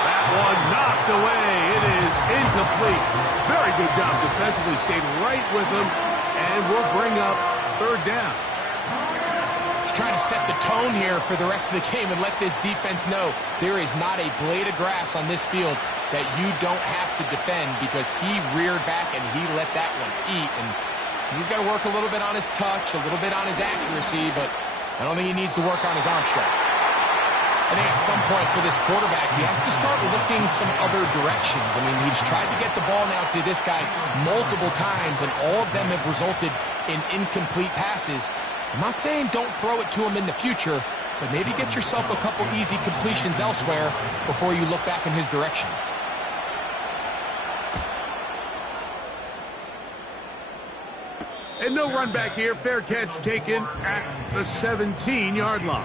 That one knocked away. It is incomplete. Very good job defensively. Stayed right with him, and will bring up 3rd down. He's trying to set the tone here for the rest of the game and let this defense know there is not a blade of grass on this field that you don't have to defend, because he reared back and he let that one eat. And he's got to work a little bit on his touch, a little bit on his accuracy, but I don't think he needs to work on his arm strength. I think at some point for this quarterback, he has to start looking some other directions. I mean, he's tried to get the ball now to this guy multiple times, and all of them have resulted in incomplete passes. I'm not saying don't throw it to him in the future, but maybe get yourself a couple easy completions elsewhere before you look back in his direction. And no run back here. Fair catch taken at the 17-yard line.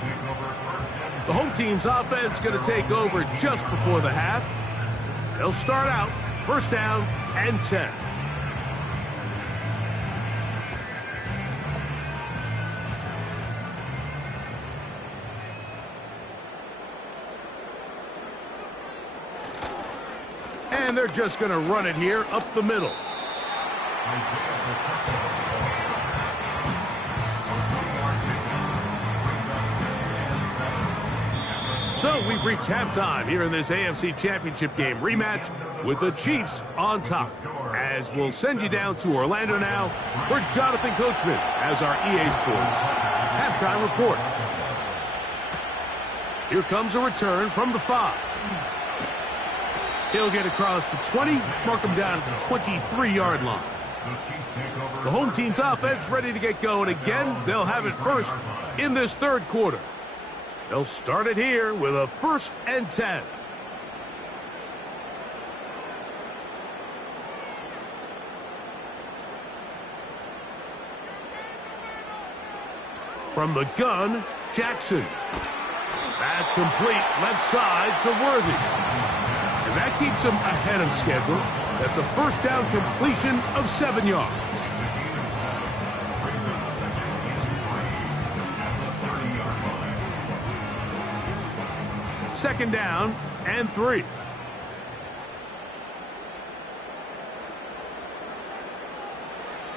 The home team's offense going to take over just before the half. They'll start out 1st down and 10. And they're just going to run it here up the middle. So we've reached halftime here in this AFC Championship game rematch with the Chiefs on top. As we'll send you down to Orlando now for Jonathan Coachman as our EA Sports halftime report. Here comes a return from the 5. He'll get across the 20, mark him down at the 23-yard line. The home team's offense ready to get going again. They'll have it first in this 3rd quarter. They'll start it here with a 1st and 10. From the gun, Jackson. That's complete, left side to Worthy. And that keeps him ahead of schedule. That's a 1st down completion of 7 yards. Second down and 3.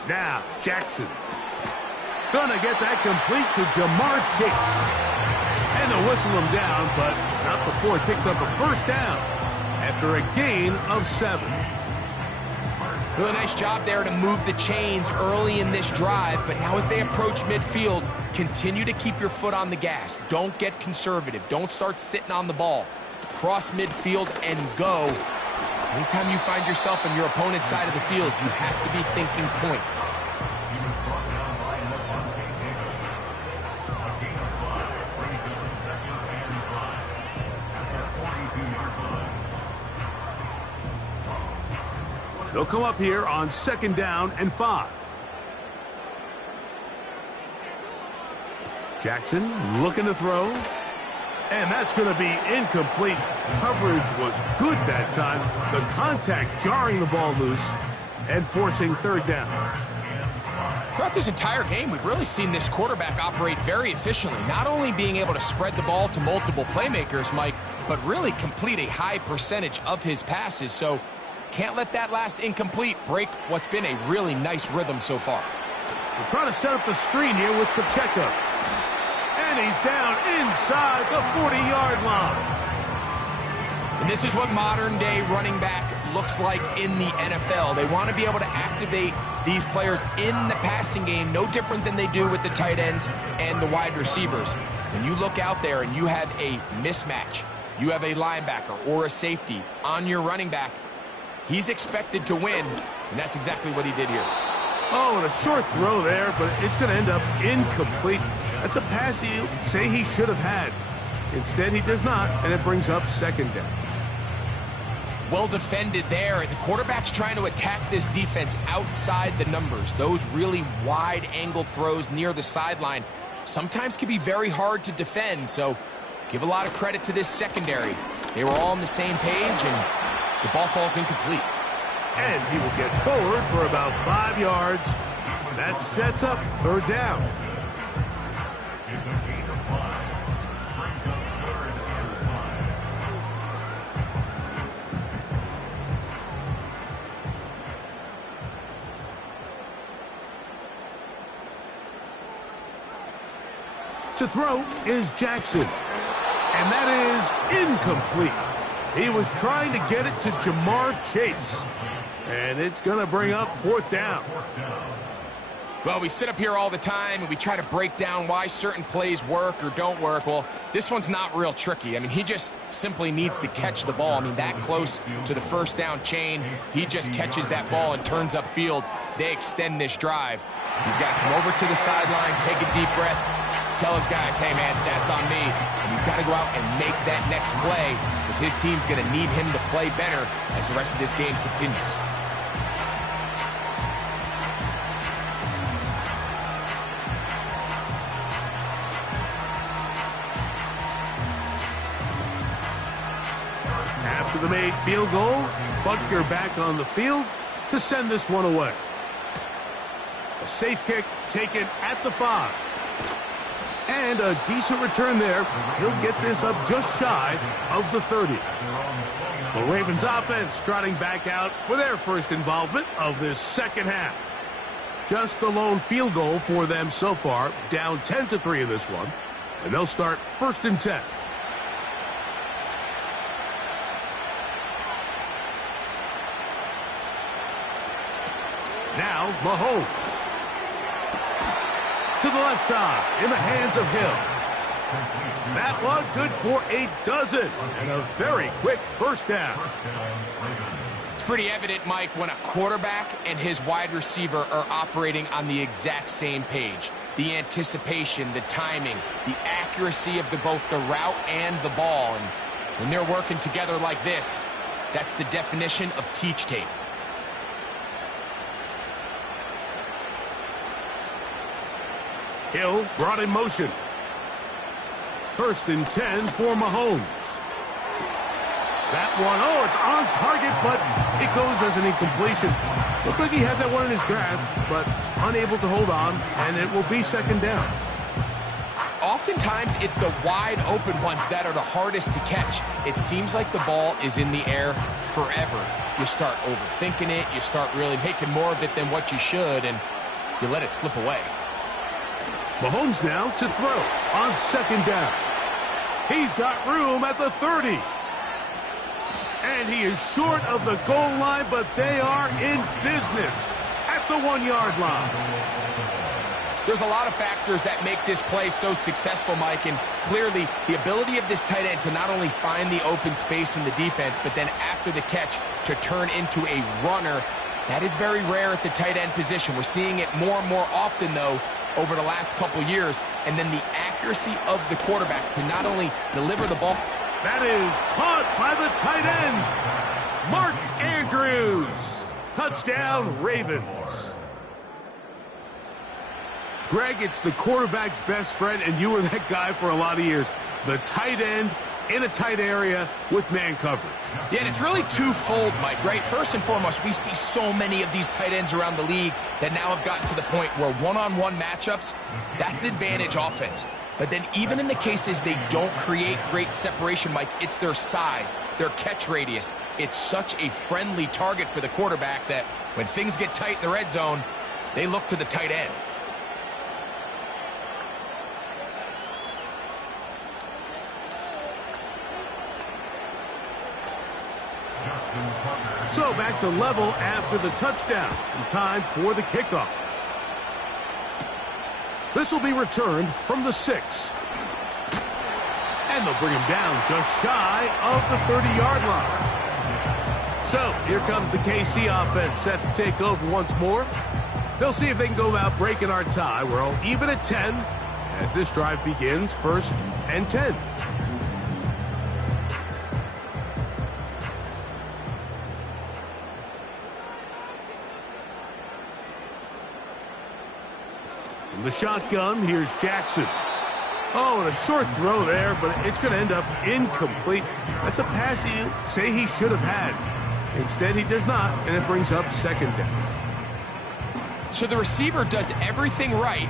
Now, Jackson. Gonna get that complete to Jamar Chase. And they'll whistle him down, but not before he picks up a 1st down after a gain of 7. Really nice job there to move the chains early in this drive, but now as they approach midfield, continue to keep your foot on the gas. Don't get conservative. Don't start sitting on the ball. Cross midfield and go. Anytime you find yourself on your opponent's side of the field, you have to be thinking points. They'll come up here on 2nd down and 5. Jackson looking to throw. And that's going to be incomplete. Coverage was good that time. The contact jarring the ball loose and forcing third down. Throughout this entire game, we've really seen this quarterback operate very efficiently, not only being able to spread the ball to multiple playmakers, Mike, but really complete a high percentage of his passes. So can't let that last incomplete break what's been a really nice rhythm so far. We're trying to set up the screen here with Pacheco. And he's down inside the 40-yard line. And this is what modern-day running back looks like in the NFL. They want to be able to activate these players in the passing game, no different than they do with the tight ends and the wide receivers. When you look out there and you have a mismatch, you have a linebacker or a safety on your running back, he's expected to win, and that's exactly what he did here. Oh, and a short throw there, but it's going to end up incomplete. That's a pass you say he should have had. Instead, he does not, and it brings up second down. Well defended there. The quarterback's trying to attack this defense outside the numbers. Those really wide angle throws near the sideline sometimes can be very hard to defend, so give a lot of credit to this secondary. They were all on the same page, and the ball falls incomplete. And he will get forward for about 5 yards. That sets up third down. It's a gain of 5. Brings up third and 5. To throw is Jackson. And that is incomplete. He was trying to get it to Jamar Chase. And it's going to bring up fourth down. Well, we sit up here all the time and we try to break down why certain plays work or don't work. Well, this one's not real tricky. I mean, he just simply needs to catch the ball. I mean, that close to the first down chain, if he just catches that ball and turns upfield, they extend this drive. He's got to come over to the sideline, take a deep breath, tell his guys, hey, man, that's on me. And he's got to go out and make that next play because his team's going to need him to play better as the rest of this game continues. After the made field goal, Butker back on the field to send this one away. A safe kick taken at the 5. And a decent return there. He'll get this up just shy of the 30. The Ravens offense trotting back out for their first involvement of this second half. Just the lone field goal for them so far, down 10-3 in this one. And they'll start 1st and 10. Now, Mahomes. To the left side, in the hands of Hill. That one good for a dozen, and a very quick first down. It's pretty evident, Mike, when a quarterback and his wide receiver are operating on the exact same page. The anticipation, the timing, the accuracy of both the route and the ball. And when they're working together like this, that's the definition of teach tape. Hill brought in motion. 1st and 10 for Mahomes. That one, oh, it's on target, but it goes as an incompletion. Looked like he had that one in his grasp, but unable to hold on, and it will be second down. Oftentimes, it's the wide open ones that are the hardest to catch. It seems like the ball is in the air forever. You start overthinking it, you start really making more of it than what you should, and you let it slip away. Mahomes now to throw on second down. He's got room at the 30. And he is short of the goal line, but they are in business at the 1-yard line. There's a lot of factors that make this play so successful, Mike, and clearly the ability of this tight end to not only find the open space in the defense, but then after the catch to turn into a runner. That is very rare at the tight end position. We're seeing it more and more often, though, over the last couple years. And then the accuracy of the quarterback to not only deliver the ball. That is caught by the tight end, Mark Andrews. Touchdown, Ravens. Greg, it's the quarterback's best friend, and you were that guy for a lot of years. The tight end in a tight area with man coverage. Yeah, and it's really twofold, Mike, right? First and foremost, we see so many of these tight ends around the league that now have gotten to the point where one-on-one matchups, that's advantage offense. But then even in the cases they don't create great separation, Mike, it's their size, their catch radius. It's such a friendly target for the quarterback that when things get tight in the red zone, they look to the tight end. So back to level after the touchdown. And time for the kickoff. This will be returned from the 6. And they'll bring him down just shy of the 30-yard line. So here comes the KC offense set to take over once more. They'll see if they can go about breaking our tie. We're all even at 10 as this drive begins, 1st and 10. From the shotgun, here's Jackson. Oh, and a short throw there, but it's going to end up incomplete. That's a pass you say he should have had. Instead, he does not, and it brings up 2nd down. So the receiver does everything right,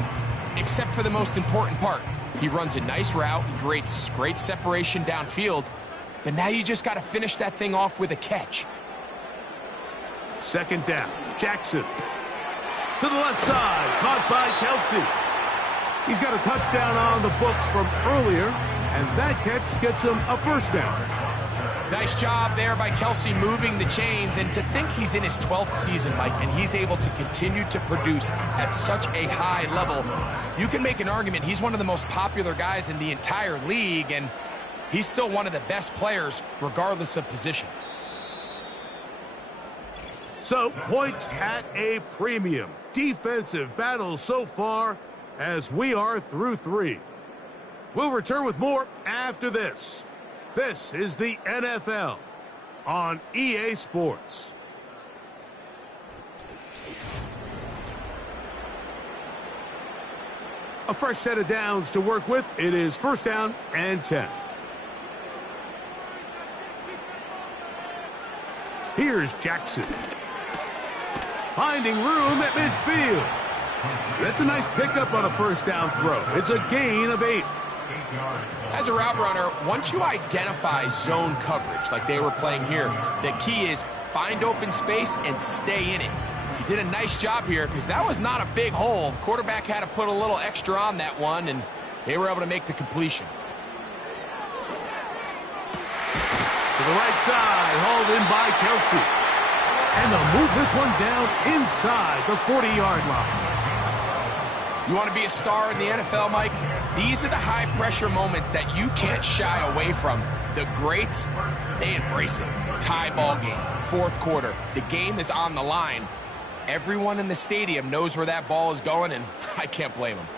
except for the most important part. He runs a nice route, creates great separation downfield, but now you just got to finish that thing off with a catch. 2nd down, Jackson. To the left side, caught by Kelce. He's got a touchdown on the books from earlier, and that catch gets him a 1st down. Nice job there by Kelce moving the chains, and to think he's in his 12th season, Mike, and he's able to continue to produce at such a high level. You can make an argument he's one of the most popular guys in the entire league, and he's still one of the best players regardless of position. So, points at a premium. Defensive battle so far as we are through 3. We'll return with more after this. This is the NFL on EA Sports. A fresh set of downs to work with. It is 1st down and 10. Here's Jackson. Finding room at midfield. That's a nice pickup on a 1st down throw. It's a gain of 8. As a route runner, once you identify zone coverage like they were playing here, the key is find open space and stay in it. He did a nice job here because that was not a big hole. The quarterback had to put a little extra on that one, and they were able to make the completion. To the right side, hauled in by Kelce. And they'll move this one down inside the 40-yard line. You want to be a star in the NFL, Mike? These are the high-pressure moments that you can't shy away from. The greats, they embrace it. Tie ball game, 4th quarter. The game is on the line. Everyone in the stadium knows where that ball is going, and I can't blame them.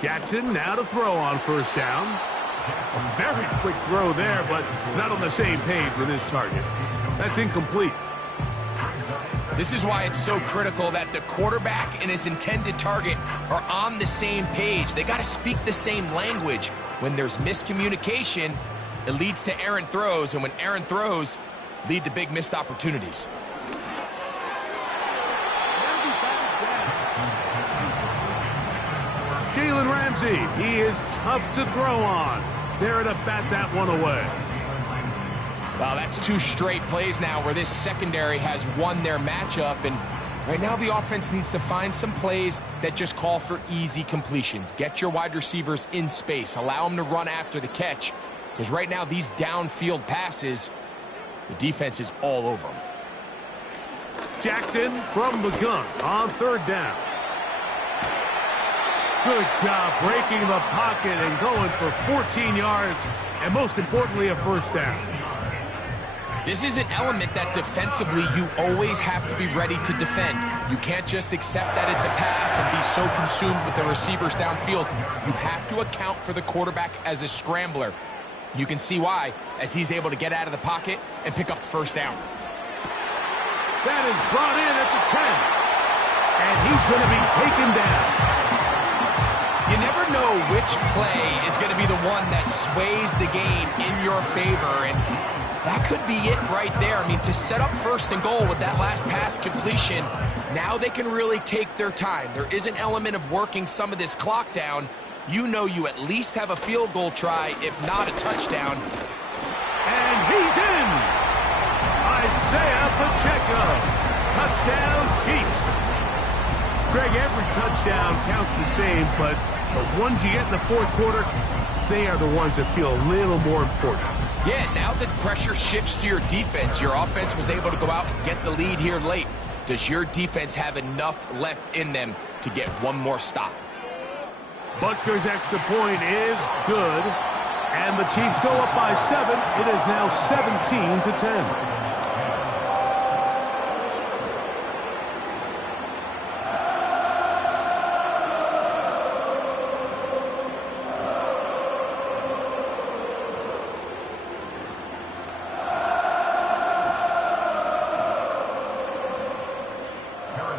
Jackson now to throw on 1st down. A very quick throw there, but not on the same page with his target. That's incomplete. This is why it's so critical that the quarterback and his intended target are on the same page. They got to speak the same language. When there's miscommunication, it leads to errant throws, and when errant throws lead to big missed opportunities. Jalen Ramsey, he is tough to throw on. There to bat that one away. Wow, that's 2 straight plays now where this secondary has won their matchup, and right now the offense needs to find some plays that just call for easy completions. Get your wide receivers in space. Allow them to run after the catch, because right now these downfield passes, the defense is all over them. Jackson from the gun on 3rd down. Good job breaking the pocket and going for 14 yards, and most importantly, a 1st down. This is an element that defensively you always have to be ready to defend. You can't just accept that it's a pass and be so consumed with the receivers downfield. You have to account for the quarterback as a scrambler. You can see why, as he's able to get out of the pocket and pick up the 1st down. That is brought in at the 10. And he's going to be taken down. You never know which play is going to be the one that sways the game in your favor, and that could be it right there. I mean, to set up first and goal with that last pass completion, now they can really take their time. There is an element of working some of this clock down. You know you at least have a field goal try, if not a touchdown. And he's in! Isaiah Pacheco. Touchdown, Chiefs. Greg, every touchdown counts the same, but the ones you get in the fourth quarter, they are the ones that feel a little more important. Yeah, now that pressure shifts to your defense, your offense was able to go out and get the lead here late. Does your defense have enough left in them to get one more stop? Butker's extra point is good, and the Chiefs go up by 7. It is now 17-10.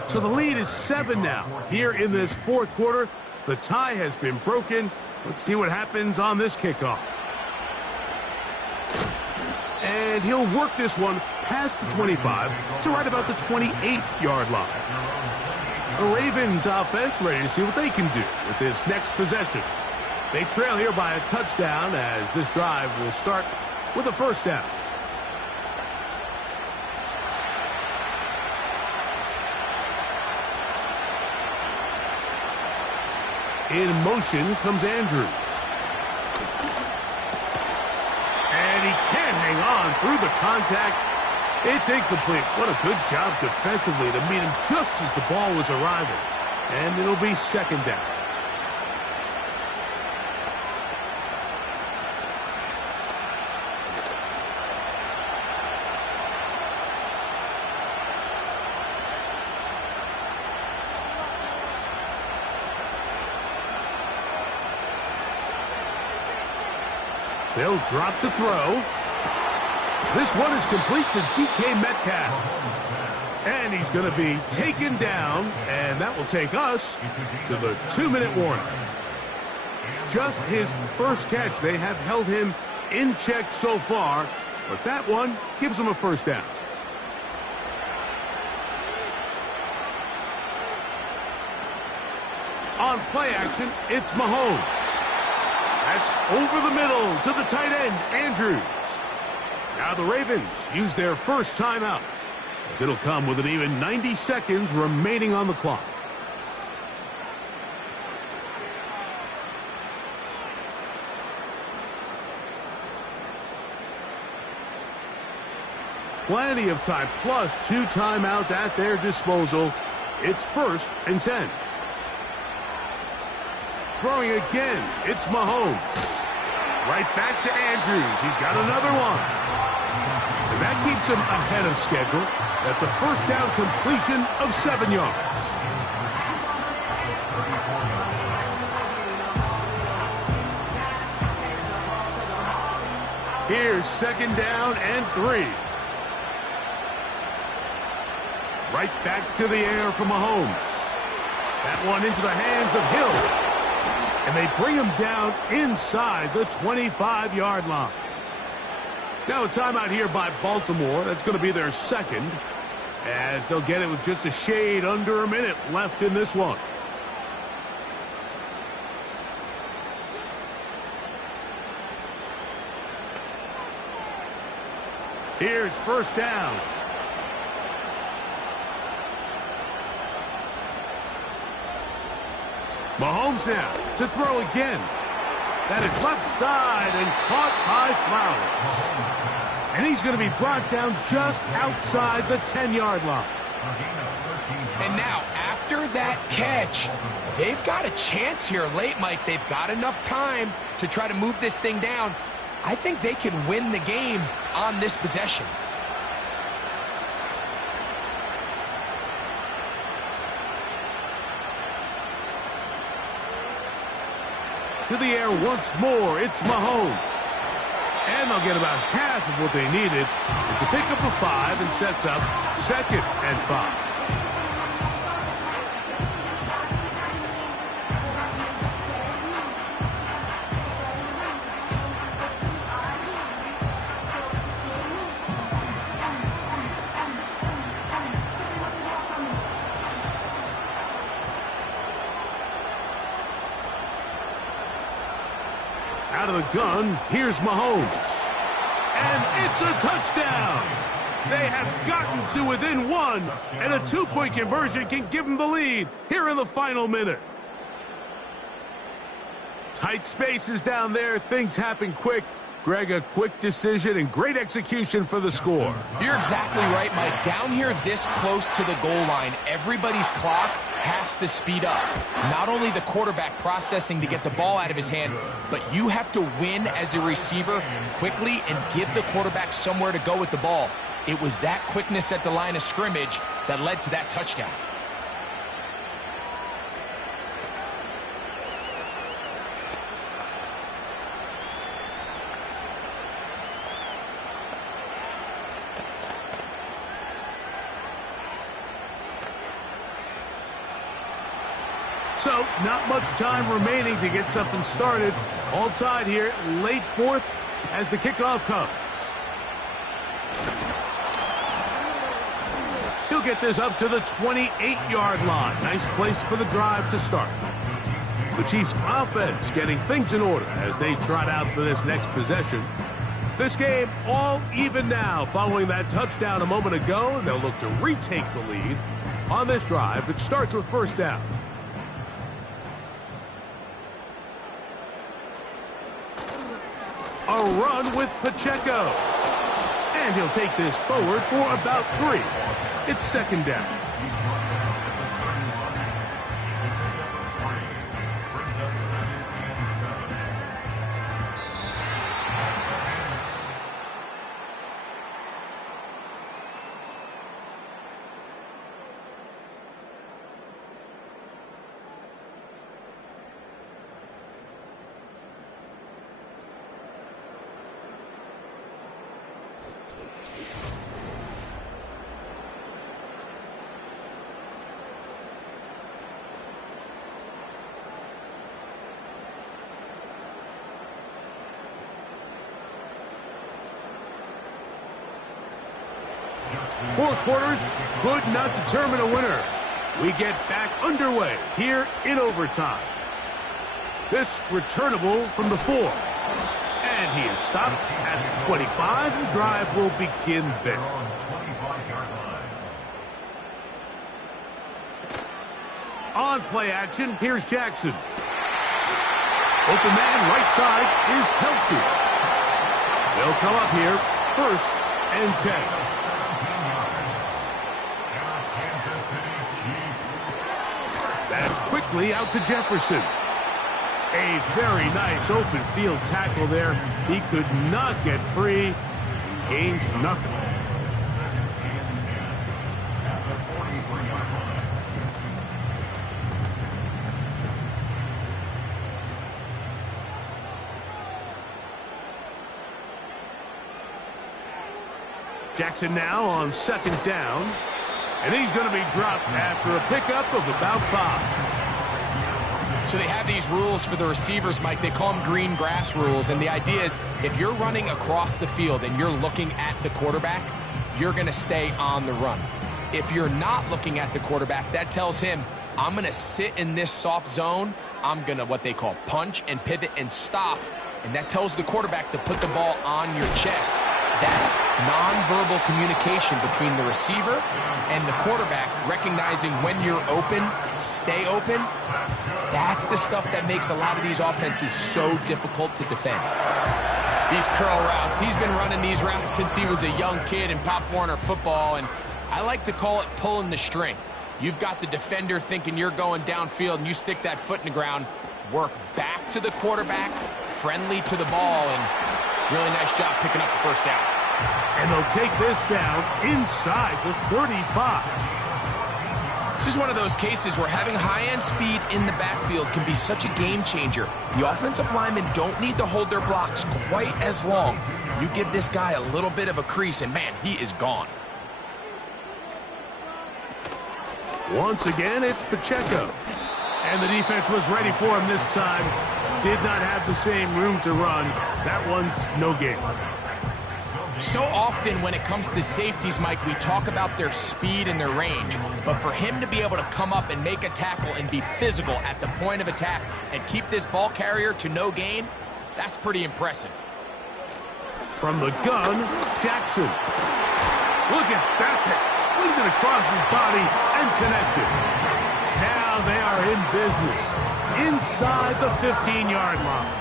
So the lead is 7 now. Here in this fourth quarter, the tie has been broken. Let's see what happens on this kickoff. And he'll work this one past the 25 to right about the 28-yard line. The Ravens offense ready to see what they can do with this next possession. They trail here by a touchdown as this drive will start with a first down. In motion comes Andrews. And he can't hang on through the contact. It's incomplete. What a good job defensively to meet him just as the ball was arriving. And it'll be second down. They'll drop to throw. This one is complete to DK Metcalf. And he's going to be taken down, and that will take us to the 2-minute warning. Just his first catch. They have held him in check so far, but that one gives him a first down. On play action, it's Mahomes. That's over the middle to the tight end, Andrews. Now the Ravens use their first timeout, as it'll come with an even 90 seconds remaining on the clock. Plenty of time, plus 2 timeouts at their disposal. It's 1st and 10. Throwing again, it's Mahomes. Right back to Andrews. He's got another one. And that keeps him ahead of schedule. That's a first down completion of 7 yards. Here's second down and 3. Right back to the air for Mahomes. That one into the hands of Hill. And they bring him down inside the 25-yard line. Now a timeout here by Baltimore. That's going to be their second, as they'll get it with just a shade under a minute left in this one. Here's first down. Mahomes now to throw again. That is left side and caught by Flowers. And he's going to be brought down just outside the 10-yard line. And now, after that catch, they've got a chance here late, Mike. They've got enough time to try to move this thing down. I think they can win the game on this possession. To the air once more, it's Mahomes. And they'll get about half of what they needed. It's a pickup of 5 and sets up 2nd and 5. out of the gun. Here's Mahomes. And it's a touchdown. They have gotten to within one, and a two-point conversion can give them the lead here in the final minute. Tight spaces down there. Things happen quick. Greg, a quick decision and great execution for the score. You're exactly right, Mike. Down here this close to the goal line, everybody's clock has to speed up. Not only the quarterback processing to get the ball out of his hand, but you have to win as a receiver quickly and give the quarterback somewhere to go with the ball. It was that quickness at the line of scrimmage that led to that touchdown. So, not much time remaining to get something started. All tied here, late fourth as the kickoff comes. He'll get this up to the 28-yard line. Nice place for the drive to start. The Chiefs' offense getting things in order as they trot out for this next possession. This game all even now following that touchdown a moment ago. They'll look to retake the lead on this drive. It starts with first down. A run with Pacheco. And he'll take this forward for about 3. It's second down. Four quarters could not determine a winner. We get back underway here in overtime. This returnable from the 4. And he is stopped at the 25. The drive will begin there. On play action, here's Jackson. Open man right side is Kelsey. They'll come up here first and 10. That's quickly out to Jefferson. A very nice open field tackle there. He could not get free. Gains nothing. Jackson now on second down. And he's going to be dropped after a pickup of about 5. So they have these rules for the receivers, Mike. They call them green grass rules. And the idea is if you're running across the field and you're looking at the quarterback, you're going to stay on the run. If you're not looking at the quarterback, that tells him, I'm going to sit in this soft zone. I'm going to what they call punch and pivot and stop. And that tells the quarterback to put the ball on your chest. That nonverbal communication between the receiver and the quarterback, recognizing when you're open, stay open, that's the stuff that makes a lot of these offenses so difficult to defend. These curl routes, he's been running these routes since he was a young kid in Pop Warner football, and I like to call it pulling the string. You've got the defender thinking you're going downfield, and you stick that foot in the ground, work back to the quarterback, friendly to the ball, and really nice job picking up the first down. And they'll take this down inside the 35. This is one of those cases where having high-end speed in the backfield can be such a game changer. The offensive linemen don't need to hold their blocks quite as long. You give this guy a little bit of a crease, and man, he is gone. Once again, it's Pacheco. And the defense was ready for him this time. Did not have the same room to run. That one's no gain. So often when it comes to safeties, Mike, we talk about their speed and their range. But for him to be able to come up and make a tackle and be physical at the point of attack and keep this ball carrier to no gain, That's pretty impressive. From the gun, Jackson. Look at that. Slinged it across his body and connected. Now they are in business inside the 15-yard line.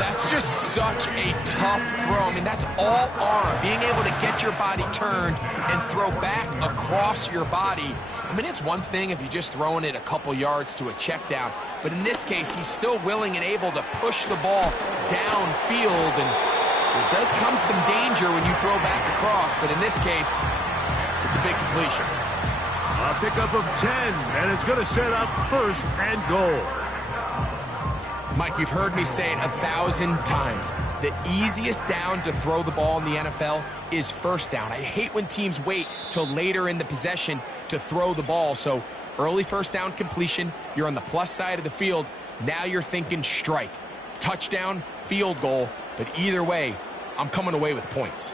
That's just such a tough throw. I mean, that's all arm. Being able to get your body turned and throw back across your body. I mean, it's one thing if you're just throwing it a couple yards to a check down. But in this case, he's still willing and able to push the ball downfield. And there does come some danger when you throw back across. But in this case, it's a big completion. A pickup of 10, and it's going to set up first and goal. Mike, you've heard me say it 1,000 times. The easiest down to throw the ball in the NFL is first down. I hate when teams wait till later in the possession to throw the ball. So early first down completion, you're on the plus side of the field. Now you're thinking strike, touchdown, field goal. But either way, I'm coming away with points.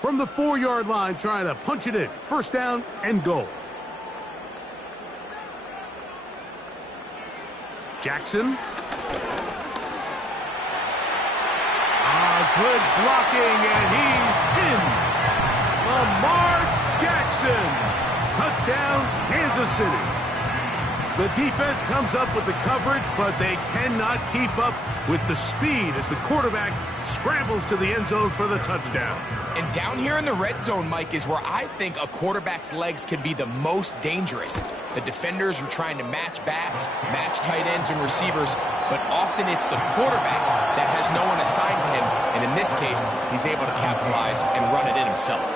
From the 4-yard line, trying to punch it in. First down and goal. Jackson. Good blocking, and he's in. Lamar Jackson. Touchdown, Kansas City. The defense comes up with the coverage, but they cannot keep up with the speed as the quarterback scrambles to the end zone for the touchdown. And down here in the red zone, Mike, is where I think a quarterback's legs can be the most dangerous. The defenders are trying to match backs, match tight ends and receivers, but often it's the quarterback that has no one assigned to him, and in this case, he's able to capitalize and run it in himself.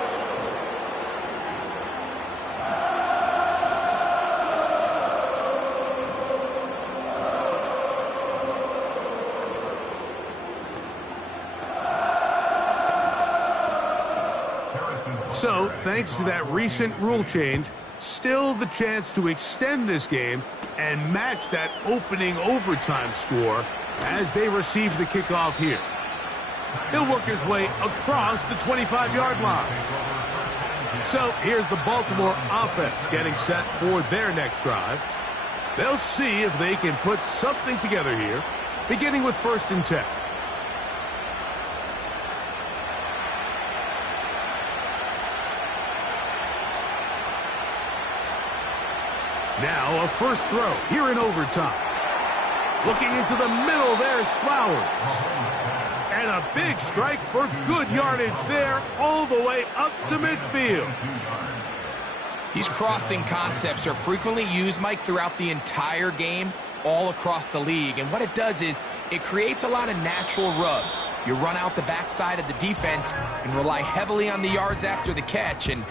So, thanks to that recent rule change, still the chance to extend this game and match that opening overtime score as they receive the kickoff here. He'll work his way across the 25-yard line. So, here's the Baltimore offense getting set for their next drive. They'll see if they can put something together here, beginning with 1st and 10. Now a first throw here in overtime. Looking into the middle, there's Flowers. And a big strike for good yardage there all the way up to midfield. These crossing concepts are frequently used, Mike, throughout the entire game, all across the league. And what it does is it creates a lot of natural rubs. You run out the backside of the defense and rely heavily on the yards after the catch. And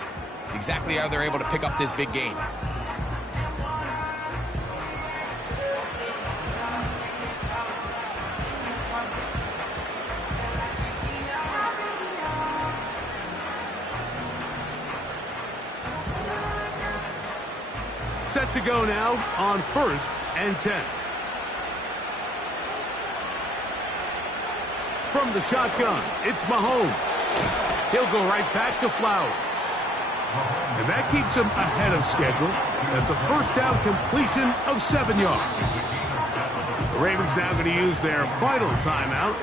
it's exactly how they're able to pick up this big gain. Set to go now on 1st and 10. From the shotgun, it's Mahomes. He'll go right back to Flowers. And that keeps him ahead of schedule. That's a first down completion of 7 yards. The Ravens now going to use their final timeout.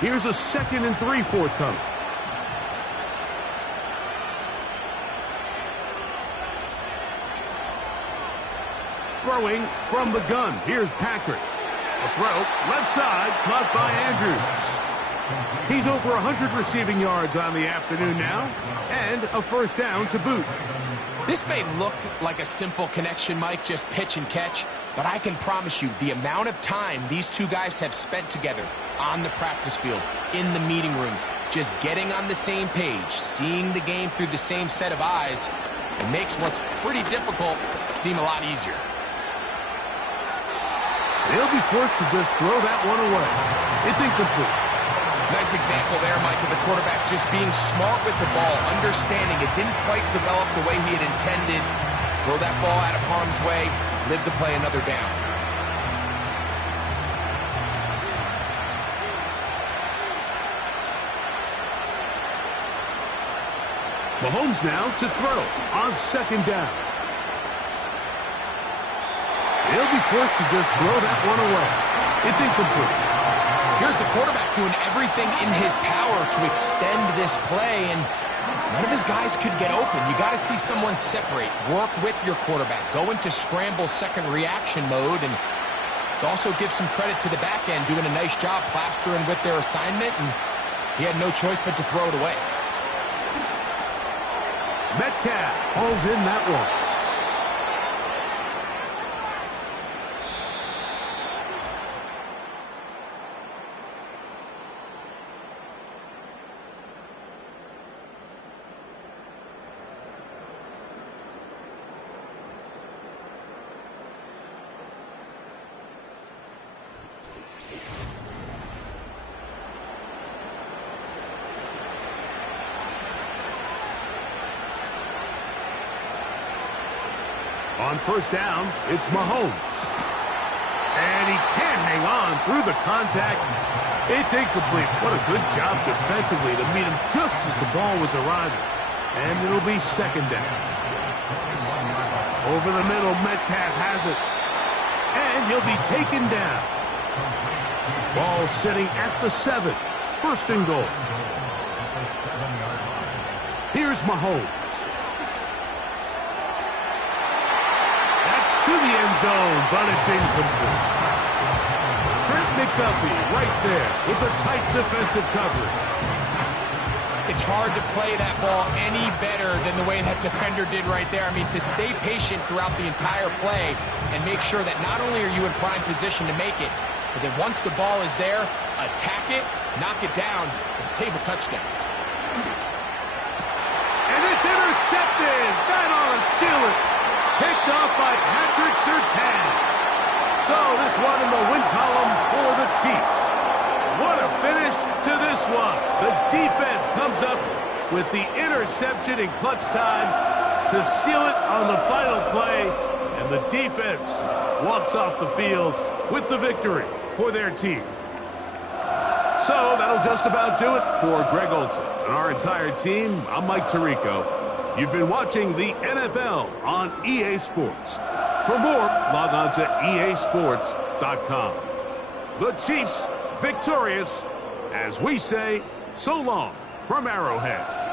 Here's a 2nd and 3 forthcoming. Throwing from the gun. Here's Patrick. A throw, left side, caught by Andrews. He's over 100 receiving yards on the afternoon now, and a first down to boot. This may look like a simple connection, Mike, just pitch and catch, but I can promise you the amount of time these two guys have spent together on the practice field, in the meeting rooms, just getting on the same page, seeing the game through the same set of eyes, it makes what's pretty difficult seem a lot easier. They'll be forced to just throw that one away. It's incomplete. Nice example there, Mike, of the quarterback just being smart with the ball, understanding it didn't quite develop the way he had intended. Throw that ball out of harm's way, live to play another down. Mahomes now to throw on second down. They'll be forced to just throw that one away. It's incomplete. Here's the quarterback doing everything in his power to extend this play, and none of his guys could get open. You got to see someone separate, work with your quarterback, go into scramble second reaction mode, and it also gives some credit to the back end doing a nice job plastering with their assignment, and he had no choice but to throw it away. Metcalf hauls in that one. On first down, it's Mahomes. And he can't hang on through the contact. It's incomplete. What a good job defensively to meet him just as the ball was arriving. And it'll be second down. Over the middle, Metcalf has it. And he'll be taken down. Ball sitting at the 7. First and goal. Here's Mahomes. To the end zone, but it's incomplete. Trent McDuffie right there with a tight defensive coverage. It's hard to play that ball any better than the way that defender did right there. I mean, to stay patient throughout the entire play and make sure that not only are you in prime position to make it, but that once the ball is there, attack it, knock it down, and save a touchdown. And it's intercepted. That ought to seal it. Picked off by Patrick Surtain. So this one in the win column for the Chiefs. What a finish to this one. The defense comes up with the interception in clutch time to seal it on the final play. And the defense walks off the field with the victory for their team. So that'll just about do it for Greg Olsen and our entire team. I'm Mike Tirico. You've been watching the NFL on EA Sports. For more, log on to easports.com. The Chiefs victorious, as we say, so long from Arrowhead.